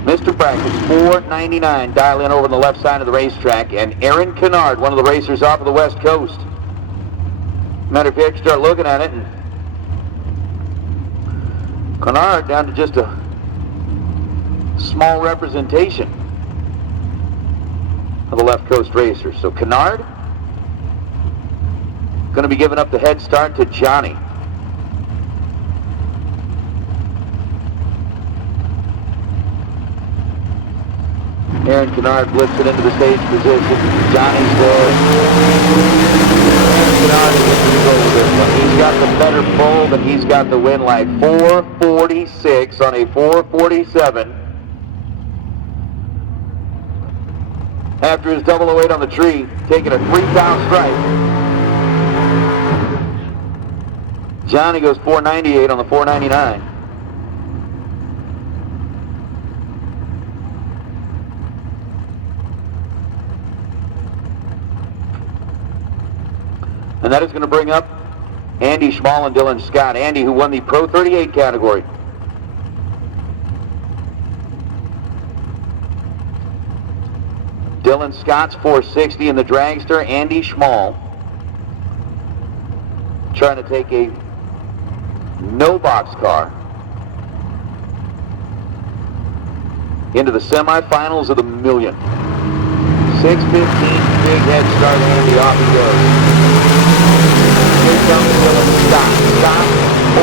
Mr. Brackets, 499. Dial in over on the left side of the racetrack. And Aaron Canard, one of the racers off of the West Coast. Matter of fact, start looking at it, and Canard down to just a small representation of the left coast racers. So Canard going to be giving up the head start to Johnny. Aaron Canard blitzing into the stage position. Johnny's there. Aaron Canard is going to go with this one. He's got the better pull, but he's got the win light. 446 on a 447. After his 008 on the tree, taking a 3-pound strike. Johnny goes 498 on the 499. And that is going to bring up Andy Schmall and Dylan Scott. Andy, who won the Pro 38 category. Dylan Scott's 460 in the dragster. Andy Schmall trying to take a no box car into the semifinals of the million. 6:15, big head start. Andy, off he goes. Here comes Dylan Scott. Scott,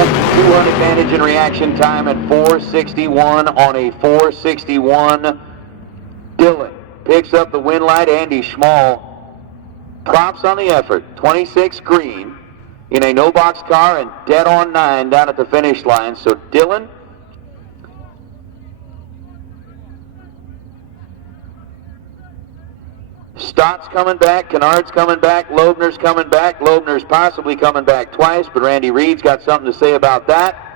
over 200 advantage in reaction time at 461 on a 461. Dylan picks up the win light. Andy Schmall, props on the effort. 26 green in a no box car and dead on 9 down at the finish line. So Dylan Stott's coming back, Canard's coming back, Loebner's coming back. Loebner's possibly coming back twice, but Randy Reed's got something to say about that.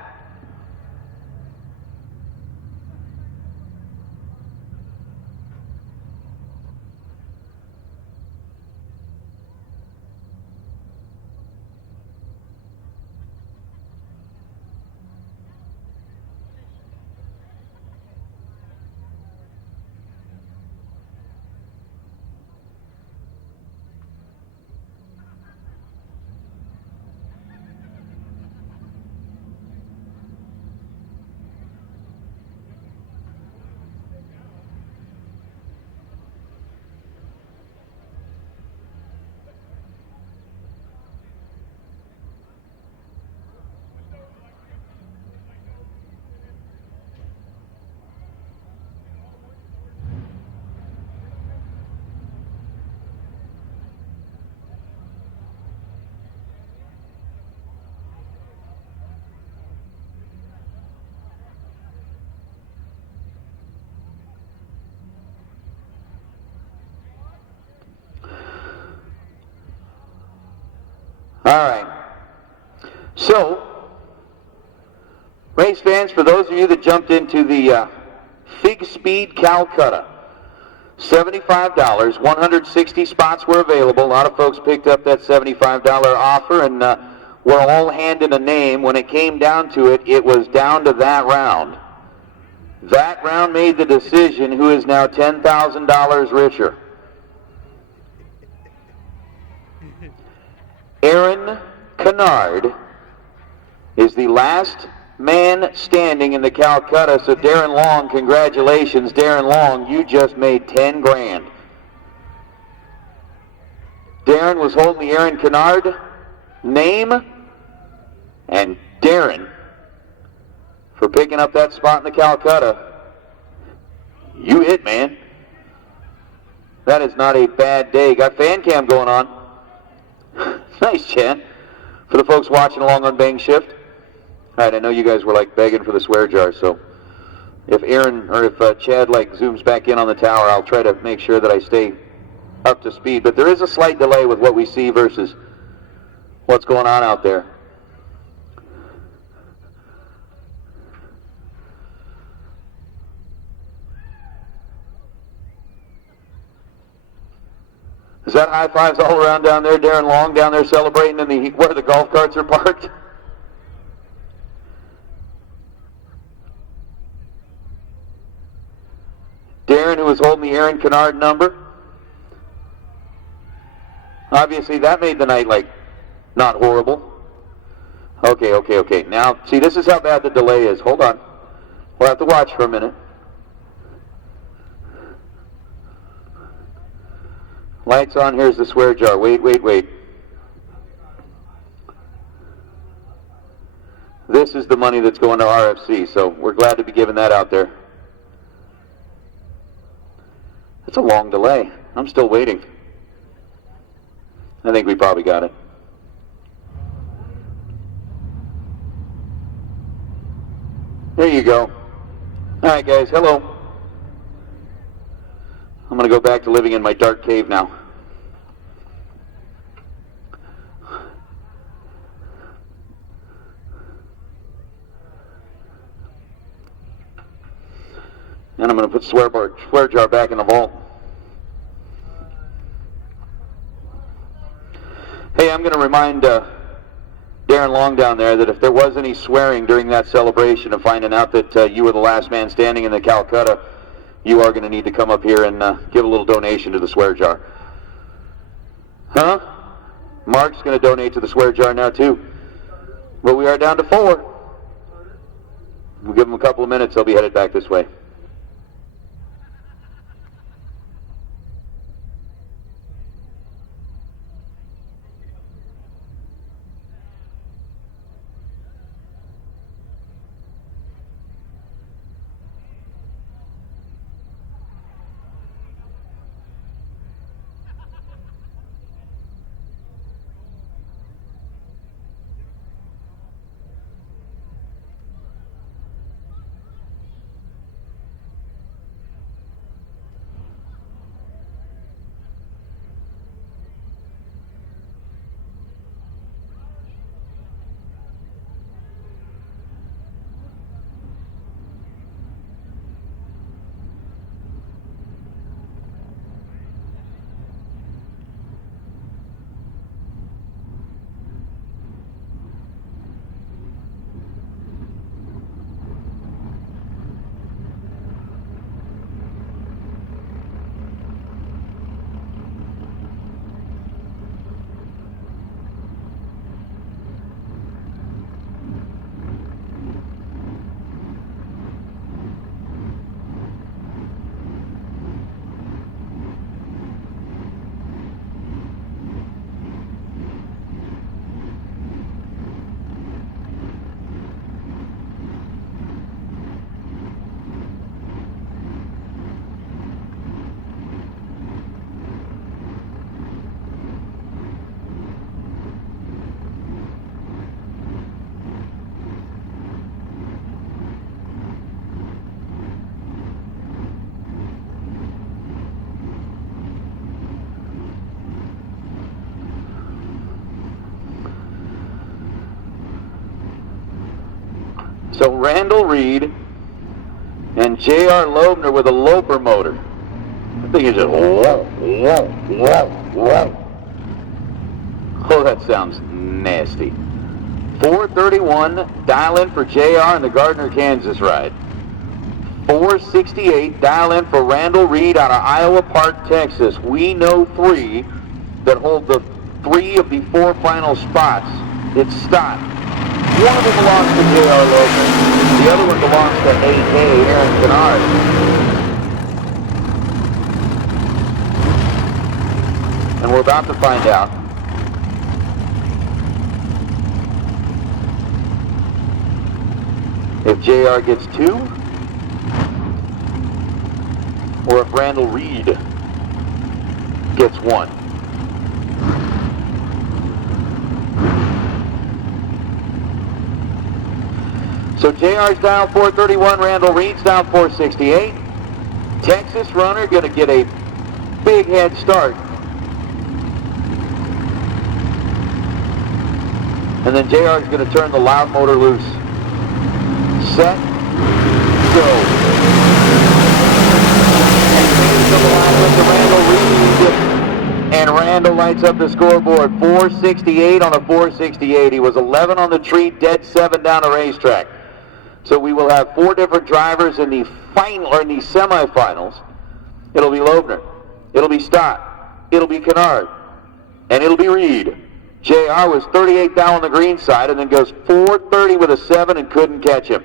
All right. So, race fans, for those of you that jumped into the Fig Speed Calcutta, $75, 160 spots were available. A lot of folks picked up that $75 offer, and we're all handed a name. When it came down to it, it was down to that round. That round made the decision who is now $10,000 richer. Aaron Canard is the last man standing in the Calcutta. So Darren Long, congratulations. Darren Long, you just made 10 grand. Darren was holding the Aaron Canard name, and Darren, for picking up that spot in the Calcutta, you hit, man. That is not a bad day. Got fan cam going on. Nice, Chan. For the folks watching along on Bang Shift. All right, I know you guys were like begging for the swear jar, so If Aaron, or if Chad like zooms back in on the tower, I'll try to make sure that I stay up to speed. But there is a slight delay with what we see versus what's going on out there. Is that high fives all around down there? Darren Long down there celebrating in the where the golf carts are parked? Darren, who was holding the Aaron Canard number. Obviously, that made the night, like, not horrible. Okay. Now, see, this is how bad the delay is. Hold on. We'll have to watch for a minute. Lights on. Here's the swear jar. Wait. This is the money that's going to RFC, so we're glad to be giving that out there. It's a long delay. I'm still waiting. I think we probably got it. There you go. All right, guys. Hello. I'm going to go back to living in my dark cave now. And I'm going to put swear jar back in the vault. Hey, I'm going to remind Darren Long down there that if there was any swearing during that celebration of finding out that you were the last man standing in the Calcutta, you are going to need to come up here and give a little donation to the swear jar. Huh? Mark's going to donate to the swear jar now too. But we are down to 4. We'll give them a couple of minutes. They'll be headed back this way. So Randall Reed and J.R. Loebner with a Loper motor. I think it's just whoa. Oh, that sounds nasty. 431, dial in for JR in the Gardner, Kansas ride. 468, dial in for Randall Reed out of Iowa Park, Texas. We know 3 that hold the 3 of the 4 final spots. It's stopped. One of them belongs to JR Loebner. The other one belongs to AK Aaron Canard. And we're about to find out. If JR gets 2, or if Randall Reed gets 1. So JR's down 431, Randall Reed's down 468. Texas runner going to get a big head start. And then JR's going to turn the loud motor loose. Set, go. And Randall lights up the scoreboard. 468 on a 468. He was 11 on the treat, dead 7 down a racetrack. So we will have 4 different drivers in the final or in the semifinals. It'll be Loebner, it'll be Stott, it'll be Canard, and it'll be Reed. JR was 38 down on the green side and then goes 430 with a 7 and couldn't catch him.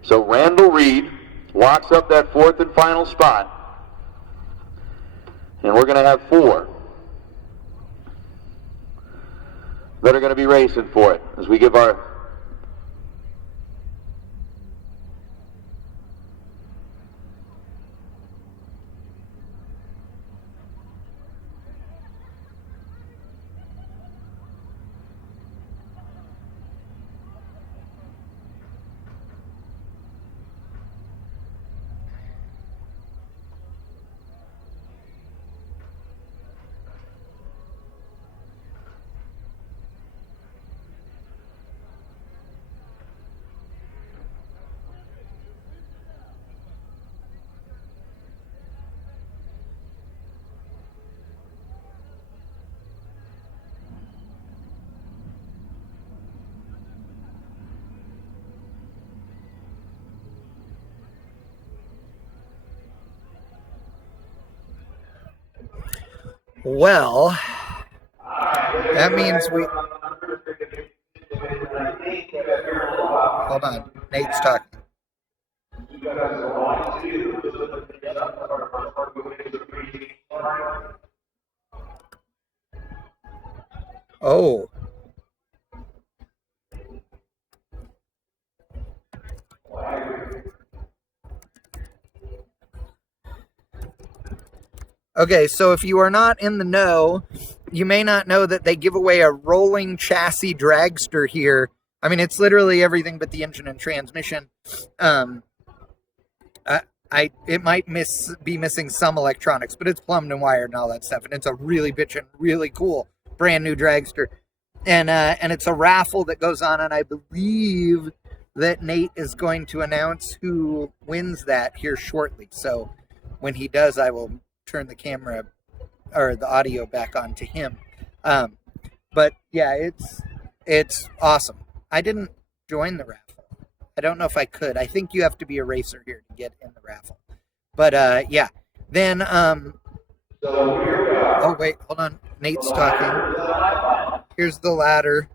So Randall Reed locks up that 4th and final spot. And we're going to have 4 that are going to be racing for it as we give our Well, that means we... Hold on, Nate's talking. Oh. Okay, so if you are not in the know, you may not know that they give away a rolling chassis dragster here. I mean, it's literally everything but the engine and transmission. It might be missing some electronics, but it's plumbed and wired and all that stuff. And it's a really bitchin', really cool, brand new dragster. And it's a raffle that goes on, and I believe that Nate is going to announce who wins that here shortly. So when he does, I will turn the camera or the audio back on to him. But yeah, it's awesome. I didn't join the raffle. I don't know if I could. I think you have to be a racer here to get in the raffle. But yeah, then oh wait, hold on. Nate's talking. Here's the ladder.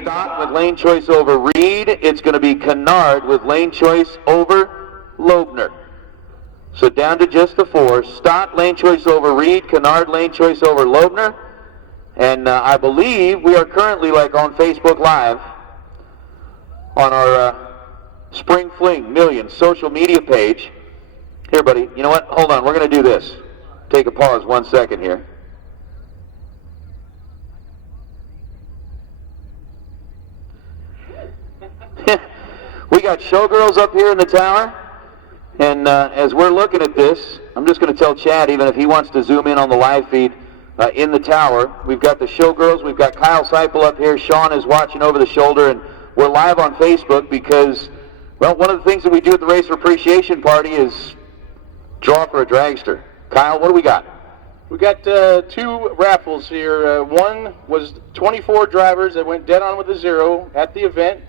Stott with lane choice over Reed. It's going to be Canard with lane choice over Loebner. So down to just the 4. Stott lane choice over Reed. Canard lane choice over Loebner. And I believe we are currently on Facebook Live on our Spring Fling Millions social media page. Here, buddy. You know what? Hold on. We're going to do this. Take a pause 1 second here. We got showgirls up here in the tower. And as we're looking at this, I'm just going to tell Chad, even if he wants to zoom in on the live feed in the tower, we've got the showgirls, we've got Kyle Seipel up here, Sean is watching over the shoulder, and we're live on Facebook because, well, one of the things that we do at the Racer Appreciation Party is draw for a dragster. Kyle, what do we got? We got 2 raffles here. One was 24 drivers that went dead on with a 0 at the event.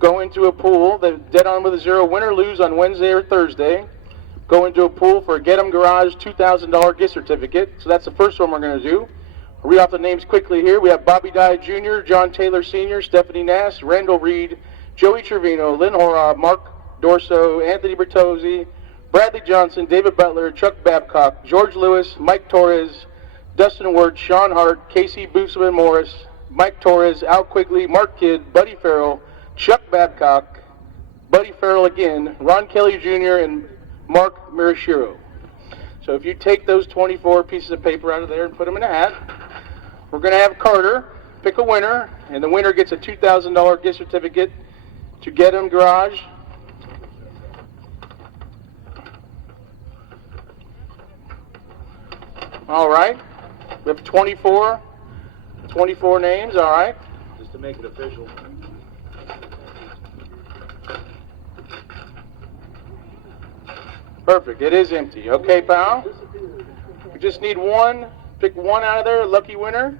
Go into a pool, the dead on with a 0, win or lose on Wednesday or Thursday. Go into a pool for a Get 'em Garage $2,000 gift certificate. So that's the first one we're going to do. I'll read off the names quickly here. We have Bobby Dye Jr., John Taylor Sr., Stephanie Nass, Randall Reed, Joey Trevino, Lynn Horab, Mark Dorso, Anthony Bertozzi, Bradley Johnson, David Butler, Chuck Babcock, George Lewis, Mike Torres, Dustin Wirtz, Sean Hart, Casey Boosman Morris, Mike Torres, Al Quigley, Mark Kidd, Buddy Farrell, Chuck Babcock, Buddy Farrell again, Ron Kelly Jr., and Mark Mirashiro. So if you take those 24 pieces of paper out of there and put them in a hat, we're going to have Carter pick a winner, and the winner gets a $2,000 gift certificate to Get 'em Garage. All right. We have 24 names, all right. Just to make it official. Perfect, it is empty. Okay, pal. We just need one, pick one out of there, lucky winner.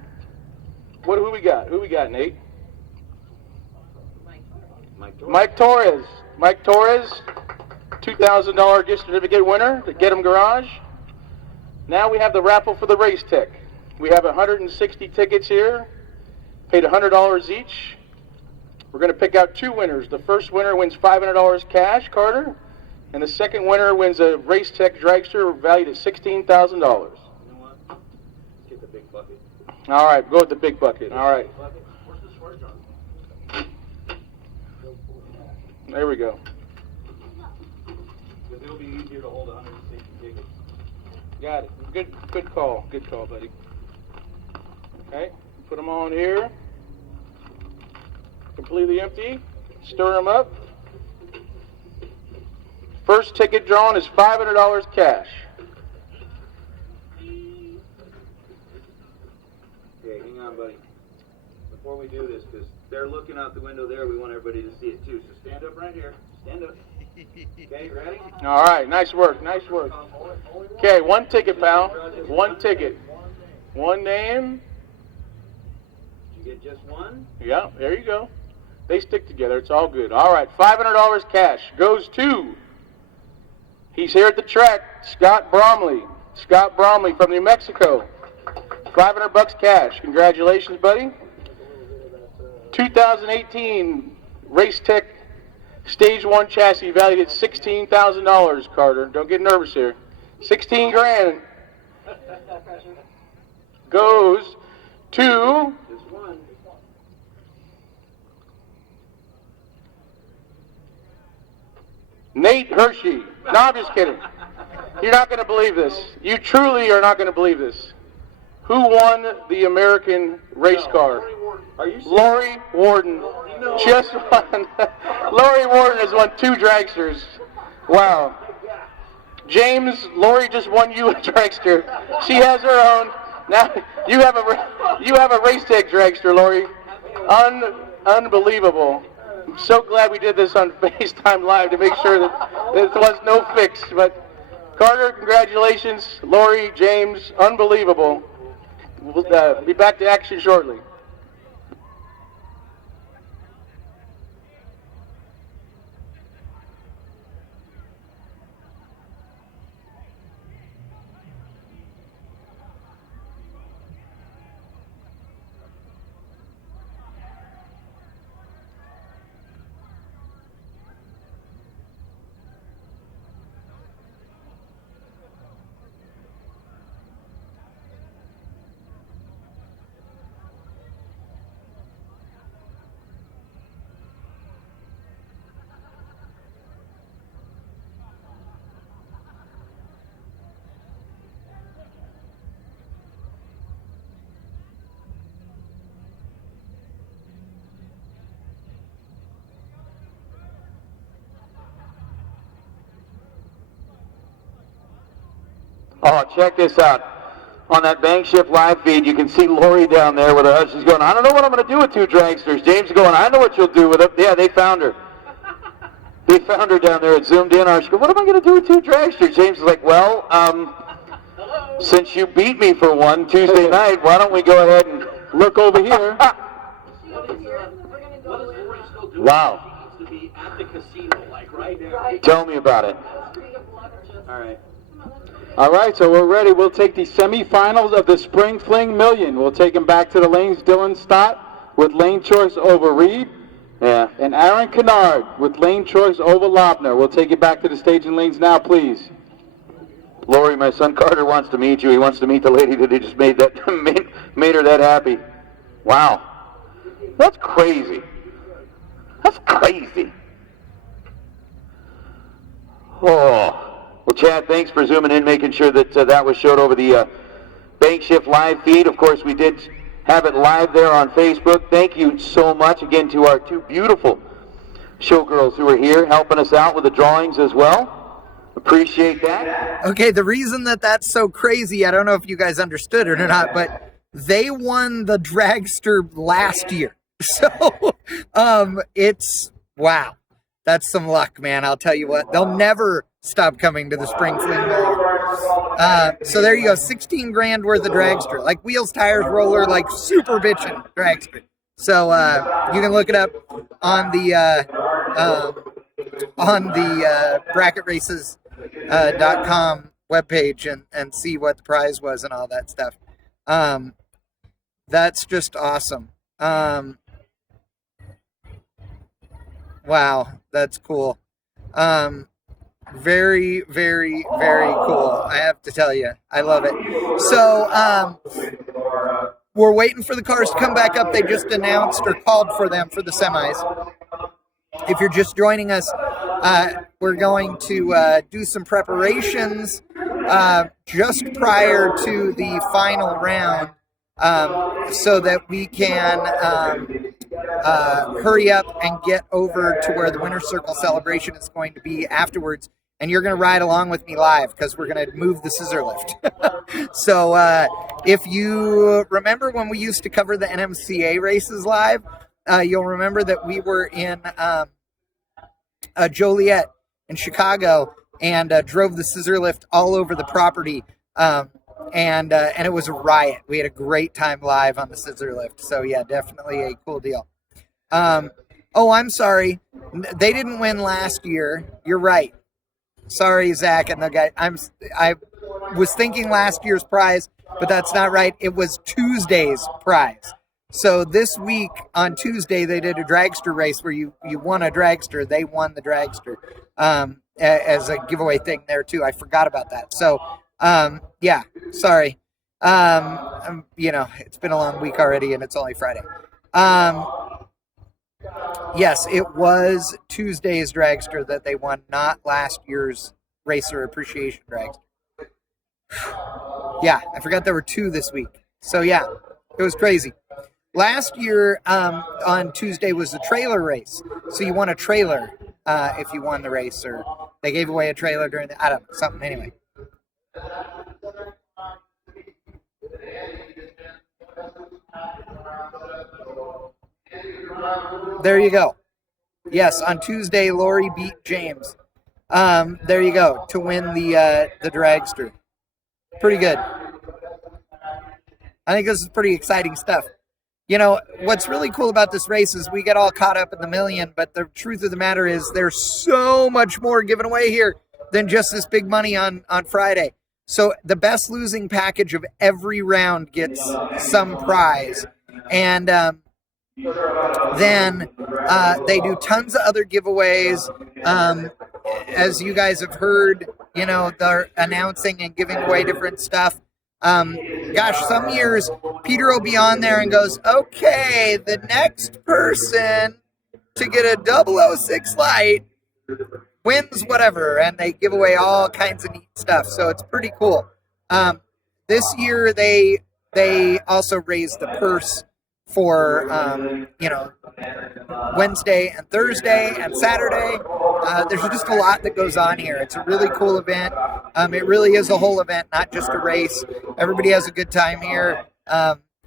Who we got? Who we got, Nate? Mike Torres. Mike Torres, $2,000 gift certificate winner to Get 'em Garage. Now we have the raffle for the race tech. We have 160 tickets here, paid $100 each. We're going to pick out two winners. The first winner wins $500 cash, Carter, and the second winner wins a race tech dragster valued at $16,000. You know what? Let's get the big bucket. All right, go with the big bucket. All right. Where's the sword gun? There we go. Because it'll be easier to hold 160 tickets. Got it. Good call. Good call, buddy. Okay, put them on here. Completely empty. Stir them up. First ticket drawn is $500 cash. Okay, hang on, buddy. Before we do this, because they're looking out the window there, we want everybody to see it too. So stand up right here. Stand up. Okay, ready? All right, nice work, nice work. Okay, one ticket, pal. One ticket. One name. Did you get just one? Yeah, there you go. They stick together, it's all good. All right, $500 cash goes to, he's here at the track, Scott Bromley. Scott Bromley from New Mexico. $500 cash. Congratulations, buddy. 2018 Race Tech Stage 1 chassis valued at $16,000, Carter. Don't get nervous here. 16 grand goes to Nate Hershey. No, I'm just kidding. You're not going to believe this. You truly are not going to believe this. Who won the American race car? Lori Wharton just won. Lori Wharton has won 2 dragsters. Wow. James, Lori just won you a dragster. She has her own. Now you have a race tech dragster, Lori. Unbelievable. I'm so glad we did this on FaceTime Live to make sure that there was no fix. But Carter, congratulations. Lori, James, unbelievable. We'll be back to action shortly. Oh, check this out. On that bank shift live feed, you can see Lori down there with her husband. She's going, I don't know what I'm going to do with 2 dragsters. James is going, I know what you'll do with them. Yeah, they found her. They found her down there. It zoomed in on her. She goes, what am I going to do with 2 dragsters? James is like, well, since you beat me for one Tuesday night, why don't we go ahead and look over here? Wow. She needs to be at the casino, like right now. Tell me about it. All right. All right, so we're ready. We'll take the semifinals of the Spring Fling Million. We'll take them back to the lanes. Dylan Stott with lane choice over Reed. Yeah. And Aaron Canard with lane choice over Lobner. We'll take you back to the staging lanes now, please. Lori, my son Carter wants to meet you. He wants to meet the lady that he just made her that happy. Wow. That's crazy. That's crazy. Oh. Well, Chad, thanks for zooming in, making sure that that was showed over the Bank Shift live feed. Of course, we did have it live there on Facebook. Thank you so much again to our 2 beautiful showgirls who are here helping us out with the drawings as well. Appreciate that. Okay, the reason that that's so crazy, I don't know if you guys understood it or not, but they won the Dragster last year. So, it's, wow. That's some luck, man. I'll tell you what. They'll never stop coming to the Spring Fling Bowl. So there you go. 16 grand worth of Dragster. Like wheels, tires, roller, like super bitchin' Dragster. So, you can look it up on the bracketraces.com webpage and see what the prize was and all that stuff. That's just awesome. Wow, that's cool. Very, very, very cool. I have to tell you, I love it. So, we're waiting for the cars to come back up. They just announced or called for them for the semis. If you're just joining us, we're going to do some preparations just prior to the final round so that we can hurry up and get over to where the winner's circle celebration is going to be afterwards. And you're going to ride along with me live because we're going to move the scissor lift. So if you remember when we used to cover the NMCA races live, you'll remember that we were in Joliet in Chicago and drove the scissor lift all over the property. And it was a riot. We had a great time live on the scissor lift. So yeah, definitely a cool deal. Oh, I'm sorry. They didn't win last year. You're right. Sorry, Zach and the guy. I was thinking last year's prize, but that's not right. It was Tuesday's prize. So this week on Tuesday, they did a dragster race where you won a dragster. They won the dragster as a giveaway thing there too. I forgot about that. So yeah, sorry. It's been a long week already and it's only Friday. Yes, it was Tuesday's dragster that they won, not last year's Racer Appreciation dragster. Yeah, I forgot there were two this week. So yeah, it was crazy. Last year on Tuesday was the trailer race. So you won a trailer if you won the race, or they gave away a trailer during the, I don't know, something anyway. There you go. Yes, on Tuesday, Lori beat James. There you go, to win the dragster. Pretty good. I think this is pretty exciting stuff. You know, what's really cool about this race is we get all caught up in the million, but the truth of the matter is there's so much more given away here than just this big money on Friday. So the best losing package of every round gets some prize. And then they do tons of other giveaways. As you guys have heard, you know, they're announcing and giving away different stuff. Gosh, some years Peter will be on there and goes, okay, the next person to get a 006 light wins whatever, and they give away all kinds of neat stuff. So it's pretty cool. This year they also raised the purse for Wednesday and Thursday and Saturday. There's just a lot that goes on here. It's a really cool event. It really is a whole event, not just a race. Everybody has a good time here.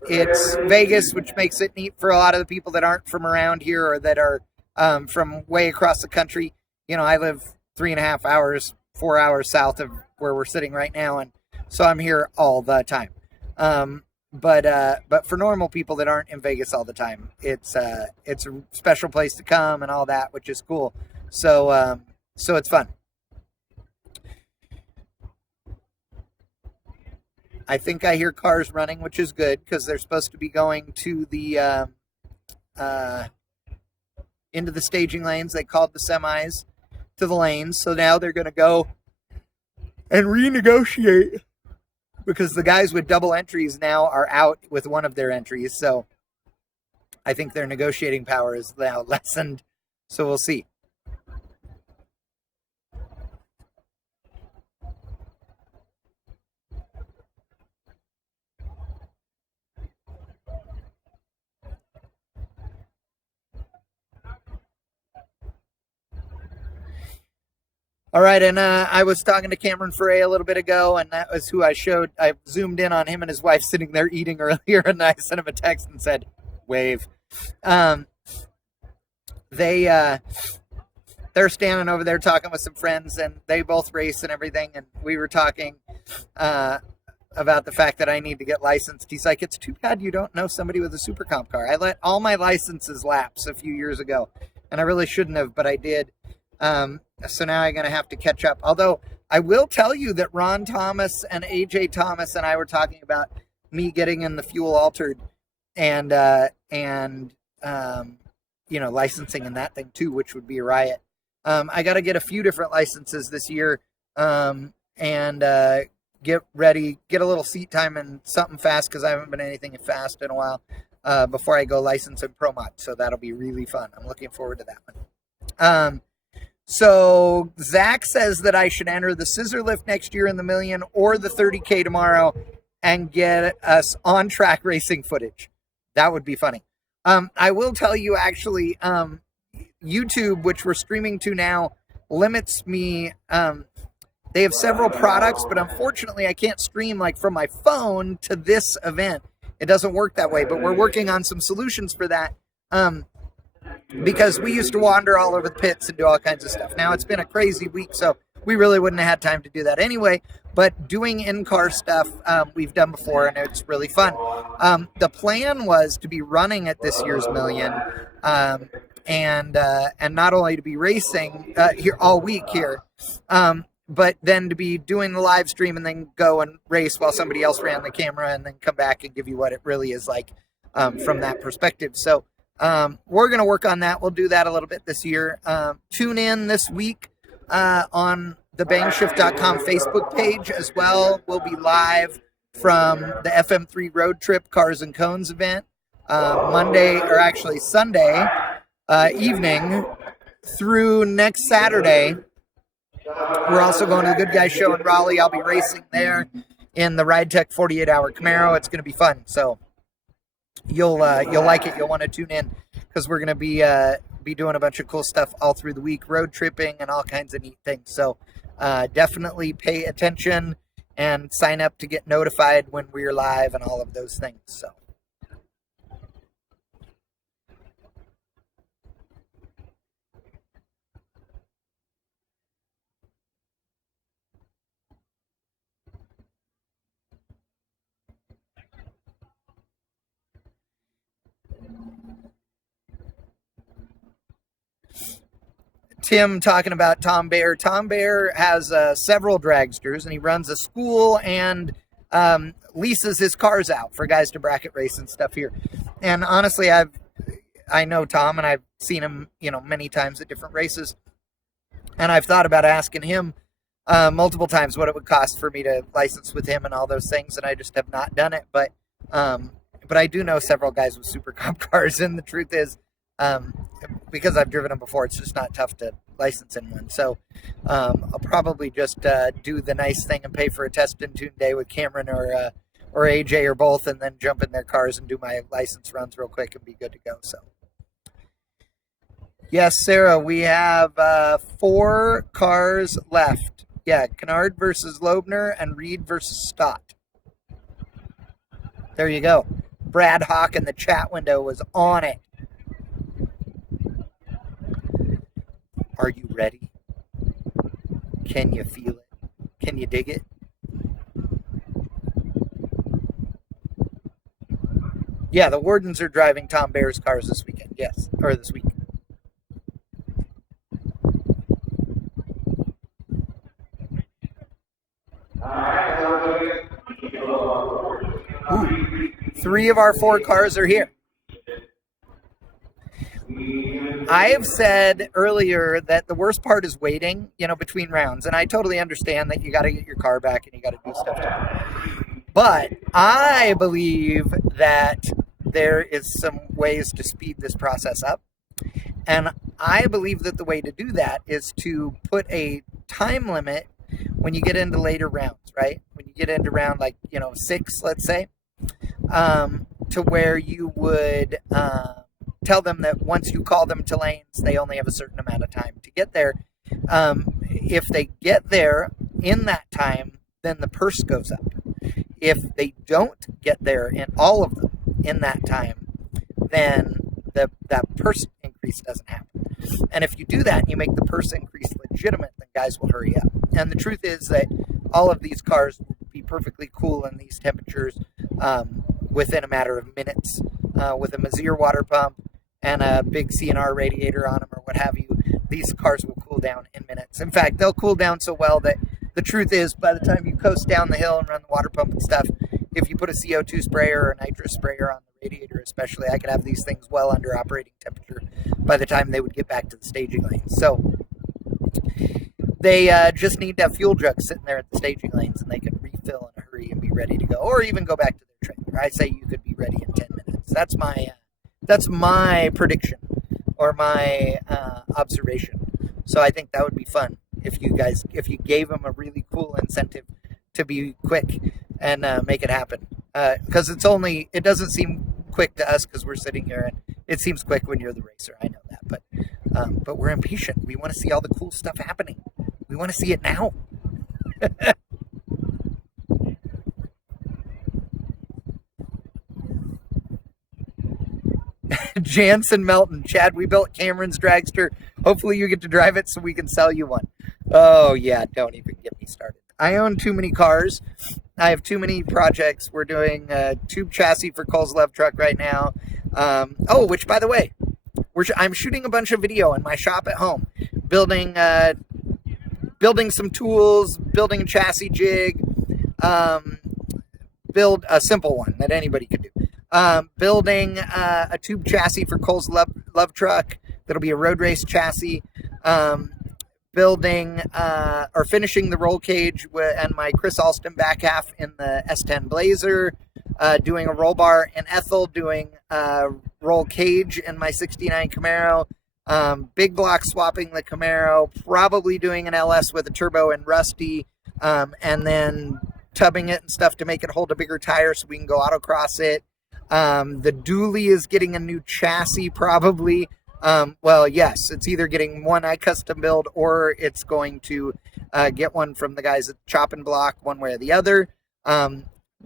It's Vegas, which makes it neat for a lot of the people that aren't from around here or that are from way across the country. You know, I live 3.5 hours, 4 hours south of where we're sitting right now, and so I'm here all the time. But for normal people that aren't in Vegas all the time, it's a special place to come and all that, which is cool. So it's fun. I think I hear cars running, which is good because they're supposed to be going to the into the staging lanes. They called the semis to the lanes, so now they're going to go and renegotiate, because the guys with double entries now are out with one of their entries. So I think their negotiating power is now lessened. So we'll see. All right, and I was talking to Cameron Foray a little bit ago, and that was who I zoomed in on him and his wife sitting there eating earlier, and I sent him a text and said, wave. They're standing over there talking with some friends, and they both race and everything, and we were talking about the fact that I need to get licensed. He's like, it's too bad you don't know somebody with a super comp car. I let all my licenses lapse a few years ago, and I really shouldn't have, but I did. So now I'm going to have to catch up. Although I will tell you that Ron Thomas and AJ Thomas and I were talking about me getting in the fuel altered and licensing and that thing too, which would be a riot. I got to get a few different licenses this year, and get ready, get a little seat time and something fast, because I haven't been anything fast in a while, before I go license in Pro Mod. So that'll be really fun. I'm looking forward to that one. So Zach says that I should enter the scissor lift next year in the million or the 30K tomorrow and get us on track racing footage. That would be funny. I will tell you, actually, YouTube, which we're streaming to now, limits me. They have several products, but unfortunately I can't stream like from my phone to this event. It doesn't work that way, but we're working on some solutions for that. Because we used to wander all over the pits and do all kinds of stuff. Now it's been a crazy week, so we really wouldn't have had time to do that anyway. But doing in-car stuff, we've done before, and it's really fun. The plan was to be running at this year's million, and not only to be racing here all week here, but then to be doing the live stream and then go and race while somebody else ran the camera, and then come back and give you what it really is like from that perspective. So we're going to work on that. We'll do that a little bit this year. Tune in this week on the bangshift.com Facebook page as well. We'll be live from the FM3 Road Trip Cars and Cones event Sunday evening through next Saturday. We're also going to the Good Guys show in Raleigh. I'll be racing there in the Ride Tech 48-hour Camaro. It's going to be fun. So you'll like it. You'll want to tune in, because we're going to be doing a bunch of cool stuff all through the week, road tripping and all kinds of neat things. So definitely pay attention and sign up to get notified when we're live and all of those things. So Tim talking about Tom Baer. Tom Baer has several dragsters, and he runs a school and leases his cars out for guys to bracket race and stuff here. And honestly, I know Tom, and I've seen him, many times at different races. And I've thought about asking him multiple times what it would cost for me to license with him and all those things, and I just have not done it. But I do know several guys with super comp cars, and the truth is, because I've driven them before, it's just not tough to license in one. So I'll probably just do the nice thing and pay for a test and tune day with Cameron or AJ or both, and then jump in their cars and do my license runs real quick and be good to go. So yes, Sarah, we have 4 cars left. Yeah, Canard versus Loebner and Reed versus Stott. There you go. Brad Hawk in the chat window was on it. Are you ready? Can you feel it? Can you dig it? Yeah, the Wardens are driving Tom Baer's cars this weekend. Yes, or this week. Ooh, 3 of our 4 cars are here. I have said earlier that the worst part is waiting, between rounds. And I totally understand that you got to get your car back and you got to do stuff. But I believe that there is some ways to speed this process up. And I believe that the way to do that is to put a time limit when you get into later rounds, right? When you get into round 6, let's say, to where you would tell them that once you call them to lanes, they only have a certain amount of time to get there. if they get there in that time, then the purse goes up. If they don't get there in all of them in that time, then that purse increase doesn't happen. And if you do that and you make the purse increase legitimate, then guys will hurry up. And the truth is that all of these cars will be perfectly cool in these temperatures within a matter of minutes. With a Mazir water pump and a big CNR radiator on them or what have you, these cars will cool down in minutes. In fact, they'll cool down so well that the truth is, by the time you coast down the hill and run the water pump and stuff, if you put a CO2 sprayer or a nitrous sprayer on the radiator especially, I could have these things well under operating temperature by the time they would get back to the staging lanes. So they just need to have fuel jugs sitting there at the staging lanes, and they can refill in a hurry and be ready to go, or even go back to their trailer. I say you could be ready in 10 minutes. That's my prediction or my observation. So I think that would be fun if you gave them a really cool incentive to be quick and make it happen. Because it doesn't seem quick to us because we're sitting here, and it seems quick when you're the racer. I know that, but we're impatient. We want to see all the cool stuff happening. We want to see it now. Jansen Melton, Chad, we built Cameron's Dragster. Hopefully you get to drive it so we can sell you one. Oh yeah, don't even get me started. I own too many cars. I have too many projects. We're doing a tube chassis for Cole's Love Truck right now. Which by the way, I'm shooting a bunch of video in my shop at home, building some tools, building a chassis jig, build a simple one that anybody could do. Building a tube chassis for Cole's Love Truck that'll be a road race chassis. Building or finishing the roll cage and my Chris Alston back half in the S10 Blazer. Doing a roll bar in Ethel. Doing roll cage in my 69 Camaro. Big block swapping the Camaro. Probably doing an LS with a turbo and Rusty. And then tubbing it and stuff to make it hold a bigger tire so we can go autocross it. The dually is getting a new chassis probably. Yes, it's either getting one I custom build or it's going to get one from the guys at Chop and Block, one way or the other.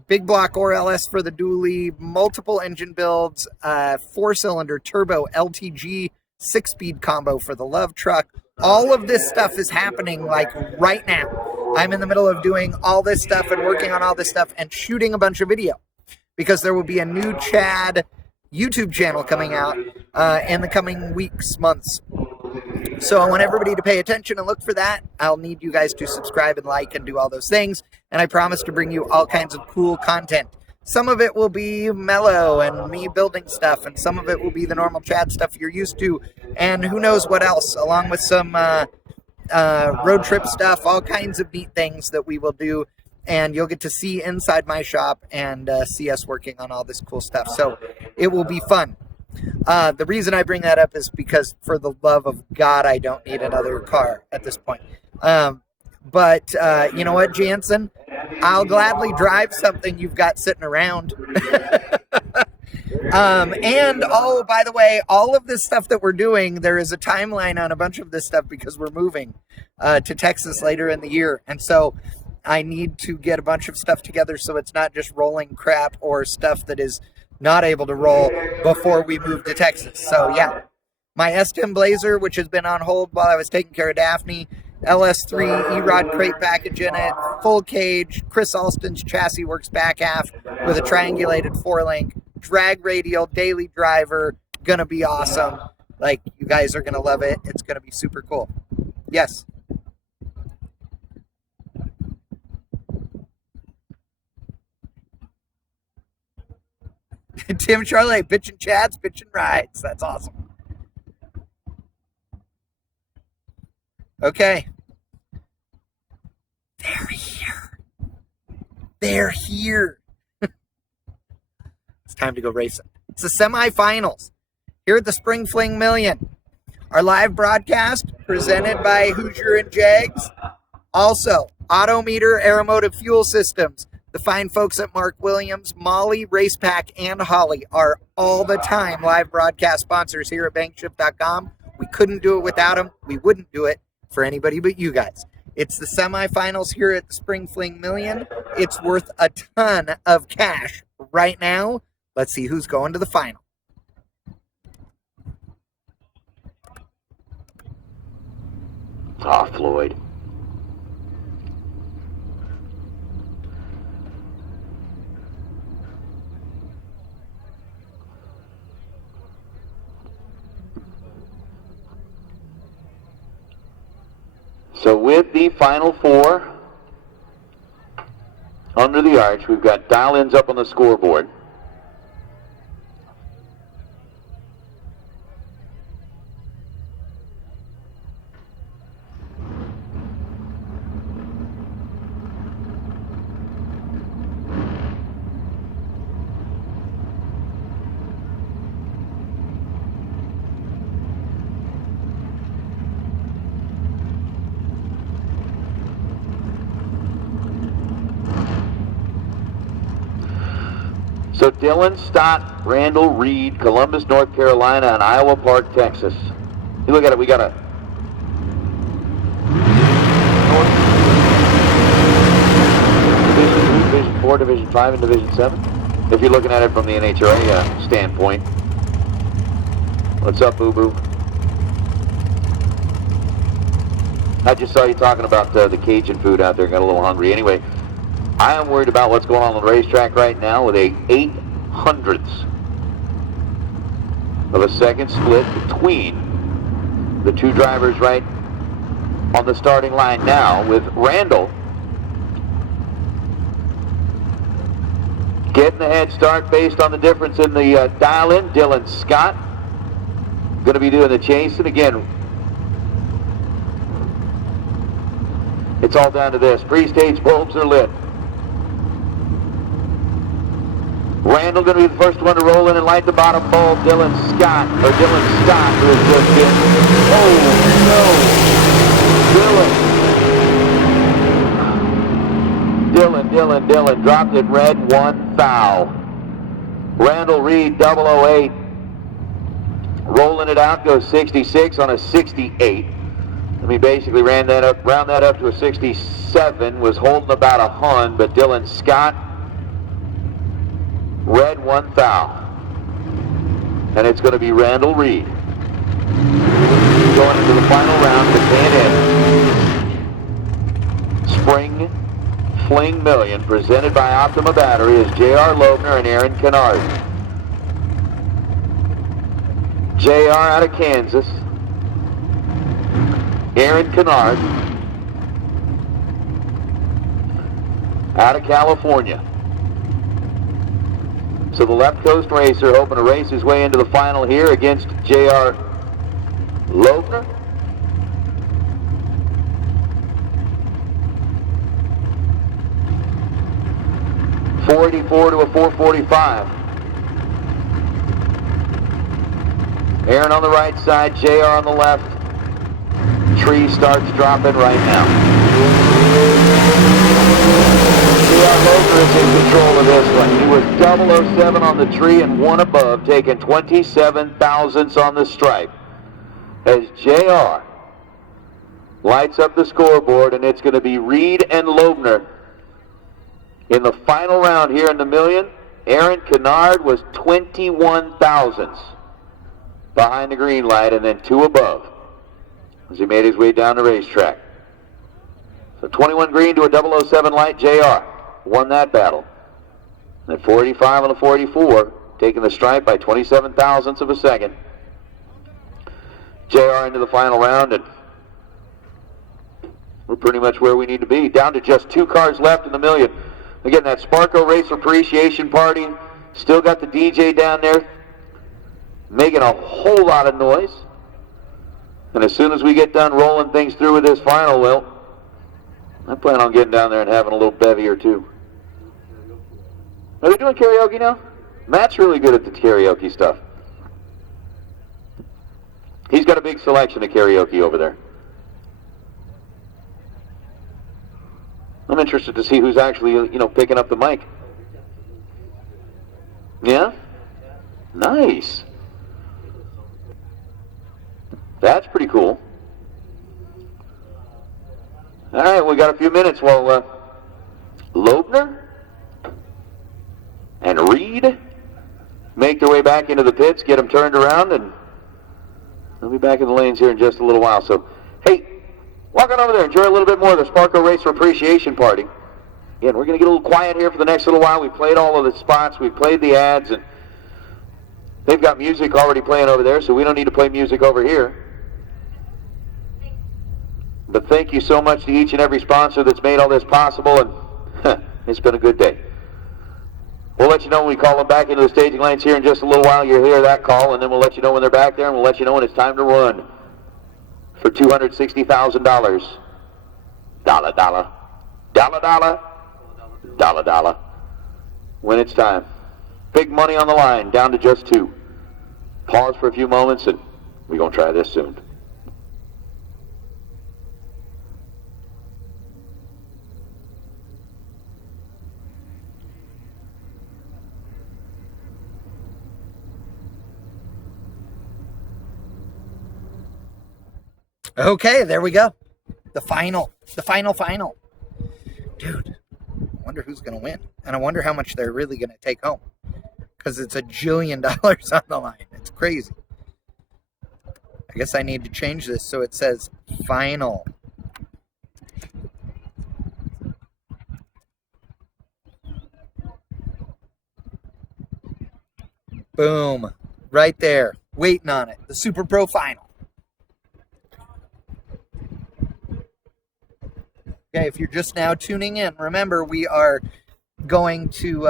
Big block or LS for the dually, multiple engine builds, 4-cylinder turbo LTG 6-speed combo for the Love Truck. All of this stuff is happening like right now. I'm in the middle of doing all this stuff and working on all this stuff and shooting a bunch of video because there will be a new Chad YouTube channel coming out in the coming weeks, months. So I want everybody to pay attention and look for that. I'll need you guys to subscribe and like and do all those things. And I promise to bring you all kinds of cool content. Some of it will be mellow and me building stuff, and some of it will be the normal Chad stuff you're used to, and who knows what else, along with some road trip stuff, all kinds of neat things that we will do. And you'll get to see inside my shop and see us working on all this cool stuff. So it will be fun. The reason I bring that up is because, for the love of God, I don't need another car at this point. But you know what, Jansen? I'll gladly drive something you've got sitting around. And, by the way, all of this stuff that we're doing, there is a timeline on a bunch of this stuff because we're moving to Texas later in the year. And so I need to get a bunch of stuff together so it's not just rolling crap or stuff that is not able to roll before we move to Texas. So, yeah, my S10 Blazer, which has been on hold while I was taking care of Daphne, LS3 E-Rod crate package in it, full cage, Chris Alston's chassis works back half with a triangulated 4-link, drag radial, daily driver, gonna be awesome. Like, you guys are gonna love it. It's gonna be super cool. Yes. Tim Charlie, bitchin' chats, bitchin' rides. That's awesome. Okay. They're here. They're here. It's time to go racing. It's the semifinals here at the Spring Fling Million. Our live broadcast presented by Hoosier and Jags. Also, Autometer Aeromotive Fuel Systems. The fine folks at Mark Williams, Molly, Race Pack, and Holly are all the time live broadcast sponsors here at bankshift.com. We couldn't do it without them. We wouldn't do it. for anybody but you guys. It's the semifinals here at the Spring Fling Million. It's worth a ton of cash right now. Let's see who's going to the final. Ah, Floyd. So with the final four under the arch, we've got dial-ins up on the scoreboard. So Dylan Stott, Randall Reed, Columbus, North Carolina, and Iowa Park, Texas. You look at it, we got a Division 3, Division 4, Division 5, and Division 7. If you're looking at it from the NHRA standpoint. What's up, Boo Boo? I just saw you talking about the Cajun food out there, got a little hungry. Anyway, I am worried about what's going on the racetrack right now with a 8/100ths of a second split between the two drivers right on the starting line now, with Randall getting the head start based on the difference in the dial-in. Dylan Scott going to be doing the chase, and again, it's all down to this. Pre-stage bulbs are lit. Randall going to be the first one to roll in and light the bottom bulb. Dylan Scott, who has just been, Dylan dropped it red, one foul. Randall Reed, 008, rolling it out, goes 66 on a 68. I mean, basically round that up to a 67, was holding about a hun, but Dylan Scott, red, one foul. And it's going to be Randall Reed going into the final round to Canard. Spring Fling Million, presented by Optima Battery, is J.R. Loebner and Aaron Canard. J.R. out of Kansas. Aaron Canard out of California. So the left coast racer hoping to race his way into the final here against J.R. Loebner. .484 to a 445. Aaron on the right side, J.R. on the left. Tree starts dropping right now. J.R. Loebner is in control of this one. He was 007 on the tree and one above, taking 27 thousandths on the stripe. As J.R. lights up the scoreboard, and it's going to be Reed and Loebner in the final round here in the million. Aaron Canard was 21 thousandths behind the green light, and then two above as he made his way down the racetrack. So 21 green to a 007 light, JR won that battle. And at 485 on the 484, taking the stripe by 27 thousandths of a second. JR into the final round, and we're pretty much where we need to be. Down to just two cars left in the million. Again, that Sparko Race Appreciation Party, still got the DJ down there making a whole lot of noise. And as soon as we get done rolling things through with this final, well, I plan on getting down there and having a little bevy or two. Are they doing karaoke now? Matt's really good at the karaoke stuff. He's got a big selection of karaoke over there. I'm interested to see who's actually, picking up the mic. Yeah? Nice. That's pretty cool. All right, we got a few minutes while Loebner and Reed make their way back into the pits, get them turned around, and they'll be back in the lanes here in just a little while. So, hey, walk on over there, enjoy a little bit more of the Sparko Racer Appreciation Party. Again, we're going to get a little quiet here for the next little while. We played all of the spots, we played the ads, and they've got music already playing over there, so we don't need to play music over here. But thank you so much to each and every sponsor that's made all this possible, and it's been a good day. We'll let you know when we call them back into the staging lanes here in just a little while. You'll hear that call, and then we'll let you know when they're back there, and we'll let you know when it's time to run for $260,000. Dollar, dollar, dollar, dollar, dollar, dollar. When it's time. Big money on the line, down to just 2. Pause for a few moments, and we're going to try this soon. Okay, there we go. The final. Dude, I wonder who's going to win. And I wonder how much they're really going to take home. Because it's $1 jillion on the line. It's crazy. I guess I need to change this so it says final. Boom. Right there. Waiting on it. The Super Pro Final. Okay, if you're just now tuning in, remember we are going to,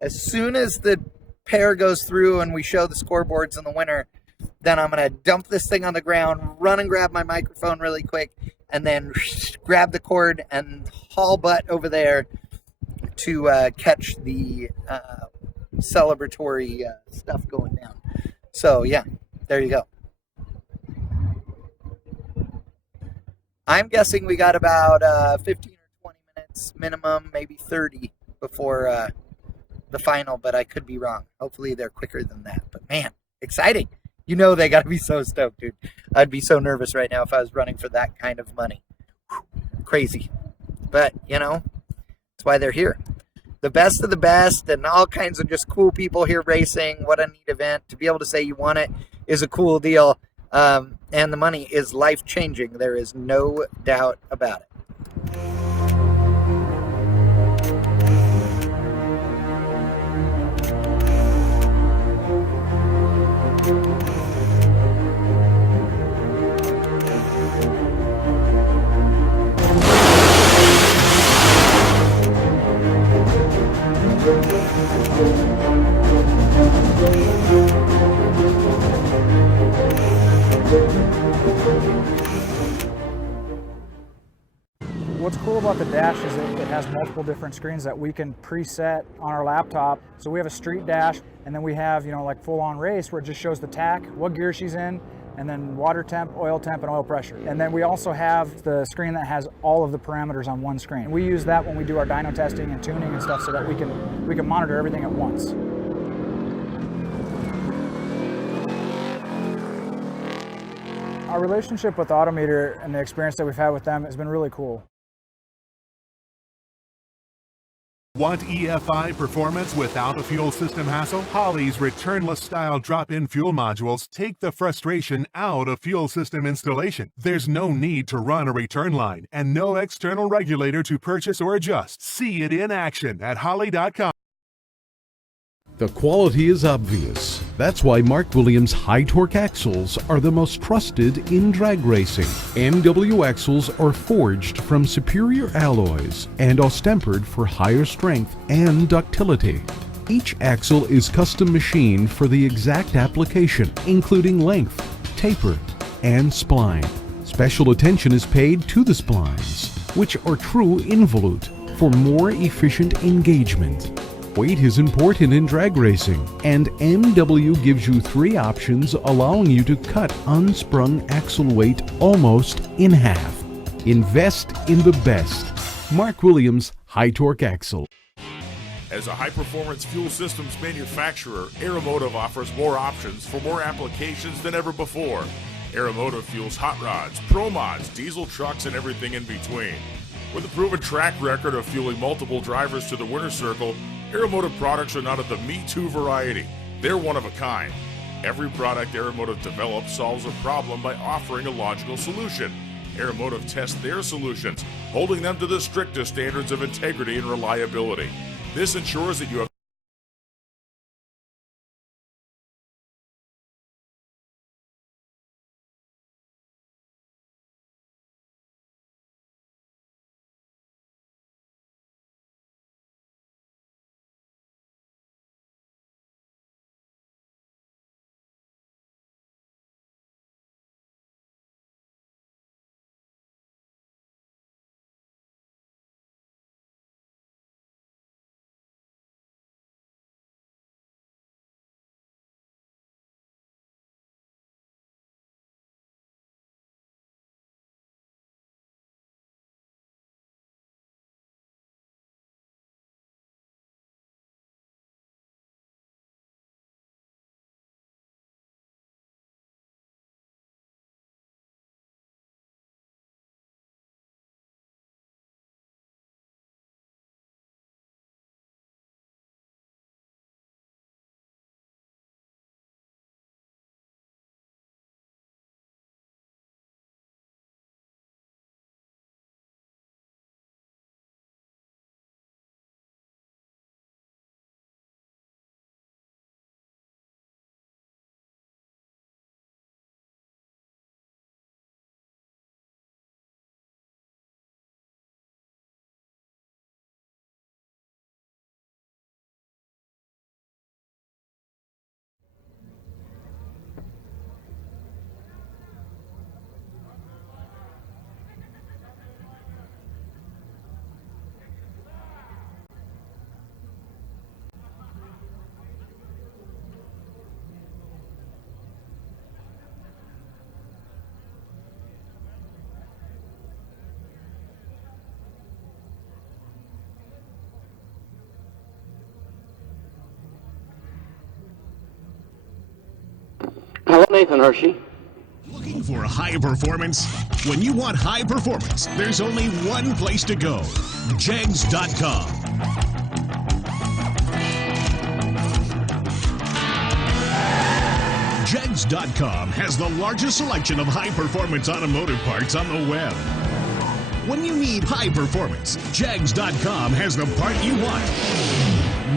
as soon as the pair goes through and we show the scoreboards and the winner, then I'm going to dump this thing on the ground, run and grab my microphone really quick, and then grab the cord and haul butt over there to catch the celebratory stuff going down. So, yeah, there you go. I'm guessing we got about 15 or 20 minutes minimum, maybe 30 before the final, but I could be wrong. Hopefully they're quicker than that. But man, exciting. You know they got to be so stoked, dude. I'd be so nervous right now if I was running for that kind of money. Whew, crazy. But, you know, that's why they're here. The best of the best and all kinds of just cool people here racing. What a neat event. To be able to say you won it is a cool deal. And the money is life-changing. There is no doubt about it. What's cool about the dash is it has multiple different screens that we can preset on our laptop. So we have a street dash, and then we have, like full-on race where it just shows the tack, what gear she's in, and then water temp, and oil pressure. And then we also have the screen that has all of the parameters on one screen. We use that when we do our dyno testing and tuning and stuff so that we can monitor everything at once. Our relationship with Autometer and the experience that we've had with them has been really cool. Want EFI performance without a fuel system hassle? Holley's returnless style drop-in fuel modules take the frustration out of fuel system installation. There's no need to run a return line and no external regulator to purchase or adjust. See it in action at Holley.com. The quality is obvious. That's why Mark Williams high-torque axles are the most trusted in drag racing. MW axles are forged from superior alloys and are tempered for higher strength and ductility. Each axle is custom machined for the exact application, including length, taper, and spline. Special attention is paid to the splines, which are true involute for more efficient engagement. Weight is important in drag racing, and MW gives you 3 options allowing you to cut unsprung axle weight almost in half. Invest in the best. Mark Williams high-torque axle. As a high-performance fuel systems manufacturer, Aeromotive offers more options for more applications than ever before. Aeromotive fuels hot rods, pro mods, diesel trucks, and everything in between. With a proven track record of fueling multiple drivers to the winner's circle, Aeromotive products are not of the Me Too variety. They're one of a kind. Every product Aeromotive develops solves a problem by offering a logical solution. Aeromotive tests their solutions, holding them to the strictest standards of integrity and reliability. This ensures that you have Hello, Nathan Hershey. Looking for high performance? When you want high performance, there's only one place to go. Jags.com. Jags.com has the largest selection of high-performance automotive parts on the web. When you need high performance, Jags.com has the part you want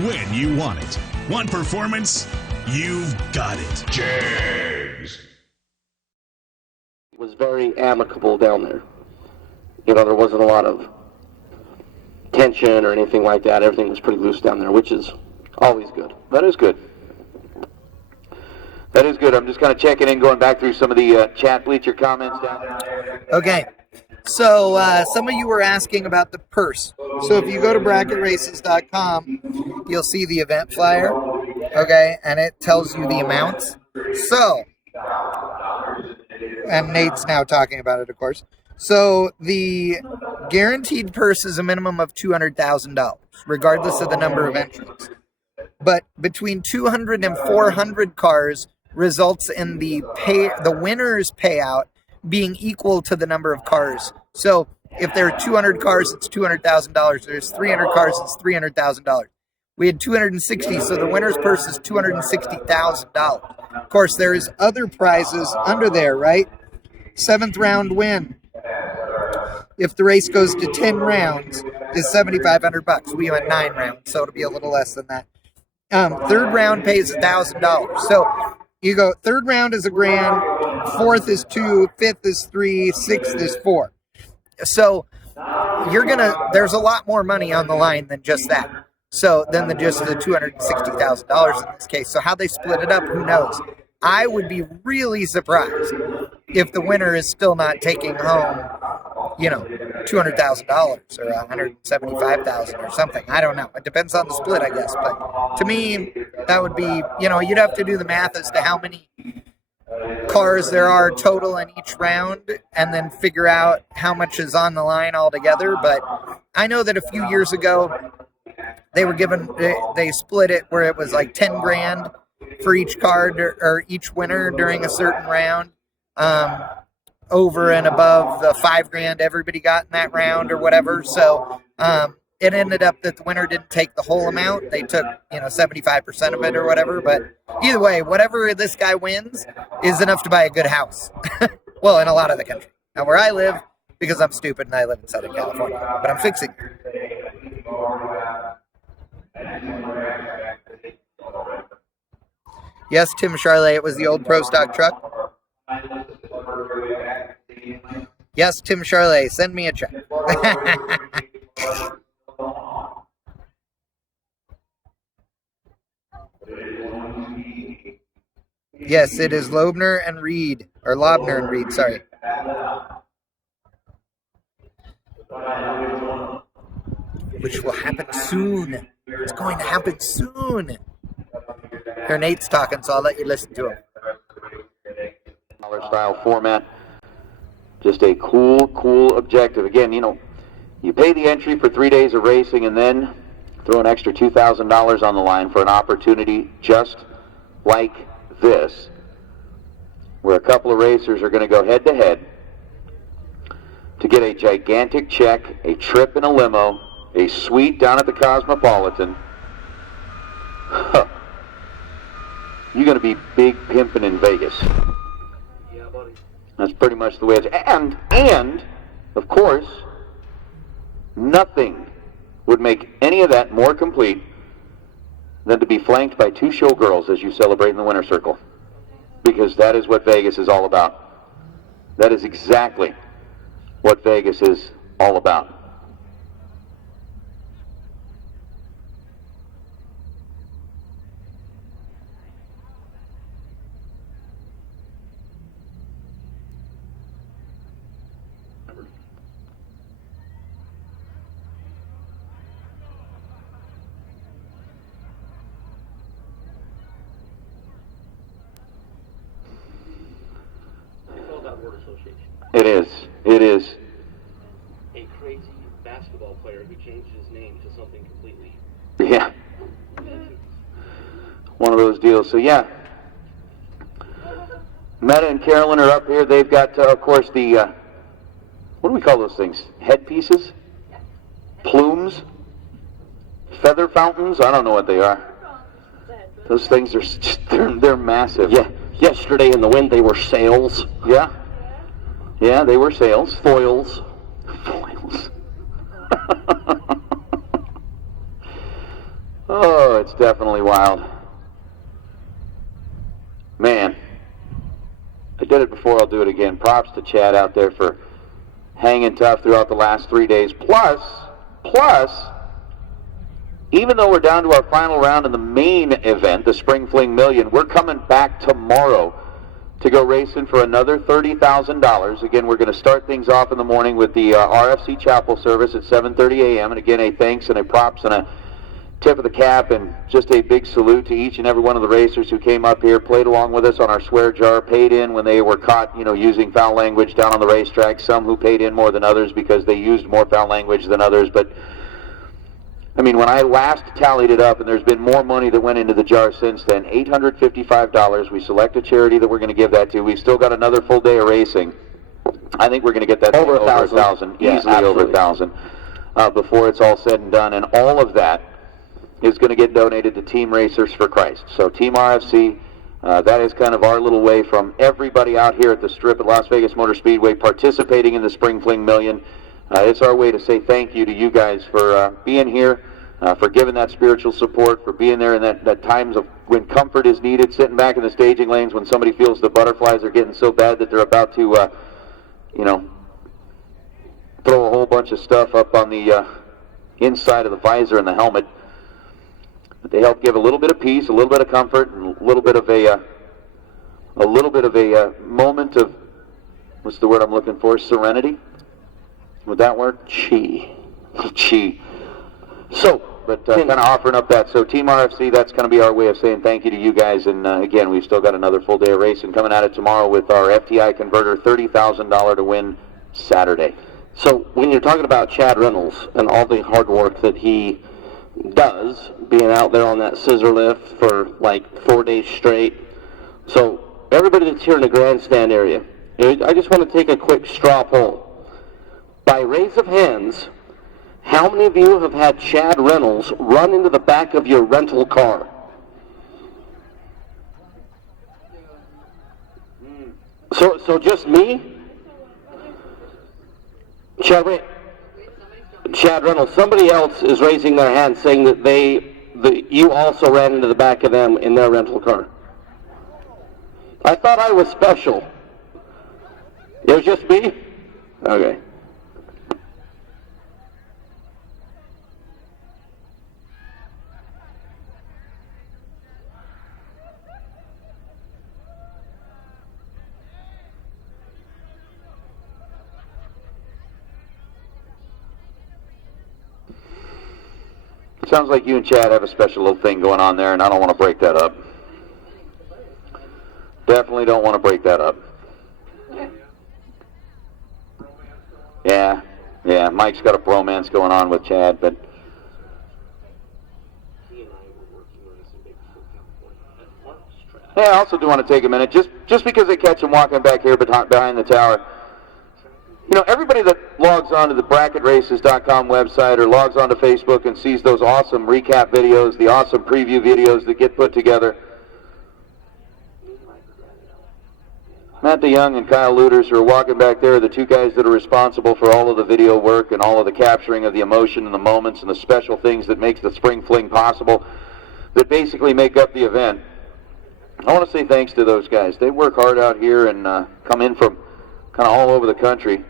when you want it. Want performance? You've got it. Jags. It was very amicable down there. You know, there wasn't a lot of tension or anything like that. Everything was pretty loose down there, which is always good. That is good. That is good. I'm just kind of checking in, going back through some of the chat bleacher comments down there. Okay, so some of you were asking about the purse. So if you go to bracketraces.com, you'll see the event flyer, okay, and it tells you the amounts. So, and Nate's now talking about it, of course. So the guaranteed purse is a minimum of $200,000, regardless of the number of entrants. But between 200 and 400 cars results in the winner's payout being equal to the number of cars. So if there are 200 cars, it's $200,000. There's 300 cars, it's $300,000. We had 260, so the winner's purse is $260,000. Of course, there's other prizes under there, right? 7th round win, if the race goes to 10 rounds, is $7,500. We went 9 rounds, so it'll be a little less than that. 3rd round pays $1,000. So you go, 3rd round is $1,000, 4th is $2,000, 5th is $3,000, 6th is $4,000. So there's a lot more money on the line than just that. So then just the $260,000 in this case. So how they split it up, who knows? I would be really surprised if the winner is still not taking home, $200,000 or $175,000 or something. I don't know. It depends on the split, I guess. But to me, that would be, you'd have to do the math as to how many cars there are total in each round and then figure out how much is on the line altogether. But I know that a few years ago, they split it where it was like 10 grand for each card or each winner during a certain round. over and above the $5,000 everybody got in that round or whatever. So it ended up that the winner didn't take the whole amount. They took 75% of it or whatever. But either way, whatever this guy wins is enough to buy a good house. Well, in a lot of the country. Now, where I live, because I'm stupid and I live in Southern California, but I'm fixing it. Yes, Tim Charlet, it was the old Pro Stock truck. Yes, Tim Charlet, send me a check. Yes, it is Lobner and Reed, or Lobner and Reed, sorry. Which will happen soon. It's going to happen soon. Here, Nate's talking, so I'll let you listen to him. Style format. Just a cool objective. Again, you pay the entry for 3 days of racing and then throw an extra $2,000 on the line for an opportunity just like this, where a couple of racers are going to go head-to-head to get a gigantic check, a trip in a limo, a suite down at the Cosmopolitan. You're going to be big pimping in Vegas. Yeah, buddy. That's pretty much the way it's... And, of course, nothing would make any of that more complete than to be flanked by 2 showgirls as you celebrate in the winner's circle. Because that is what Vegas is all about. That is exactly what Vegas is all about. It is. A crazy basketball player who changed his name to something completely... Yeah. One of those deals. So, yeah. Meta and Carolyn are up here. They've got, of course, the... what do we call those things? Headpieces? Plumes? Feather fountains? I don't know what they are. Those things are... They're massive. Yeah. Yesterday in the wind, they were sails. Yeah. Yeah, they were sails. Foils. Foils. Oh, it's definitely wild. Man, I did it before, I'll do it again. Props to Chad out there for hanging tough throughout the last 3 days. Plus, even though we're down to our final round in the main event, the Spring Fling Million, we're coming back tomorrow to go racing for another $30,000. Again, we're going to start things off in the morning with the RFC Chapel service at 7:30 a.m. And again, a thanks and a props and a tip of the cap and just a big salute to each and every one of the racers who came up here, played along with us on our swear jar, paid in when they were caught, using foul language down on the racetrack. Some who paid in more than others because they used more foul language than others. But I mean, when I last tallied it up, and there's been more money that went into the jar since then, $855. We select a charity that we're going to give that to. We've still got another full day of racing. I think we're going to get that over 1,000, yeah, easily absolutely. over 1,000 before it's all said and done. And all of that is going to get donated to Team Racers for Christ. So Team RFC, that is kind of our little way from everybody out here at the Strip at Las Vegas Motor Speedway participating in the Spring Fling Million. It's our way to say thank you to you guys for being here, for giving that spiritual support, for being there in that times of when comfort is needed, sitting back in the staging lanes when somebody feels the butterflies are getting so bad that they're about to, throw a whole bunch of stuff up on the inside of the visor and the helmet. But they help give a little bit of peace, a little bit of comfort, and a little bit of a moment of, what's the word I'm looking for? Serenity. Would that work? Chi. So, but kind of offering up that. So Team RFC, that's going to be our way of saying thank you to you guys. And again, we've still got another full day of racing coming at it tomorrow with our FTI converter, $30,000 to win Saturday. So when you're talking about Chad Reynolds and all the hard work that he does, being out there on that scissor lift for like 4 days straight. So everybody that's here in the grandstand area, I just want to take a quick straw poll. By raise of hands, how many of you have had Chad Reynolds run into the back of your rental car? So just me? Chad Reynolds, somebody else is raising their hand saying that you also ran into the back of them in their rental car. I thought I was special. It was just me? Okay. Sounds like you and Chad have a special little thing going on there, and I don't want to break that up. Definitely don't want to break that up. Yeah, Mike's got a bromance going on with Chad, but yeah, I also do want to take a minute, just because they catch him walking back here behind the tower. You know, everybody that logs on to the bracketraces.com website or logs on to Facebook and sees those awesome recap videos, the awesome preview videos that get put together, Matt DeYoung and Kyle Luters, who are walking back there, are the two guys that are responsible for all of the video work and all of the capturing of the emotion and the moments and the special things that makes the Spring Fling possible, that basically make up the event. I want to say thanks to those guys. They work hard out here and come in from kind of all over the country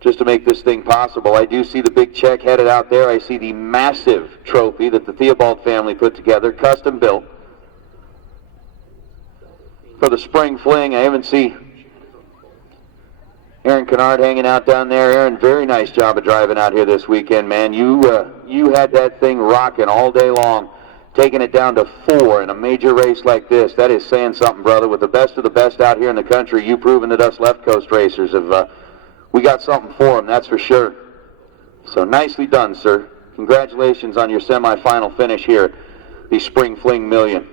just to make this thing possible. I do see the big check headed out there. I see the massive trophy that the Theobald family put together, custom built for the Spring Fling. I even see Aaron Canard hanging out down there. Aaron, very nice job of driving out here this weekend, man. You had that thing rocking all day long, taking it down to 4 in a major race like this. That is saying something, brother. With the best of the best out here in the country, you've proven that us left coast racers have, we got something for them, that's for sure. So nicely done, sir. Congratulations on your semifinal finish here at the Spring Fling Million.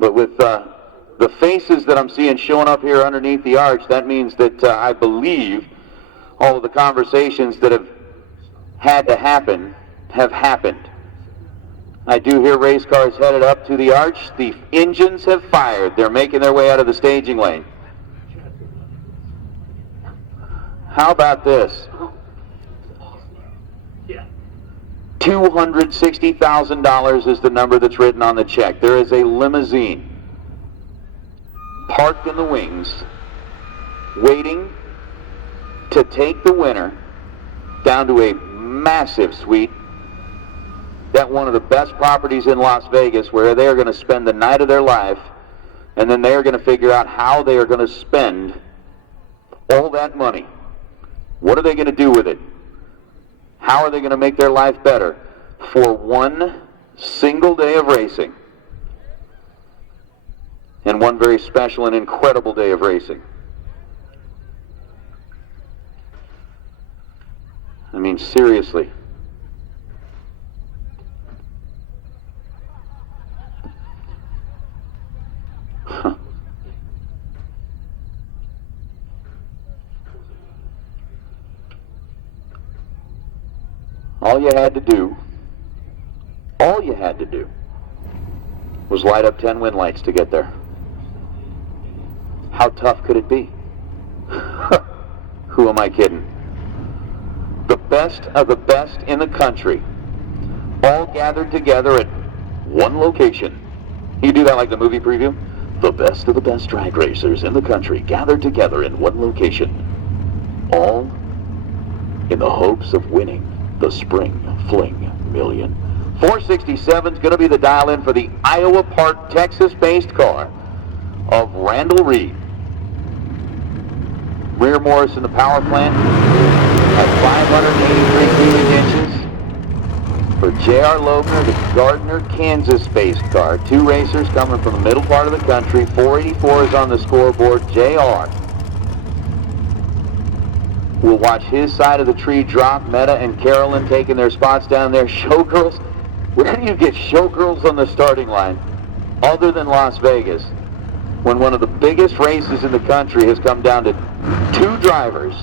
But with the faces that I'm seeing showing up here underneath the arch, that means that I believe all of the conversations that have had to happen have happened. I do hear race cars headed up to the arch. The engines have fired. They're making their way out of the staging lane. How about this? $260,000 is the number that's written on the check. There is a limousine parked in the wings, waiting to take the winner down to a massive suite at one of the best properties in Las Vegas, where they are going to spend the night of their life, and then they are going to figure out how they are going to spend all that money. What are they going to do with it? How are they going to make their life better for one single day of racing? And one very special and incredible day of racing. I mean, seriously. Huh. All you had to do was light up 10 wind lights to get there. How tough could it be? Who am I kidding? The best of the best in the country, all gathered together at one location. You do that like the movie preview? The best of the best drag racers in the country gathered together in one location, all in the hopes of winning the Spring Fling Million. 467 is going to be the dial-in for the Iowa Park, Texas-based car of Randall Reed. Rear Morris in the power plant at 583 cubic inches. For J.R. Loebner, the Gardner, Kansas-based car. 2 racers coming from the middle part of the country. 484 is on the scoreboard. J.R. will watch his side of the tree drop. Meta and Carolyn taking their spots down there. Showgirls, Where do you get showgirls on the starting line other than Las Vegas when one of the biggest races in the country has come down to 2 drivers?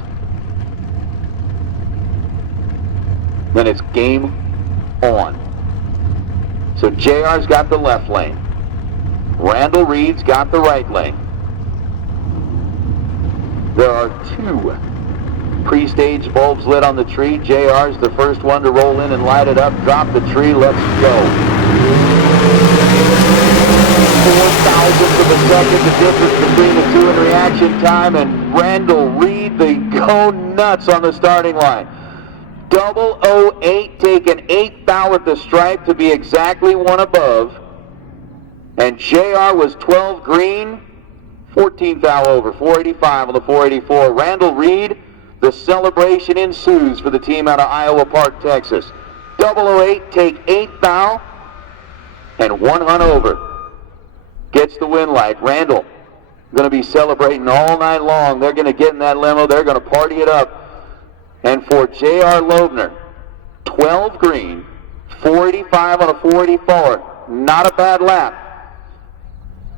Then it's game on. So JR's got the left lane. Randall Reed's got the right lane. There are 2 pre-stage bulbs lit on the tree. JR's the first one to roll in and light it up. Drop the tree, let's go. 4,000ths of a second, the difference between the 2 in reaction time, and Randall Reed, they go nuts on the starting line. 008, taking 8th thou at the stripe to be exactly 1 above. And JR was 12 green, 14th thou over, 485 on the 484. Randall Reed, the celebration ensues for the team out of Iowa Park, Texas. 008, take 8th thou, and 1 hunt over. Gets the win light. Randall going to be celebrating all night long. They're going to get in that limo. They're going to party it up. And for J.R. Loebner, 12 green, 485 on a 484. Not a bad lap.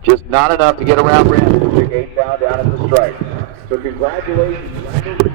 Just not enough to get around Randall to pick 8th thou down at the stripe. So congratulations, Randall.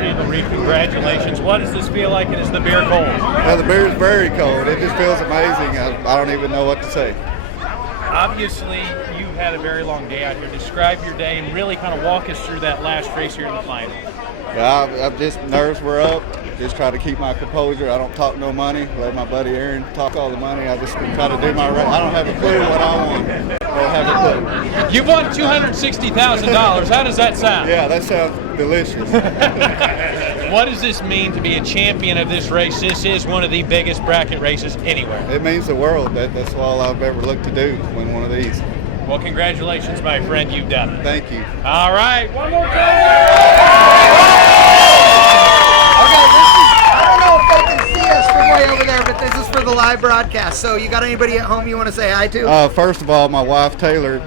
Randall Reed, congratulations. What does this feel like, and is the beer cold? The beer is very cold. It just feels amazing. I don't even know what to say. Obviously, you've had a very long day out here. Describe your day and really kind of walk us through that last race here in the final. I'm just nerves were up. Just try to keep my composure. I don't talk no money. Let my buddy Aaron talk all the money. I just try to do my race. I don't have a clue what I want. I don't have a clue. You've won $260,000. How does that sound? Yeah, that sounds delicious. What does this mean to be a champion of this race? This is one of the biggest bracket races anywhere. It means the world. That's all I've ever looked to do, win one of these. Well, congratulations, my friend. You've done it. Thank you. All right, one more time. I don't know if they can see us from way over there, but this is for the live broadcast. So you got anybody at home you want to say hi to? First of all, my wife, Taylor,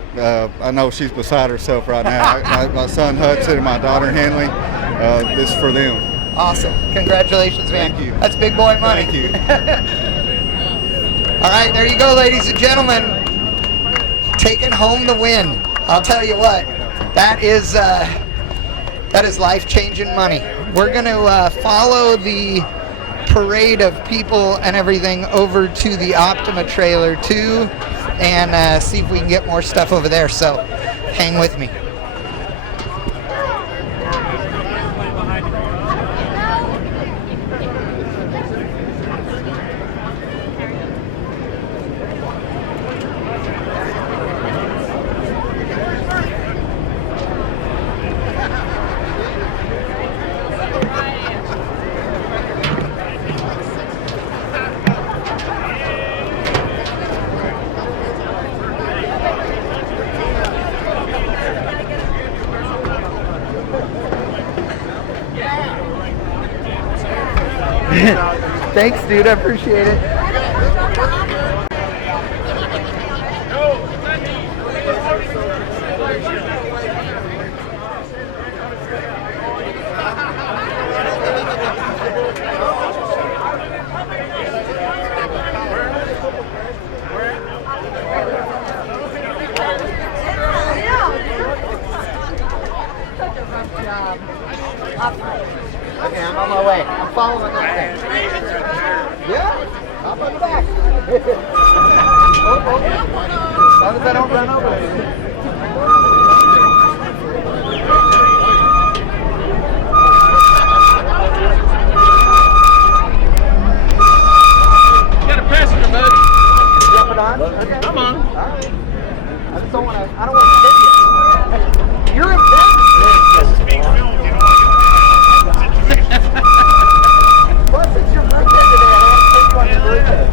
I know she's beside herself right now. My son, Hudson, and my daughter, Henley, this is for them. Awesome. Congratulations, man. Thank you. That's big boy money. Thank you. All right, there you go, ladies and gentlemen. Taking home the win. I'll tell you what, that is life-changing money. We're going to follow the parade of people and everything over to the Optima trailer too, and see if we can get more stuff over there. So hang with me. Thanks, dude. I appreciate it. Okay, I'm on my way. I'm following that thing. Yeah, up on the back. As long as I don't run over it. You got a passenger, bud. Jumping on? Okay. Come on. All right. I just don't want to. I don't want to hit you. You're in bed. This is being filmed. You know Plus, it's your birthday today. I don't want to take you on your birthday.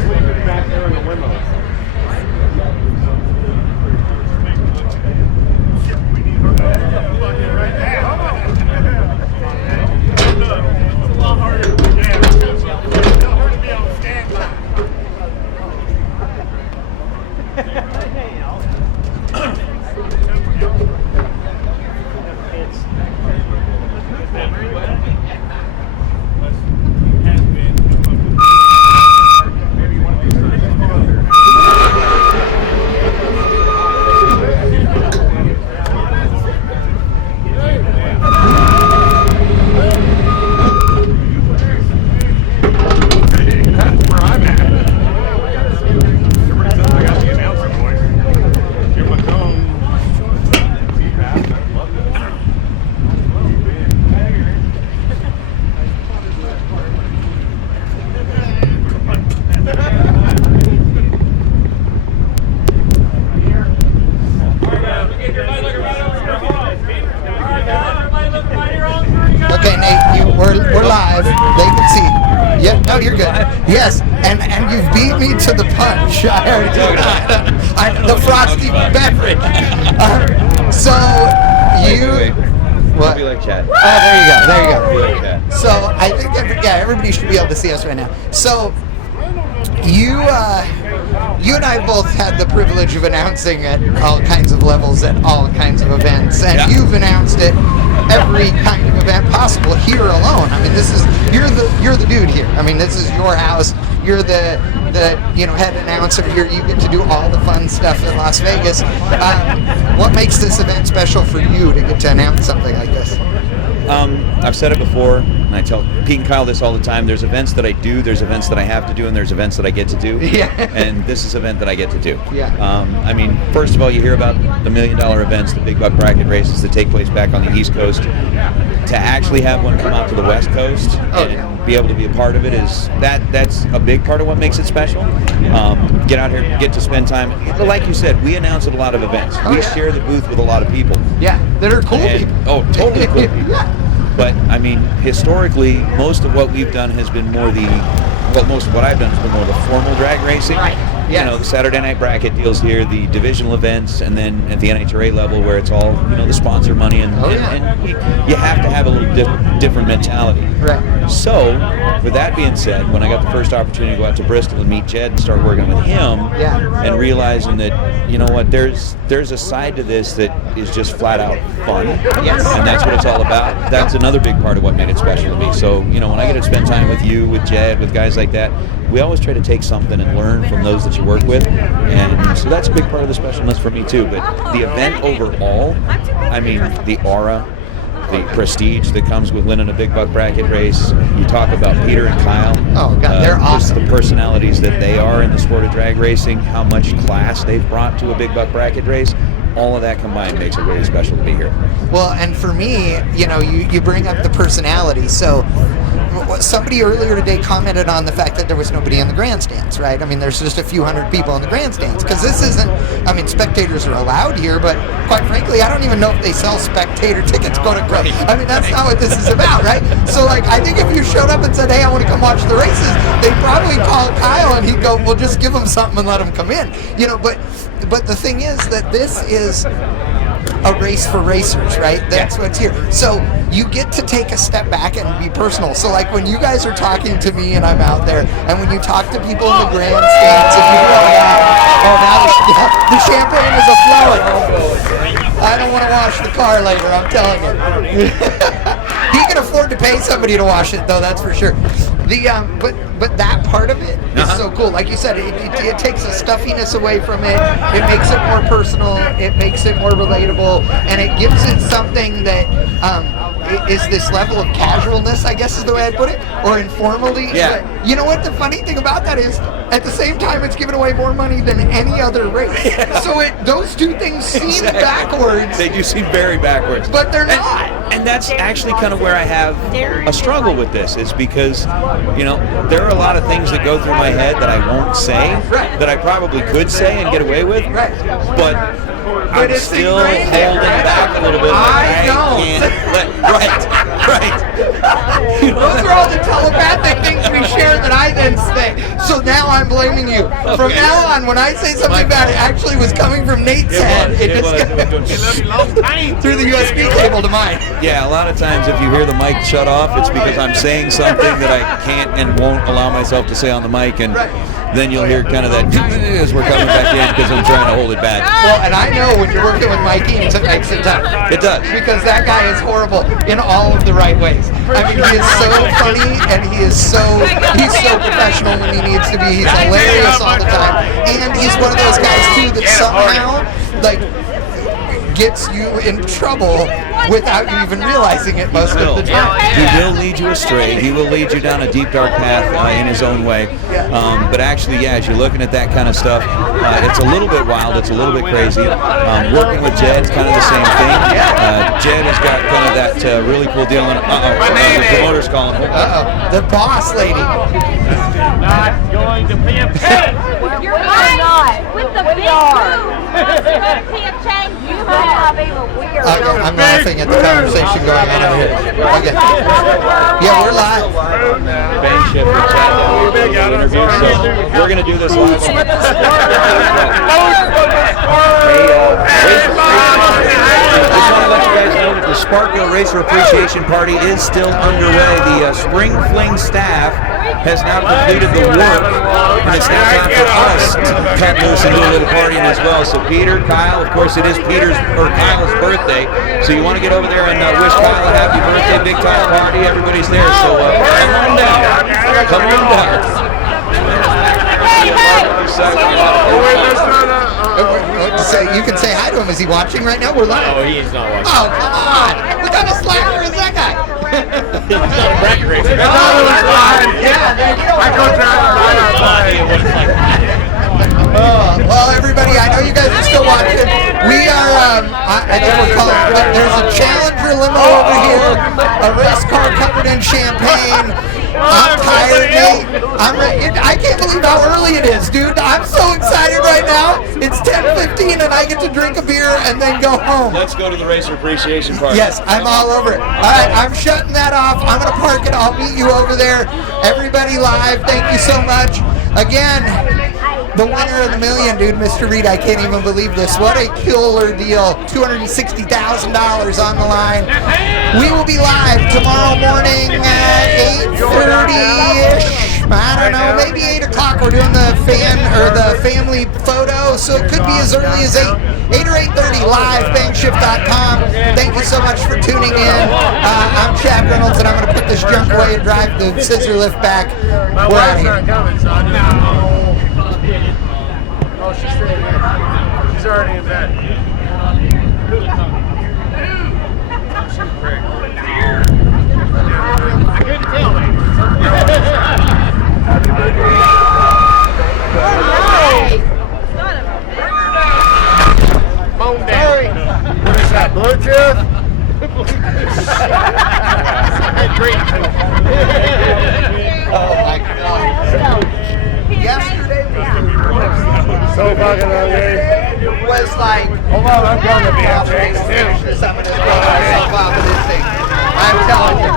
Sleeping back there in the limo. Okay, Nate, we're live. They can see. Yeah, no, you're good. Yes, and you've beat me to the punch. I already did that. The frosty beverage. So you. What? Be like chat. Oh, there you go. Be like chat. So I think everybody should be able to see us right now. So you and I both had the privilege of announcing at all kinds of levels at all kinds of events, and you've announced it every kind of event possible here alone. I mean, you're the dude here. I mean, this is your house. You're the head announcer here. You get to do all the fun stuff in Las Vegas. What makes this event special for you to get to announce something like this? I've said it before, and I tell Pete and Kyle this all the time. There's events that I do, there's events that I have to do, and there's events that I get to do. Yeah. And this is an event that I get to do. Yeah. I mean, first of all, you hear about the $1 million events, the big buck bracket races that take place back on the East Coast. To actually have one come out to the West Coast and be able to be a part of it that's a big part of what makes it special. Get out here, get to spend time. Like you said, we announce at a lot of events. We share the booth with a lot of people. Yeah, that are cool people. Oh, totally cool people. Yeah. But I mean, historically, most of what we've done has been more most of what I've done has been more the formal drag racing. Right. You know, the Saturday night bracket deals here, the divisional events, and then at the NHRA level where it's all, the sponsor money, and you have to have a little different mentality. Right. So, with that being said, when I got the first opportunity to go out to Bristol and meet Jed and start working with him, and realizing that, you know what, there's a side to this that is just flat out fun, and that's what it's all about. That's another big part of what made it special to me. So, when I get to spend time with you, with Jed, with guys like that, we always try to take something and learn from those that you work with, and so that's a big part of the specialness for me too. But the event overall, I mean, the aura, the prestige that comes with winning a big buck bracket race. You talk about Peter and Kyle. Oh God, they're awesome. The personalities that they are in the sport of drag racing, how much class they've brought to a big buck bracket race. All of that combined makes it really special to be here. Well, and for me, you bring up the personality. So somebody earlier today commented on the fact that there was nobody in the grandstands, right? I mean, there's just a few hundred people in the grandstands, because this isn't, I mean, spectators are allowed here, but quite frankly, I don't even know if they sell spectator tickets going to Cuda. I mean, that's not what this is about, right? So, I think if you showed up and said, hey, I want to come watch the races, they'd probably call Kyle and he'd go, well, just give them something and let them come in. But the thing is that this is a race for racers, right? That's what's here. So you get to take a step back and be personal. So when you guys are talking to me and I'm out there, and when you talk to people in the grandstands, and you go, now the champagne is a-flowing. I don't want to wash the car later, I'm telling you. He can afford to pay somebody to wash it, though, that's for sure. But that part of it is so cool. Like you said, it takes the stuffiness away from it. It makes it more personal. It makes it more relatable, and it gives it something that is this level of casualness, I guess is the way I'd put it, or informally. Yeah. But you know what the funny thing about that is? At the same time, it's giving away more money than any other race. Yeah. So those two things seem backwards. They do seem very backwards. But they're not. And that's actually kind of where I have a struggle with this, is because, there are a lot of things that go through my head that I won't say, that I probably could say and get away with. Right. But But it's still ingrained holding there, right? back a little bit. I know. Right. Those are all the telepathic things we share that I then say. So now I'm blaming you. From now on, when I say something bad, it actually was coming from Nate's head. It just through the USB cable to mine. Yeah, a lot of times if you hear the mic shut off, it's because I'm saying something that I can't and won't allow myself to say on the mic, and then you'll hear kind of that as we're coming back in because I'm trying to hold it back. Well, and I know when you're working with Mikey, it makes it tough. It does. Because that guy is horrible in all of the right ways. I mean, he is so funny, and he's so professional when he needs to be. He's hilarious all the time. And he's one of those guys, too, that somehow, like, gets you in trouble without you even realizing it most of the time. He will lead you astray. He will lead you down a deep, dark path in his own way. But actually, yeah, as you're looking at that kind of stuff, it's a little bit wild. It's a little bit crazy. Working with Jed, kind of the same thing. Jed has got kind of that really cool deal. And the promoter's calling. The boss lady. Not going to be a pin. You're not. With the big I'm laughing at the conversation going on over here. Okay. Yeah, we're live. Bang shift and chat down here. So we're going to do this live. I just want to let you guys know that the Sparkville Racer Appreciation Party is still underway. The Spring Fling staff has now completed the work, and it's now time for us to cut loose and do a little partying as well. So Peter, Kyle, of course it is Kyle's birthday, so you want to get over there and wish Kyle a happy birthday, big time party, everybody's there, so come on down. Come on down. You can say hi to him. Is he watching right now? We're live. Oh, he's not watching. Oh, come on. What kind of slacker is that guy? He's not a bracket racer. I go well, everybody, I know you guys are still watching. We are, I think we're calling, there's a Challenger limo over here, a race car covered in champagne. I'm tired, Nate. I'm ready. I can't believe how early it is, dude. I'm so excited right now. It's 10:15 and I get to drink a beer and then go home. Let's go to the Racer Appreciation Party. Yes, I'm all over it. All right, I'm shutting that off. I'm going to park it. I'll meet you over there. Everybody live, thank you so much. Again, the winner of the million, dude, Mr. Reed, I can't even believe this. What a killer deal. $260,000 on the line. We will be live tomorrow morning at 8:30-ish. I don't know, maybe 8 o'clock. We're doing the family photo, so it could be as early as 8 or 8:30 live, bangshift.com. Thank you so much for tuning in. I'm Chad Reynolds, and I'm going to put this junk away and drive the scissor lift back. We're out of here. Oh, she's staying here. She's already in bed. I couldn't tell, man. Happy birthday. Phone down. What is that, Bluetooth? Oh my God. Yesterday so fucking ugly. was like, hold on, I'm going to be a James too. I'm going to throw myself out of this thing. I'm telling you.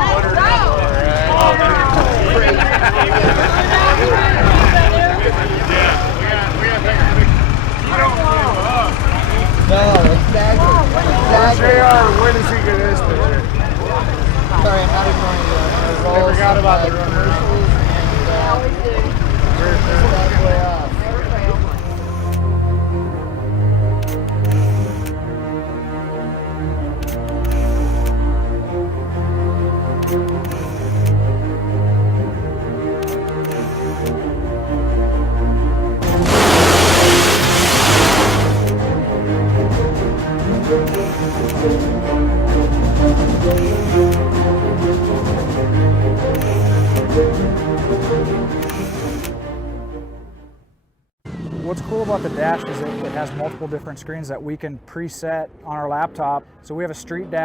No, exactly. When is he going to this picture? Sorry, I'm not ignoring you. They forgot about the rehearsals. What's cool about the dash is it has multiple different screens that we can preset on our laptop. So we have a street dash.